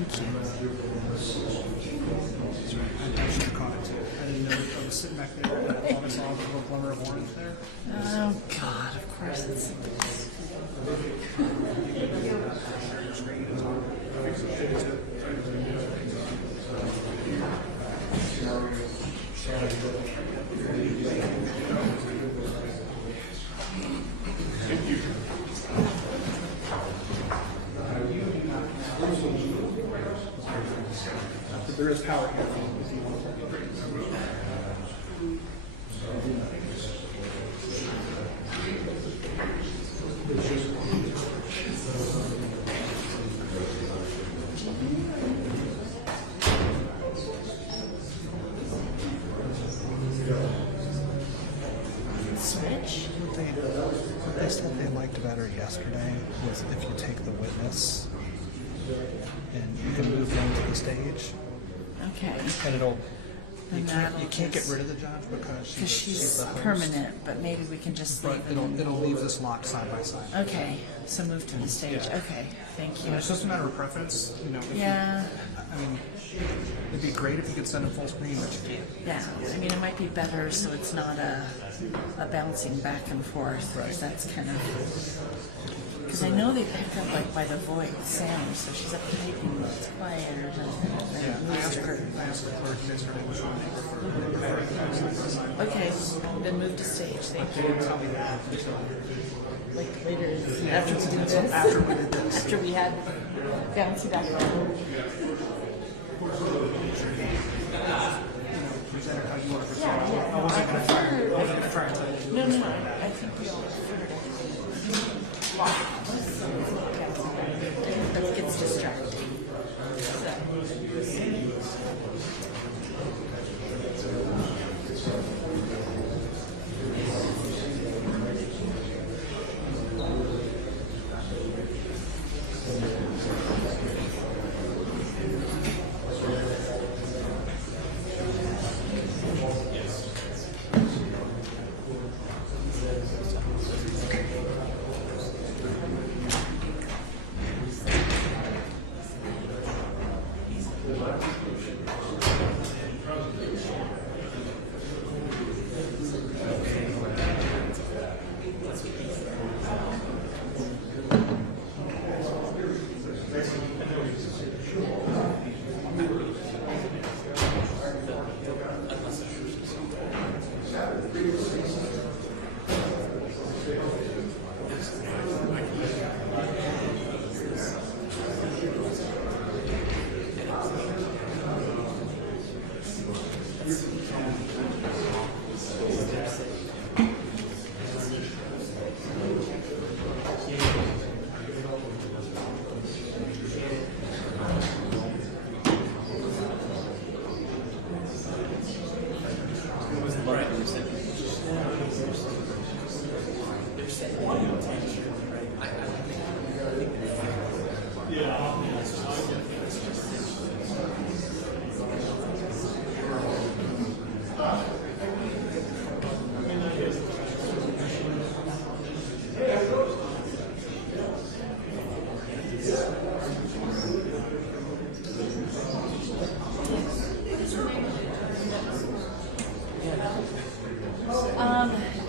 Thank you. I should have caught it too. I didn't know I was sitting back there and I thought I saw a little glimmer of orange there. Oh, God, of course it's... There is power here. Switch? What they said they liked better yesterday was if you take the witness and you can move them to the stage, Okay. and it'll. You And can't, that'll you can't get just- rid of the judge because She's the host. permanent, but maybe we can just But leave them. it'll leave this locked side by side. Okay, so move to the stage. Yeah. Okay, thank you. And it's just a matter of preference, you know. If Yeah, I mean, it'd be great if you could send it full screen, but you can't. yeah. I mean, it might be better so it's not a bouncing back and forth. 'Cause Right. that's kind of... Because I know they pick up like by the voice sound, so she's up typing, it's quieter than I asked her clerk yesterday which one they prefer. Okay, then move to stage. Thank you. Like later, after we do this? After we did this. After we had bouncy back and forth. Present it how you want to present Yeah, it. yeah. No, I prefer. No, I think we all prefer it. That gets distracting.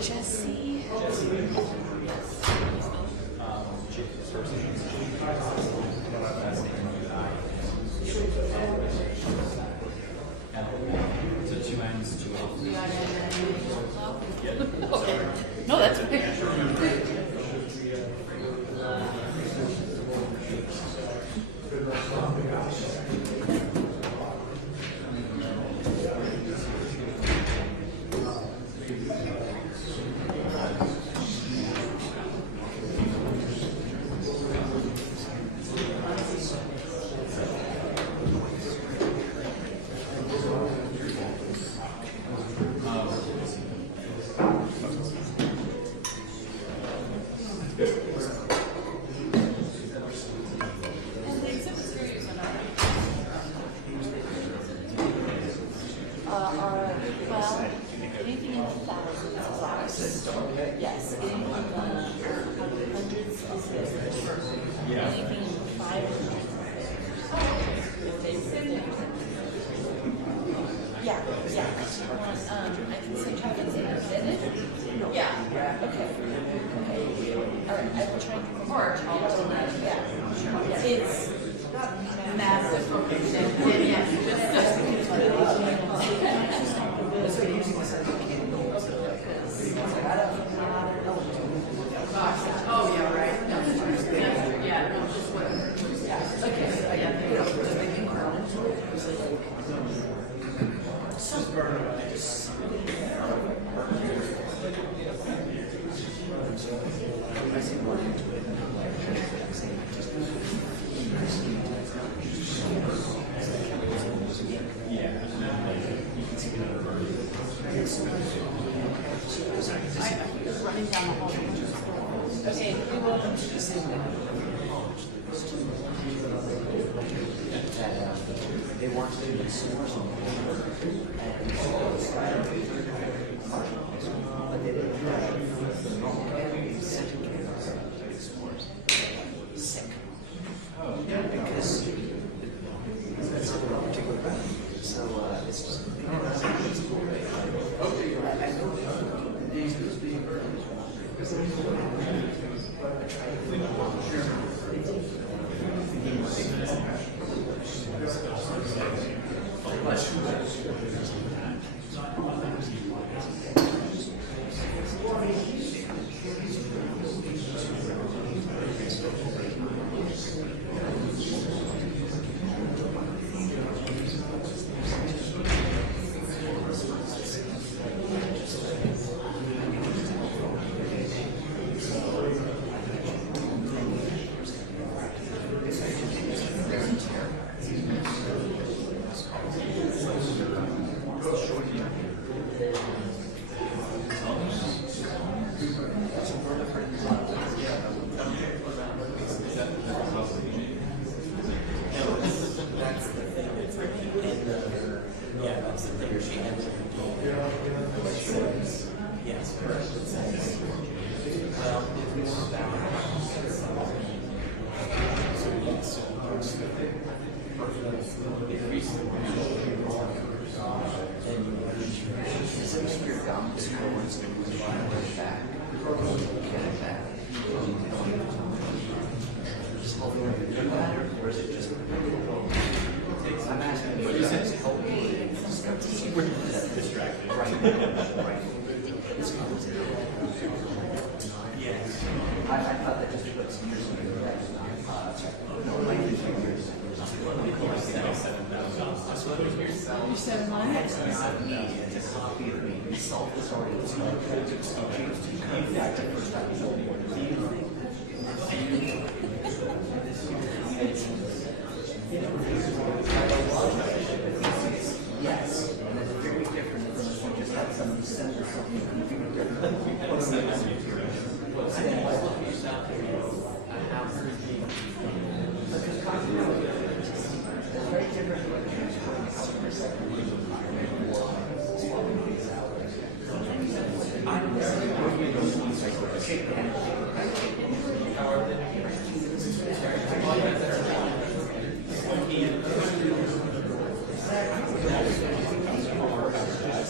Jesse. No, that's okay. Well, anything in the thousands is ours. Yes, anything in the hundreds is theirs. Anything in the 500s is theirs. I can send you it. Yeah. Okay. All right. I will try and report. Yeah. It's massive. Oh, yeah, right. Yeah, no, just what. Okay, running down the hall. Okay, we will. They weren't doing source on but they didn't have the normal sick. Because that's a particular bad. So it's just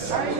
Sorry.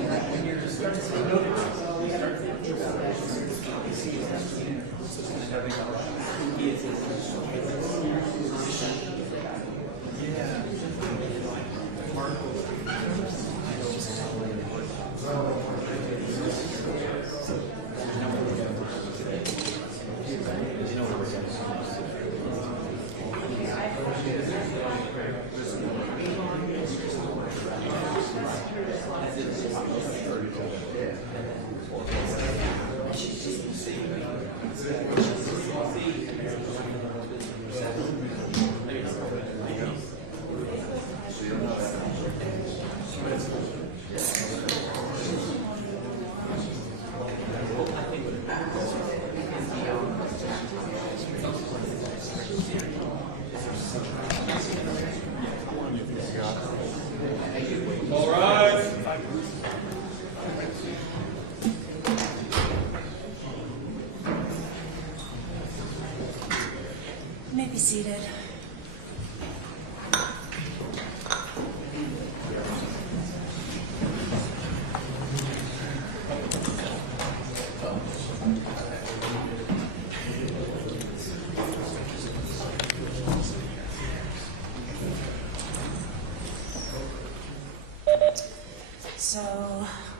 So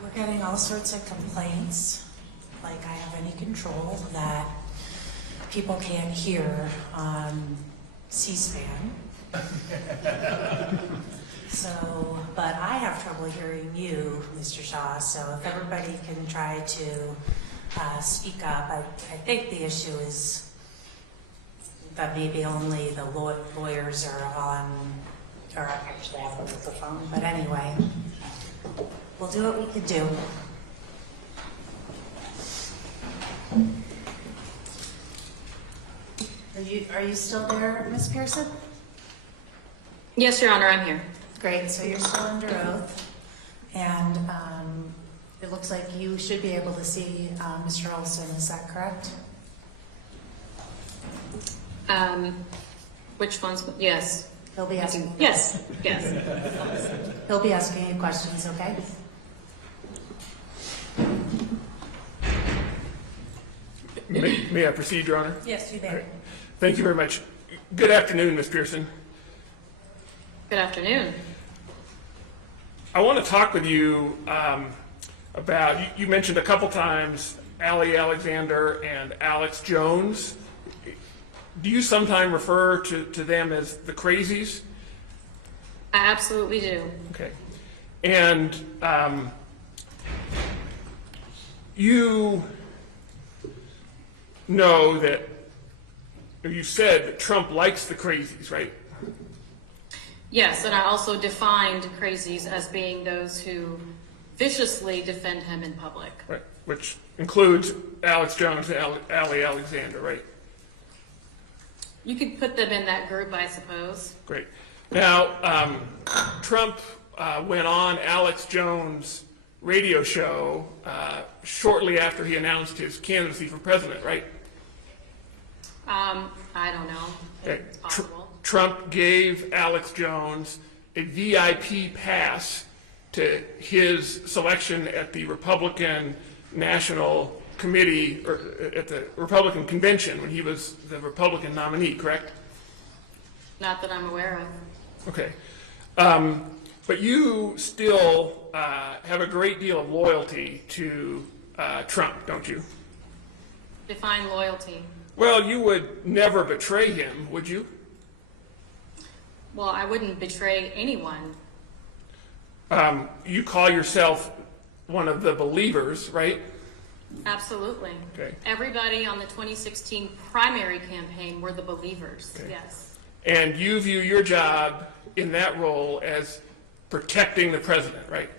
we're getting all sorts of complaints, like I have any control, that people can't hear on C-SPAN. So, but I have trouble hearing you, Mr. Shaw, so if everybody can try to speak up. I think the issue is that maybe only the lawyers are on, or actually have the phone, but anyway, we'll do what we can do. Are you still there, Ms. Pearson? Yes, Your Honor, I'm here. Great, so you're still under oath, and it looks like you should be able to see Mr. Olson, is that correct? Which ones? Yes. He'll be asking. Yes, yes. He'll be asking you questions, okay? May I proceed, Your Honor? Yes, you may. Thank you very much. Good afternoon, Ms. Pierson. Good afternoon. I want to talk with you about, you mentioned a couple times Ali Alexander and Alex Jones. Do you sometimes refer to them as the crazies? I absolutely do. Okay. And you know that, or you said that Trump likes the crazies, right? Yes, and I also defined crazies as being those who viciously defend him in public. Right, which includes Alex Jones and Ali Alexander, right? You could put them in that group, I suppose. Great. Now, Trump went on Alex Jones' radio show shortly after he announced his candidacy for president, right? I don't know. Okay. It's possible. Trump gave Alex Jones a VIP pass to his selection at the Republican National Committee, or at the Republican Convention when he was the Republican nominee, correct? Not that I'm aware of. Okay. But you still have a great deal of loyalty to Trump, don't you? Define loyalty. Well, you would never betray him, would you? Well, I wouldn't betray anyone. You call yourself one of the believers, right? Absolutely. Okay. Everybody on the 2016 primary campaign were the believers, Okay. yes. And you view your job in that role as protecting the president, right?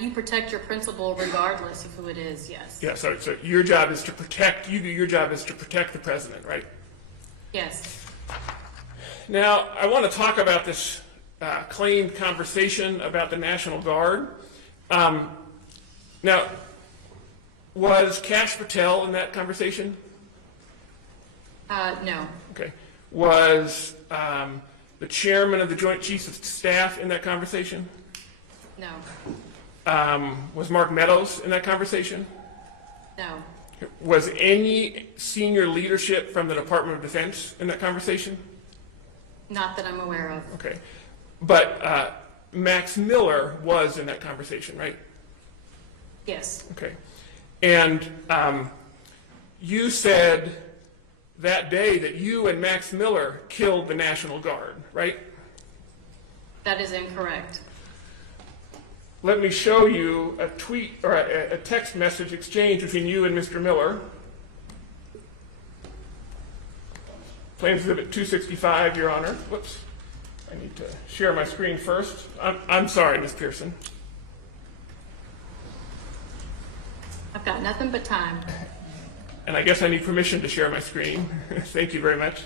You protect your principal regardless of who it is, yes. Yeah, so your job is to protect, you view your job is to protect the president, right? Yes. Now, I want to talk about this claimed conversation about the National Guard. Now, was Kash Patel in that conversation? No. Okay. Was the chairman of the Joint Chiefs of Staff in that conversation? No. Was Mark Meadows in that conversation? No. Was any senior leadership from the Department of Defense in that conversation? Not that I'm aware of. Okay. But Max Miller was in that conversation, right? Yes. Okay. And you said that day that you and Max Miller killed the National Guard, right? That is incorrect. Let me show you a tweet or a text message exchange between you and Mr. Miller. Plaintiff's Exhibit 265, Your Honor. Whoops. I need to share my screen first. I'm sorry, Ms. Pierson. I've got nothing but time. And I guess I need permission to share my screen. Thank you very much.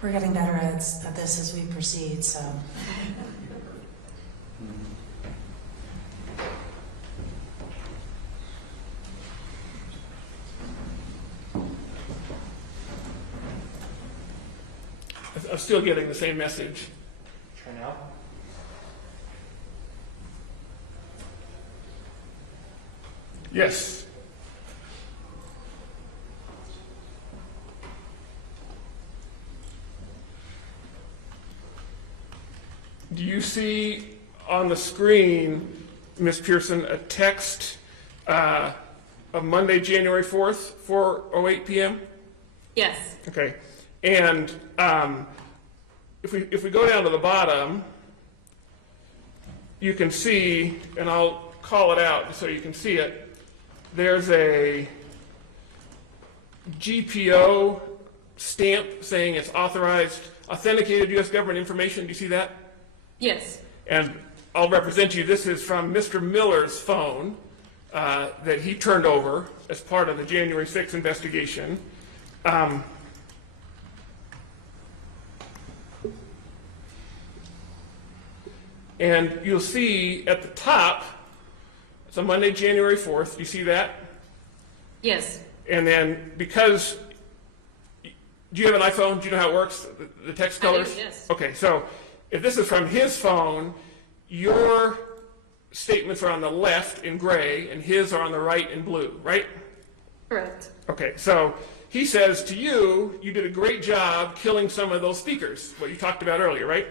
We're getting better at this as we proceed, so. I'm still getting the same message. Try now. Yes. Do you see on the screen, Ms. Pearson, a text of Monday, January 4th, 4:08 p.m.? Yes. Okay. And if we go down to the bottom, you can see, and I'll call it out so you can see it, there's a GPO stamp saying it's authorized, authenticated U.S. government information. Do you see that? Yes. And I'll represent you. This is from Mr. Miller's phone that he turned over as part of the January 6th investigation. And you'll see at the top, it's a Monday, January 4th. Do you see that? Yes. And then because, do you have an iPhone? Do you know how it works, the text colors? I do, yes. Okay, so if this is from his phone, your statements are on the left in gray and his are on the right in blue, right? Correct. Okay, so he says to you, you did a great job killing some of those speakers, what you talked about earlier, right?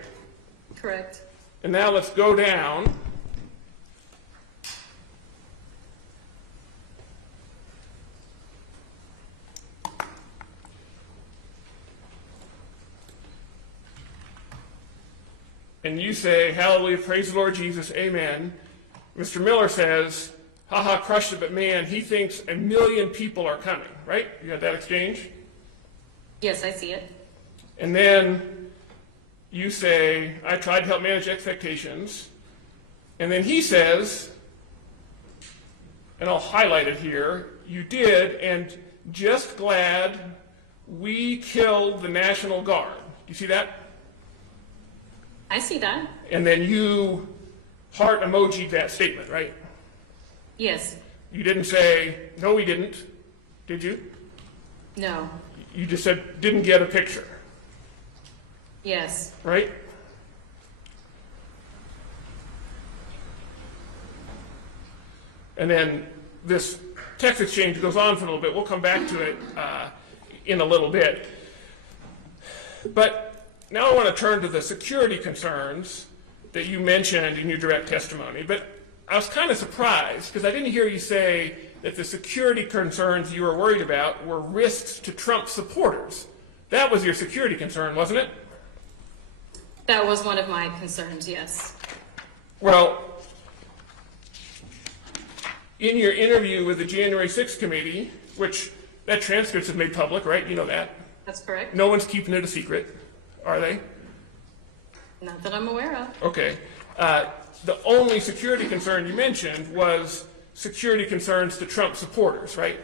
Correct. And now let's go down. And you say, hallelujah, praise the Lord Jesus, amen. Mr. Miller says, haha, crushed it, but man, he thinks 1 million people are coming, right? You got that exchange? Yes, I see it. And then you say, I tried to help manage expectations. And then he says, and I'll highlight it here, you did, and just glad we killed the National Guard. Do you see that? I see that. And then you heart emojied that statement, right? Yes. You didn't say, no, we didn't, did you? No. You just said, didn't get a picture, Yes. right? And then this text exchange goes on for a little bit. We'll come back to it in a little bit. But now I want to turn to the security concerns that you mentioned in your direct testimony. But I was kind of surprised because I didn't hear you say that the security concerns you were worried about were risks to Trump supporters. That was your security concern, wasn't it? That was one of my concerns, yes. Well, in your interview with the January 6th committee, which that transcripts have made public, right? You know that. That's correct. No one's keeping it a secret, are they? Not that I'm aware of. Okay. The only security concern you mentioned was security concerns to Trump supporters, right?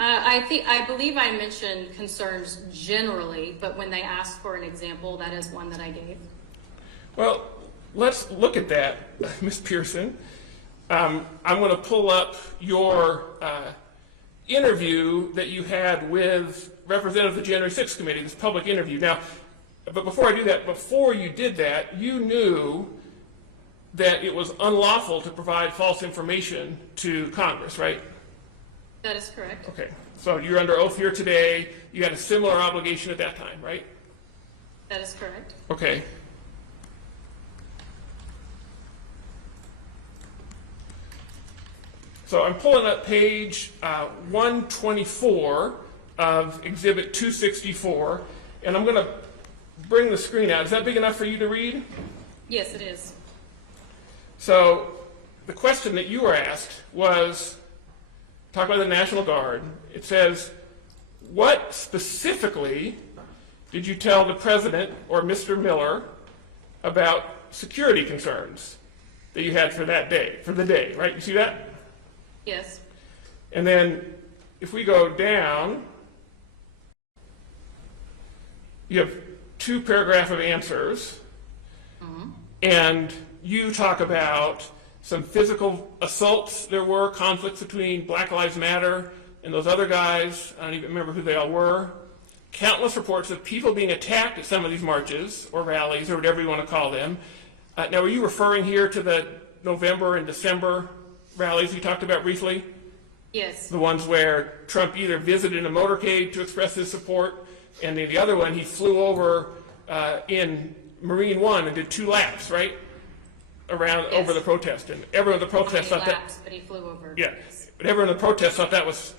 I believe I mentioned concerns generally, but when they asked for an example, that is one that I gave. Well, let's look at that, Ms. Pierson. I'm going to pull up your interview that you had with representatives of the January 6th committee, this public interview. Now, but before I do that, before you did that, you knew that it was unlawful to provide false information to Congress, right? That is correct. Okay. So you're under oath here today. You had a similar obligation at that time, right? That is correct. Okay. So I'm pulling up page 124 of Exhibit 264, and I'm going to bring the screen out. Is that big enough for you to read? Yes, it is. So the question that you were asked was, talk about the National Guard. It says, what specifically did you tell the president or Mr. Miller about security concerns that you had for that day, for the day, right? You see that? Yes. And then if we go down, you have 2 paragraphs of answers, and you talk about some physical assaults there were, conflicts between Black Lives Matter and those other guys. I don't even remember who they all were. Countless reports of people being attacked at some of these marches or rallies or whatever you want to call them. Now, are you referring here to the November and December rallies you talked about briefly? Yes. The ones where Trump either visited in a motorcade to express his support, and then the other one, he flew over in Marine One and did 2 laps, right? Around, Yes. over the protest, and everyone in the protest He thought that, lapsed, but he flew over. yeah, but everyone in the protest thought that was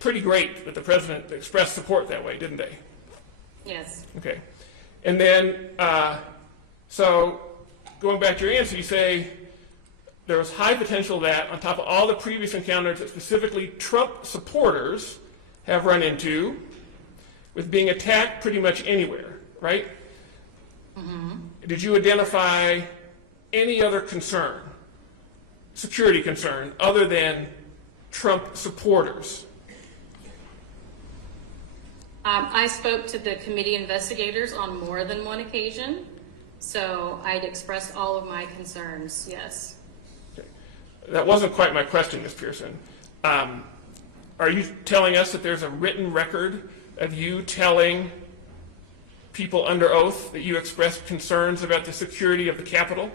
pretty great that the president expressed support that way, didn't they? Yes. Okay. And then, so going back to your answer, you say there was high potential that on top of all the previous encounters that specifically Trump supporters have run into with being attacked pretty much anywhere, right? Mm-hmm. Did you identify any other concern, security concern, other than Trump supporters? I spoke to the committee investigators on more than one occasion, so I'd expressed all of my concerns, yes. Okay. That wasn't quite my question, Ms. Pierson. Are you telling us that there's a written record of you telling people under oath that you expressed concerns about the security of the Capitol?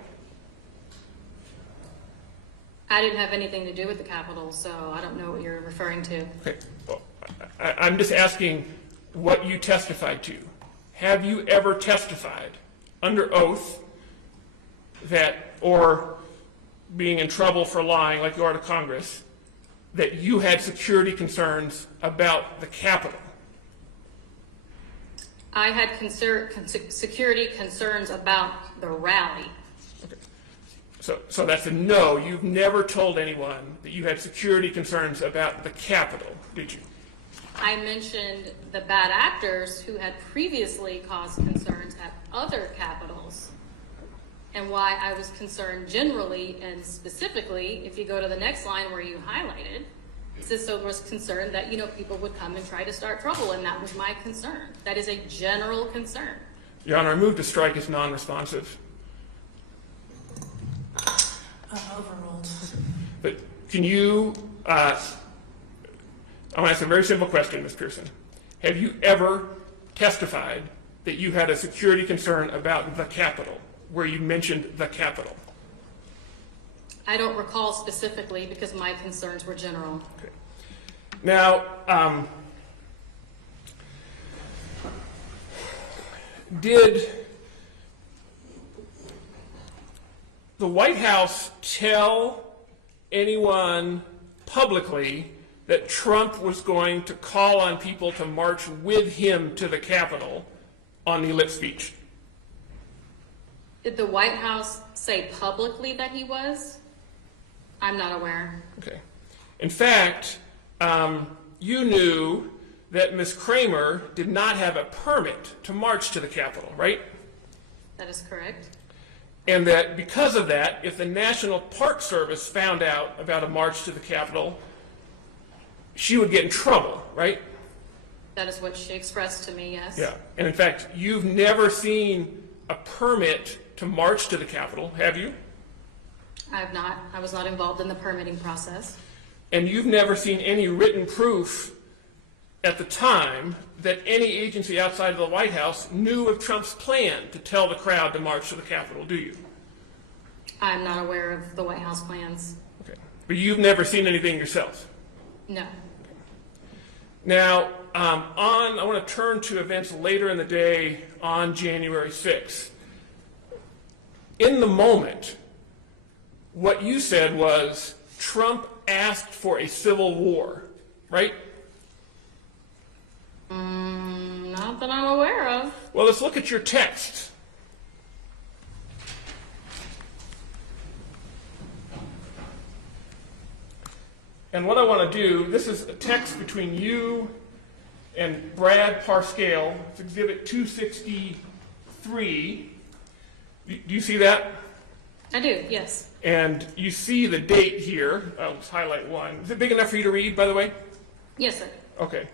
I didn't have anything to do with the Capitol, so I don't know what you're referring to. Okay. Well, I'm just asking what you testified to. Have you ever testified under oath that, or being in trouble for lying like you are to Congress, that you had security concerns about the Capitol? I had security concerns about the rally. Okay. So that's a no. You've never told anyone that you had security concerns about the Capitol, did you? I mentioned the bad actors who had previously caused concerns at other capitals, and why I was concerned generally and specifically. If you go to the next line where you highlighted, CISO was concerned that, people would come and try to start trouble, and that was my concern. That is a general concern. Your Honor, I move to strike as non-responsive. Overruled. But can you, I want to ask a very simple question, Ms. Pierson. Have you ever testified that you had a security concern about the Capitol, where you mentioned the Capitol? I don't recall specifically because my concerns were general. Okay. Now, did the White House tell anyone publicly that Trump was going to call on people to march with him to the Capitol on the lit speech? Did the White House say publicly that he was? I'm not aware. Okay. In fact, you knew that Ms. Kramer did not have a permit to march to the Capitol, right? That is correct. And that because of that, if the National Park Service found out about a march to the Capitol, she would get in trouble, right? That is what she expressed to me, yes. Yeah. And in fact, you've never seen a permit to march to the Capitol, have you? I have not. I was not involved in the permitting process. And you've never seen any written proof at the time that any agency outside of the White House knew of Trump's plan to tell the crowd to march to the Capitol, do you? I'm not aware of the White House plans. Okay. But you've never seen anything yourself? No. Now, I want to turn to events later in the day on January 6th. In the moment, what you said was Trump asked for a civil war, right? Not that I'm aware of. Well, let's look at your text. And what I want to do, this is a text between you and Brad Parscale. It's Exhibit 263. Do you see that? I do, yes. And you see the date here. I'll just highlight one. Is it big enough for you to read, by the way? Yes, sir. Okay.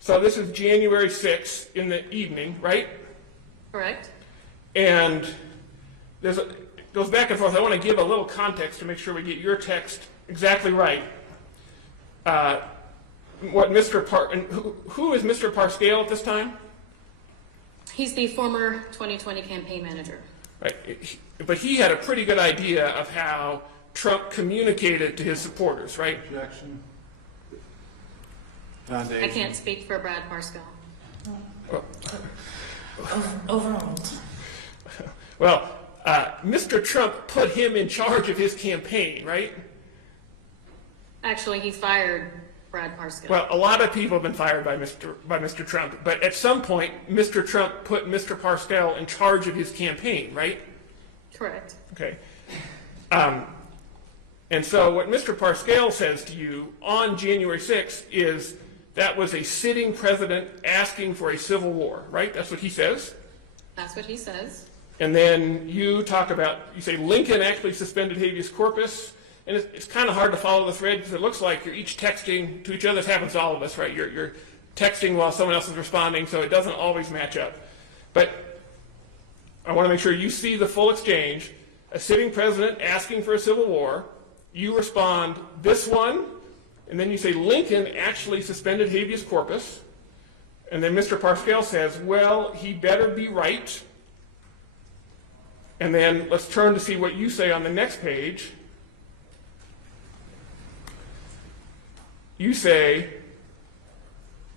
So this is January 6th in the evening, right? Correct. And it goes back and forth. I want to give a little context to make sure we get your text exactly right. Who is Mr. Parscale at this time? He's the former 2020 campaign manager. Right. But he had a pretty good idea of how Trump communicated to his supporters, right? Objection. I can't speak for Brad Parscale. Overruled. Well, Mr. Trump put him in charge of his campaign, right? Actually, he fired Brad Parscale. Well, a lot of people have been fired by Mr. Trump, but at some point, Mr. Trump put Mr. Parscale in charge of his campaign, right? Correct. Okay. And so what Mr. Parscale says to you on January 6th is that was a sitting president asking for a civil war, right? That's what he says. That's what he says. And then you talk about, you say Lincoln actually suspended habeas corpus. And it's kind of hard to follow the thread because it looks like you're each texting to each other. This happens to all of us, right? You're texting while someone else is responding, so it doesn't always match up. But I want to make sure you see the full exchange. A sitting president asking for a civil war. You respond, this one, and then you say Lincoln actually suspended habeas corpus. And then Mr. Parscale says, well, he better be right. And then let's turn to see what you say on the next page. You say,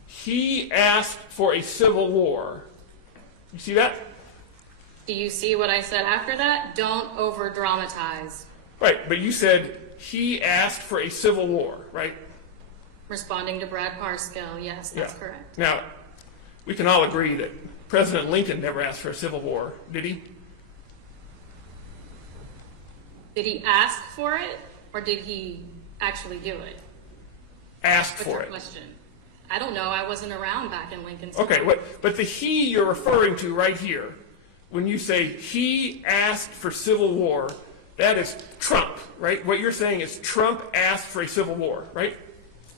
he asked for a civil war. You see that? Do you see what I said after that? Don't over dramatize. Right, but you said he asked for a civil war, right? Responding to Brad Parscale, yes, that's correct. Now, we can all agree that President Lincoln never asked for a civil war, did he? Did he ask for it, or did he actually do it? Asked What's for your it. question? I don't know. I wasn't around back in Lincoln's Okay, time. but the he you're referring to right here, when you say he asked for civil war, that is Trump, right? What you're saying is Trump asked for a civil war, right?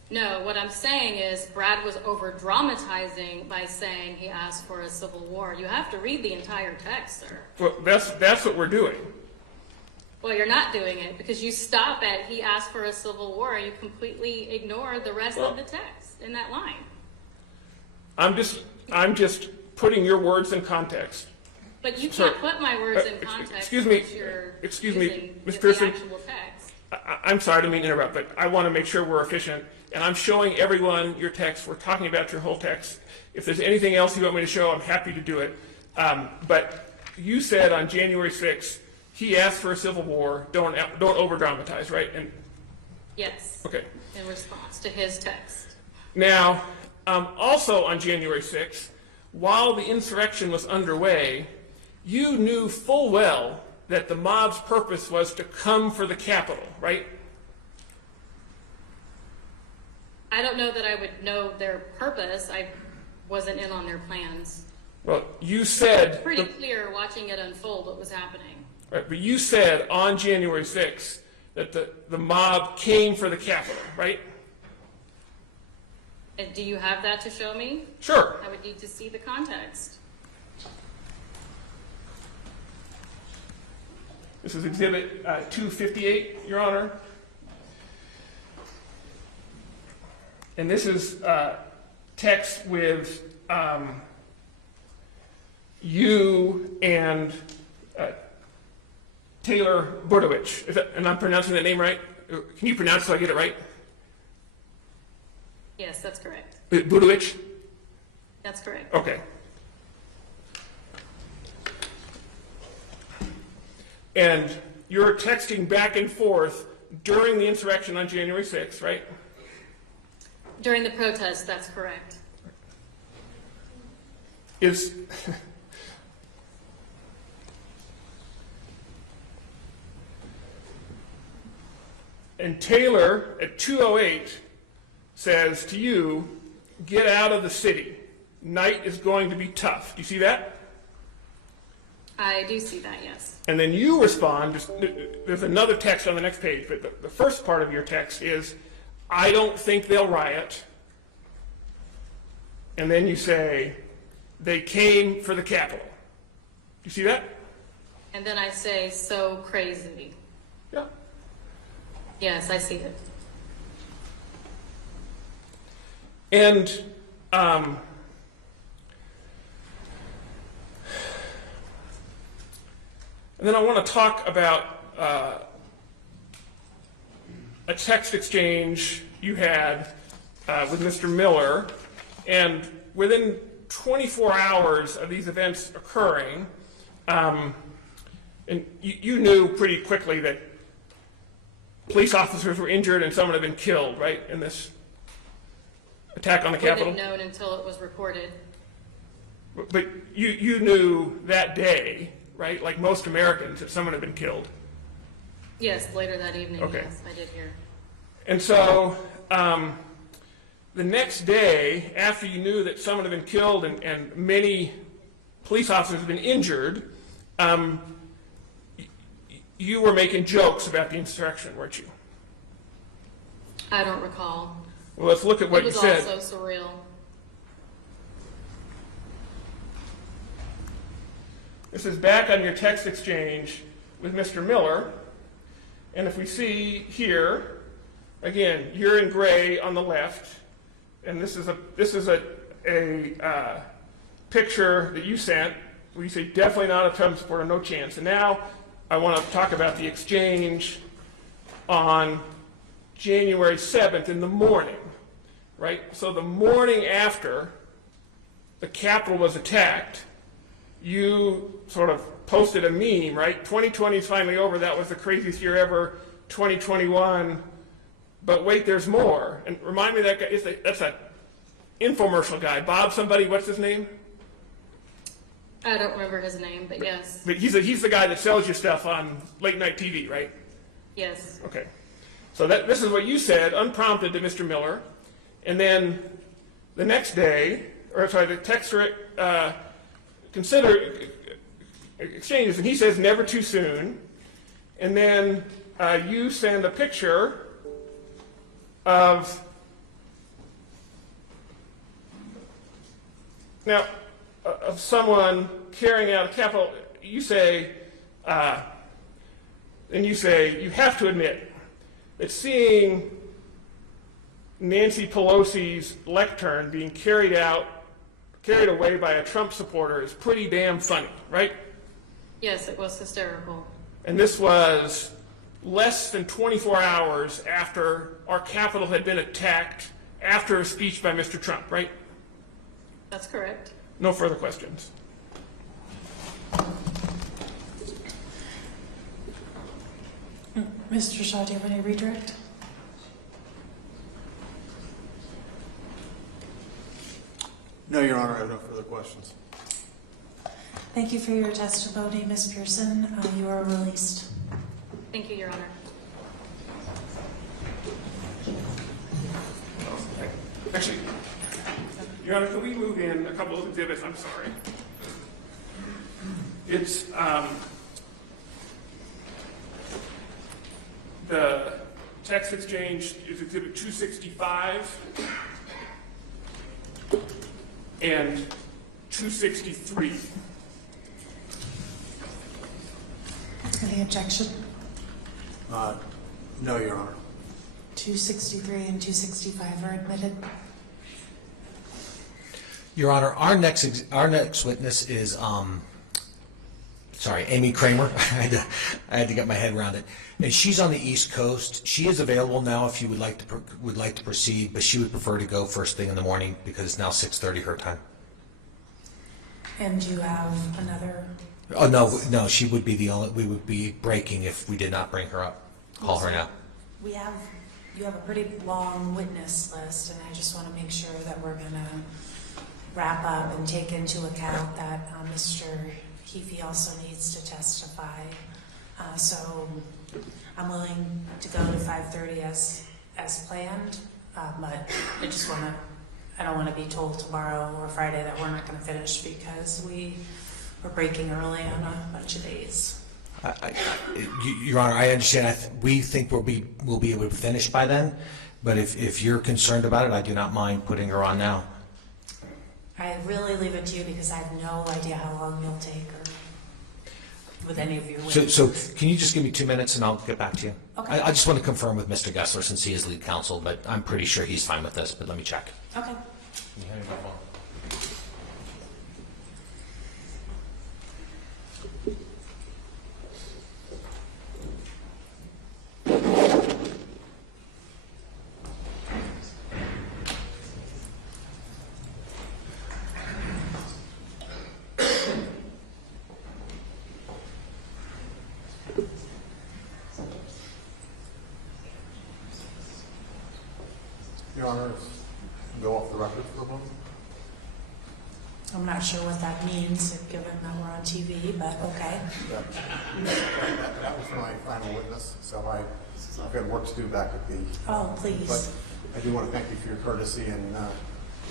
No, what I'm saying is Brad was over dramatizing by saying he asked for a civil war. You have to read the entire text, sir. Well, that's what we're doing. Well, you're not doing it because you stop at he asked for a civil war and you completely ignore the rest of the text in that line. I'm just putting your words in context. But you Sir, can't put my words in context. excuse me, because you're excuse me, using Ms. the Pearson. actual text. I'm sorry to mean to interrupt, but I want to make sure we're efficient. And I'm showing everyone your text. We're talking about your whole text. If there's anything else you want me to show, I'm happy to do it. But you said on January 6th, he asked for a civil war. Don't over dramatize, right? And Yes. okay. In response to his text. Now, also on January 6th, while the insurrection was underway, you knew full well that the mob's purpose was to come for the Capitol, right? I don't know that I would know their purpose. I wasn't in on their plans. Well, you said... Pretty clear watching it unfold what was happening. Right, but you said on January 6th that the mob came for the Capitol, right? And do you have that to show me? Sure. I would need to see the context. This is Exhibit 258, Your Honor. And this is text with you and Taylor Burdowich. And I'm pronouncing that name right? Can you pronounce it so I get it right? Yes, that's correct. Burdowich? That's correct. Okay. And you're texting back and forth during the insurrection on January 6th, right? During the protest, that's correct. Is and Taylor at 2:08 says to you, get out of the city. Night is going to be tough. Do you see that? I do see that, yes. And then you respond, there's another text on the next page, but the first part of your text is, I don't think they'll riot. And then you say, they came for the Capitol. Do you see that? And then I say, so crazy. Yeah. Yes, I see it. And then I want to talk about a text exchange you had with Mr. Miller. And within 24 hours of these events occurring, And you knew pretty quickly that police officers were injured and someone had been killed, right, in this attack on the Capitol? Wouldn't have known until it was reported. But you knew that day, right, like most Americans, that someone had been killed. Yes, later that evening, Okay. yes, I did hear. And so the next day, after you knew that someone had been killed and many police officers had been injured, you were making jokes about the insurrection, weren't you? I don't recall. Well, let's look at what you said. It was also surreal. This is back on your text exchange with Mr. Miller. And if we see here, again, you're in gray on the left, and this is a picture that you sent where you say definitely not a Trump supporter, no chance. And now I want to talk about the exchange on January 7th in the morning, right? So the morning after the Capitol was attacked, you sort of posted a meme, right? 2020 is finally over. That was the craziest year ever. 2021. But wait, there's more. And remind me that guy, that's an infomercial guy. Bob somebody, what's his name? I don't remember his name, but yes. But he's the guy that sells you stuff on late night TV, right? Yes. Okay. So this is what you said, unprompted, to Mr. Miller. And then the next day, the texter consider exchanges, and he says never too soon. And then you send a picture of someone carrying out a Capitol. You say, you have to admit that seeing Nancy Pelosi's lectern being carried away by a Trump supporter is pretty damn funny, right? Yes, it was hysterical. And this was less than 24 hours after our Capitol had been attacked, after a speech by Mr. Trump, right? That's correct. No further questions. Mr. Shaw, do you have any redirect? No, Your Honor, I have no further questions. Thank you for your testimony, Ms. Pearson. You are released. Thank you, Your Honor. Actually, Your Honor, can we move in a couple of exhibits? I'm sorry. It's the text exchange is exhibit 265 and 263. Any objection? No, Your Honor. 263 and 265 are admitted. Your Honor, our next witness is Amy Kramer. I had to get my head around it, and she's on the East Coast. She is available now if you would like to proceed, but she would prefer to go first thing in the morning because it's now 6:30 her time. And you have another? Oh no, she would be the only. We would be breaking if we did not bring her up. Call her now. You have a pretty long witness list, and I just want to make sure that we're going to wrap up and take into account that Mr. Keefe also needs to testify. So I'm willing to go to 5:30 as planned, but I don't want to be told tomorrow or Friday that we're not going to finish because we're breaking early on a bunch of days. Your Honor, I understand. We think we'll be able to finish by then, but if you're concerned about it, I do not mind putting her on now. I really leave it to you because I have no idea how long you'll take or with any of your witnesses. So can you just give me 2 minutes and I'll get back to you? Okay. I just want to confirm with Mr. Gessler since he is lead counsel, but I'm pretty sure he's fine with this, but let me check. Okay. Your Honor, go off the record for a moment. I'm not sure what that means, given that we're on TV, but okay. That was my final witness, so I've got work to do back at the... Oh, please. But I do want to thank you for your courtesy and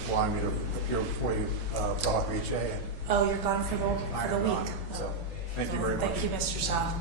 allowing me to appear before you for HA. Oh, you're gone for the week. Gone, so thank you very much. Thank you, Mr. Shaw.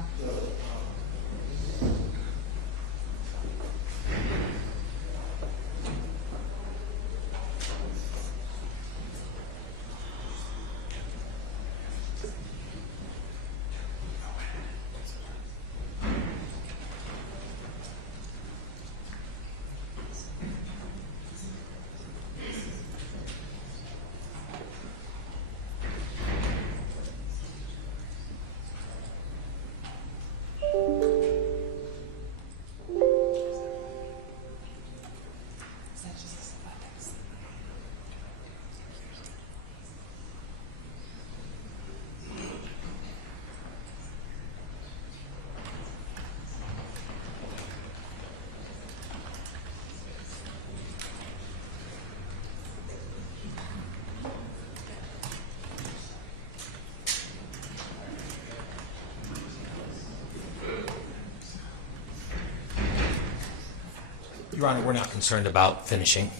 Your Honor, we're not concerned about finishing.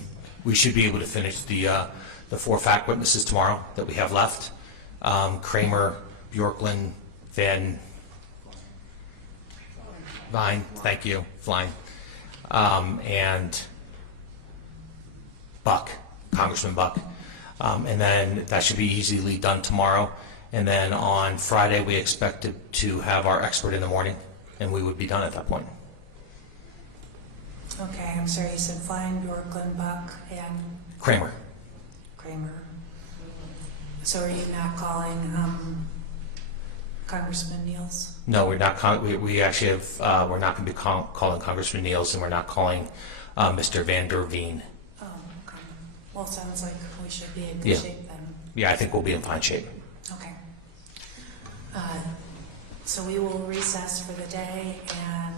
We should be able to finish the 4 fact witnesses tomorrow that we have left. Kramer, Bjorklund, Vine, thank you, Flying, and Buck, Congressman Buck. And then that should be easily done tomorrow. And then on Friday, we expected to have our expert in the morning, and we would be done at that point. Okay, I'm sorry, you said Fine, Bjorklund, Buck, and Kramer. Kramer. So are you not calling Congressman Niels? No, we're not. We actually have. We're not going to be calling Congressman Niels, and we're not calling Mr. Van der Veen. Oh, okay. Well, it sounds like we should be in good Yeah. shape then. Yeah, I think we'll be in fine shape. Okay. So we will recess for the day and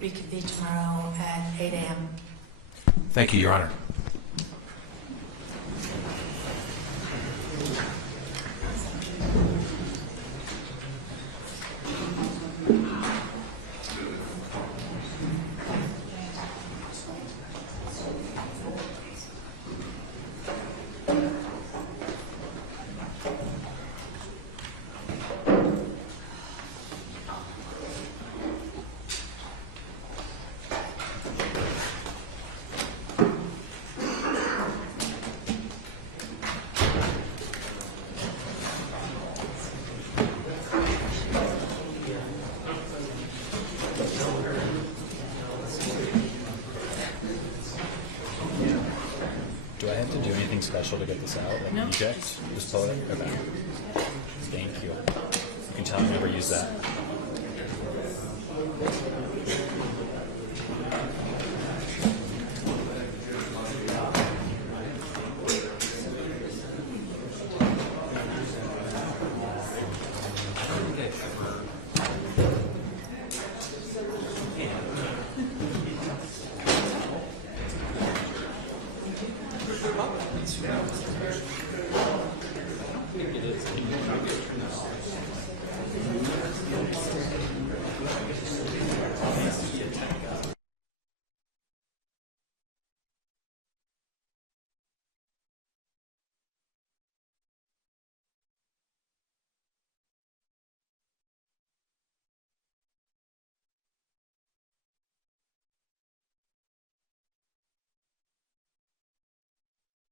reconvene tomorrow at 8 a.m. Thank you, Your Honor. Do I have to do anything special to get this out? Like eject? Just pull it? Okay. Thank you. You can tell I never use that.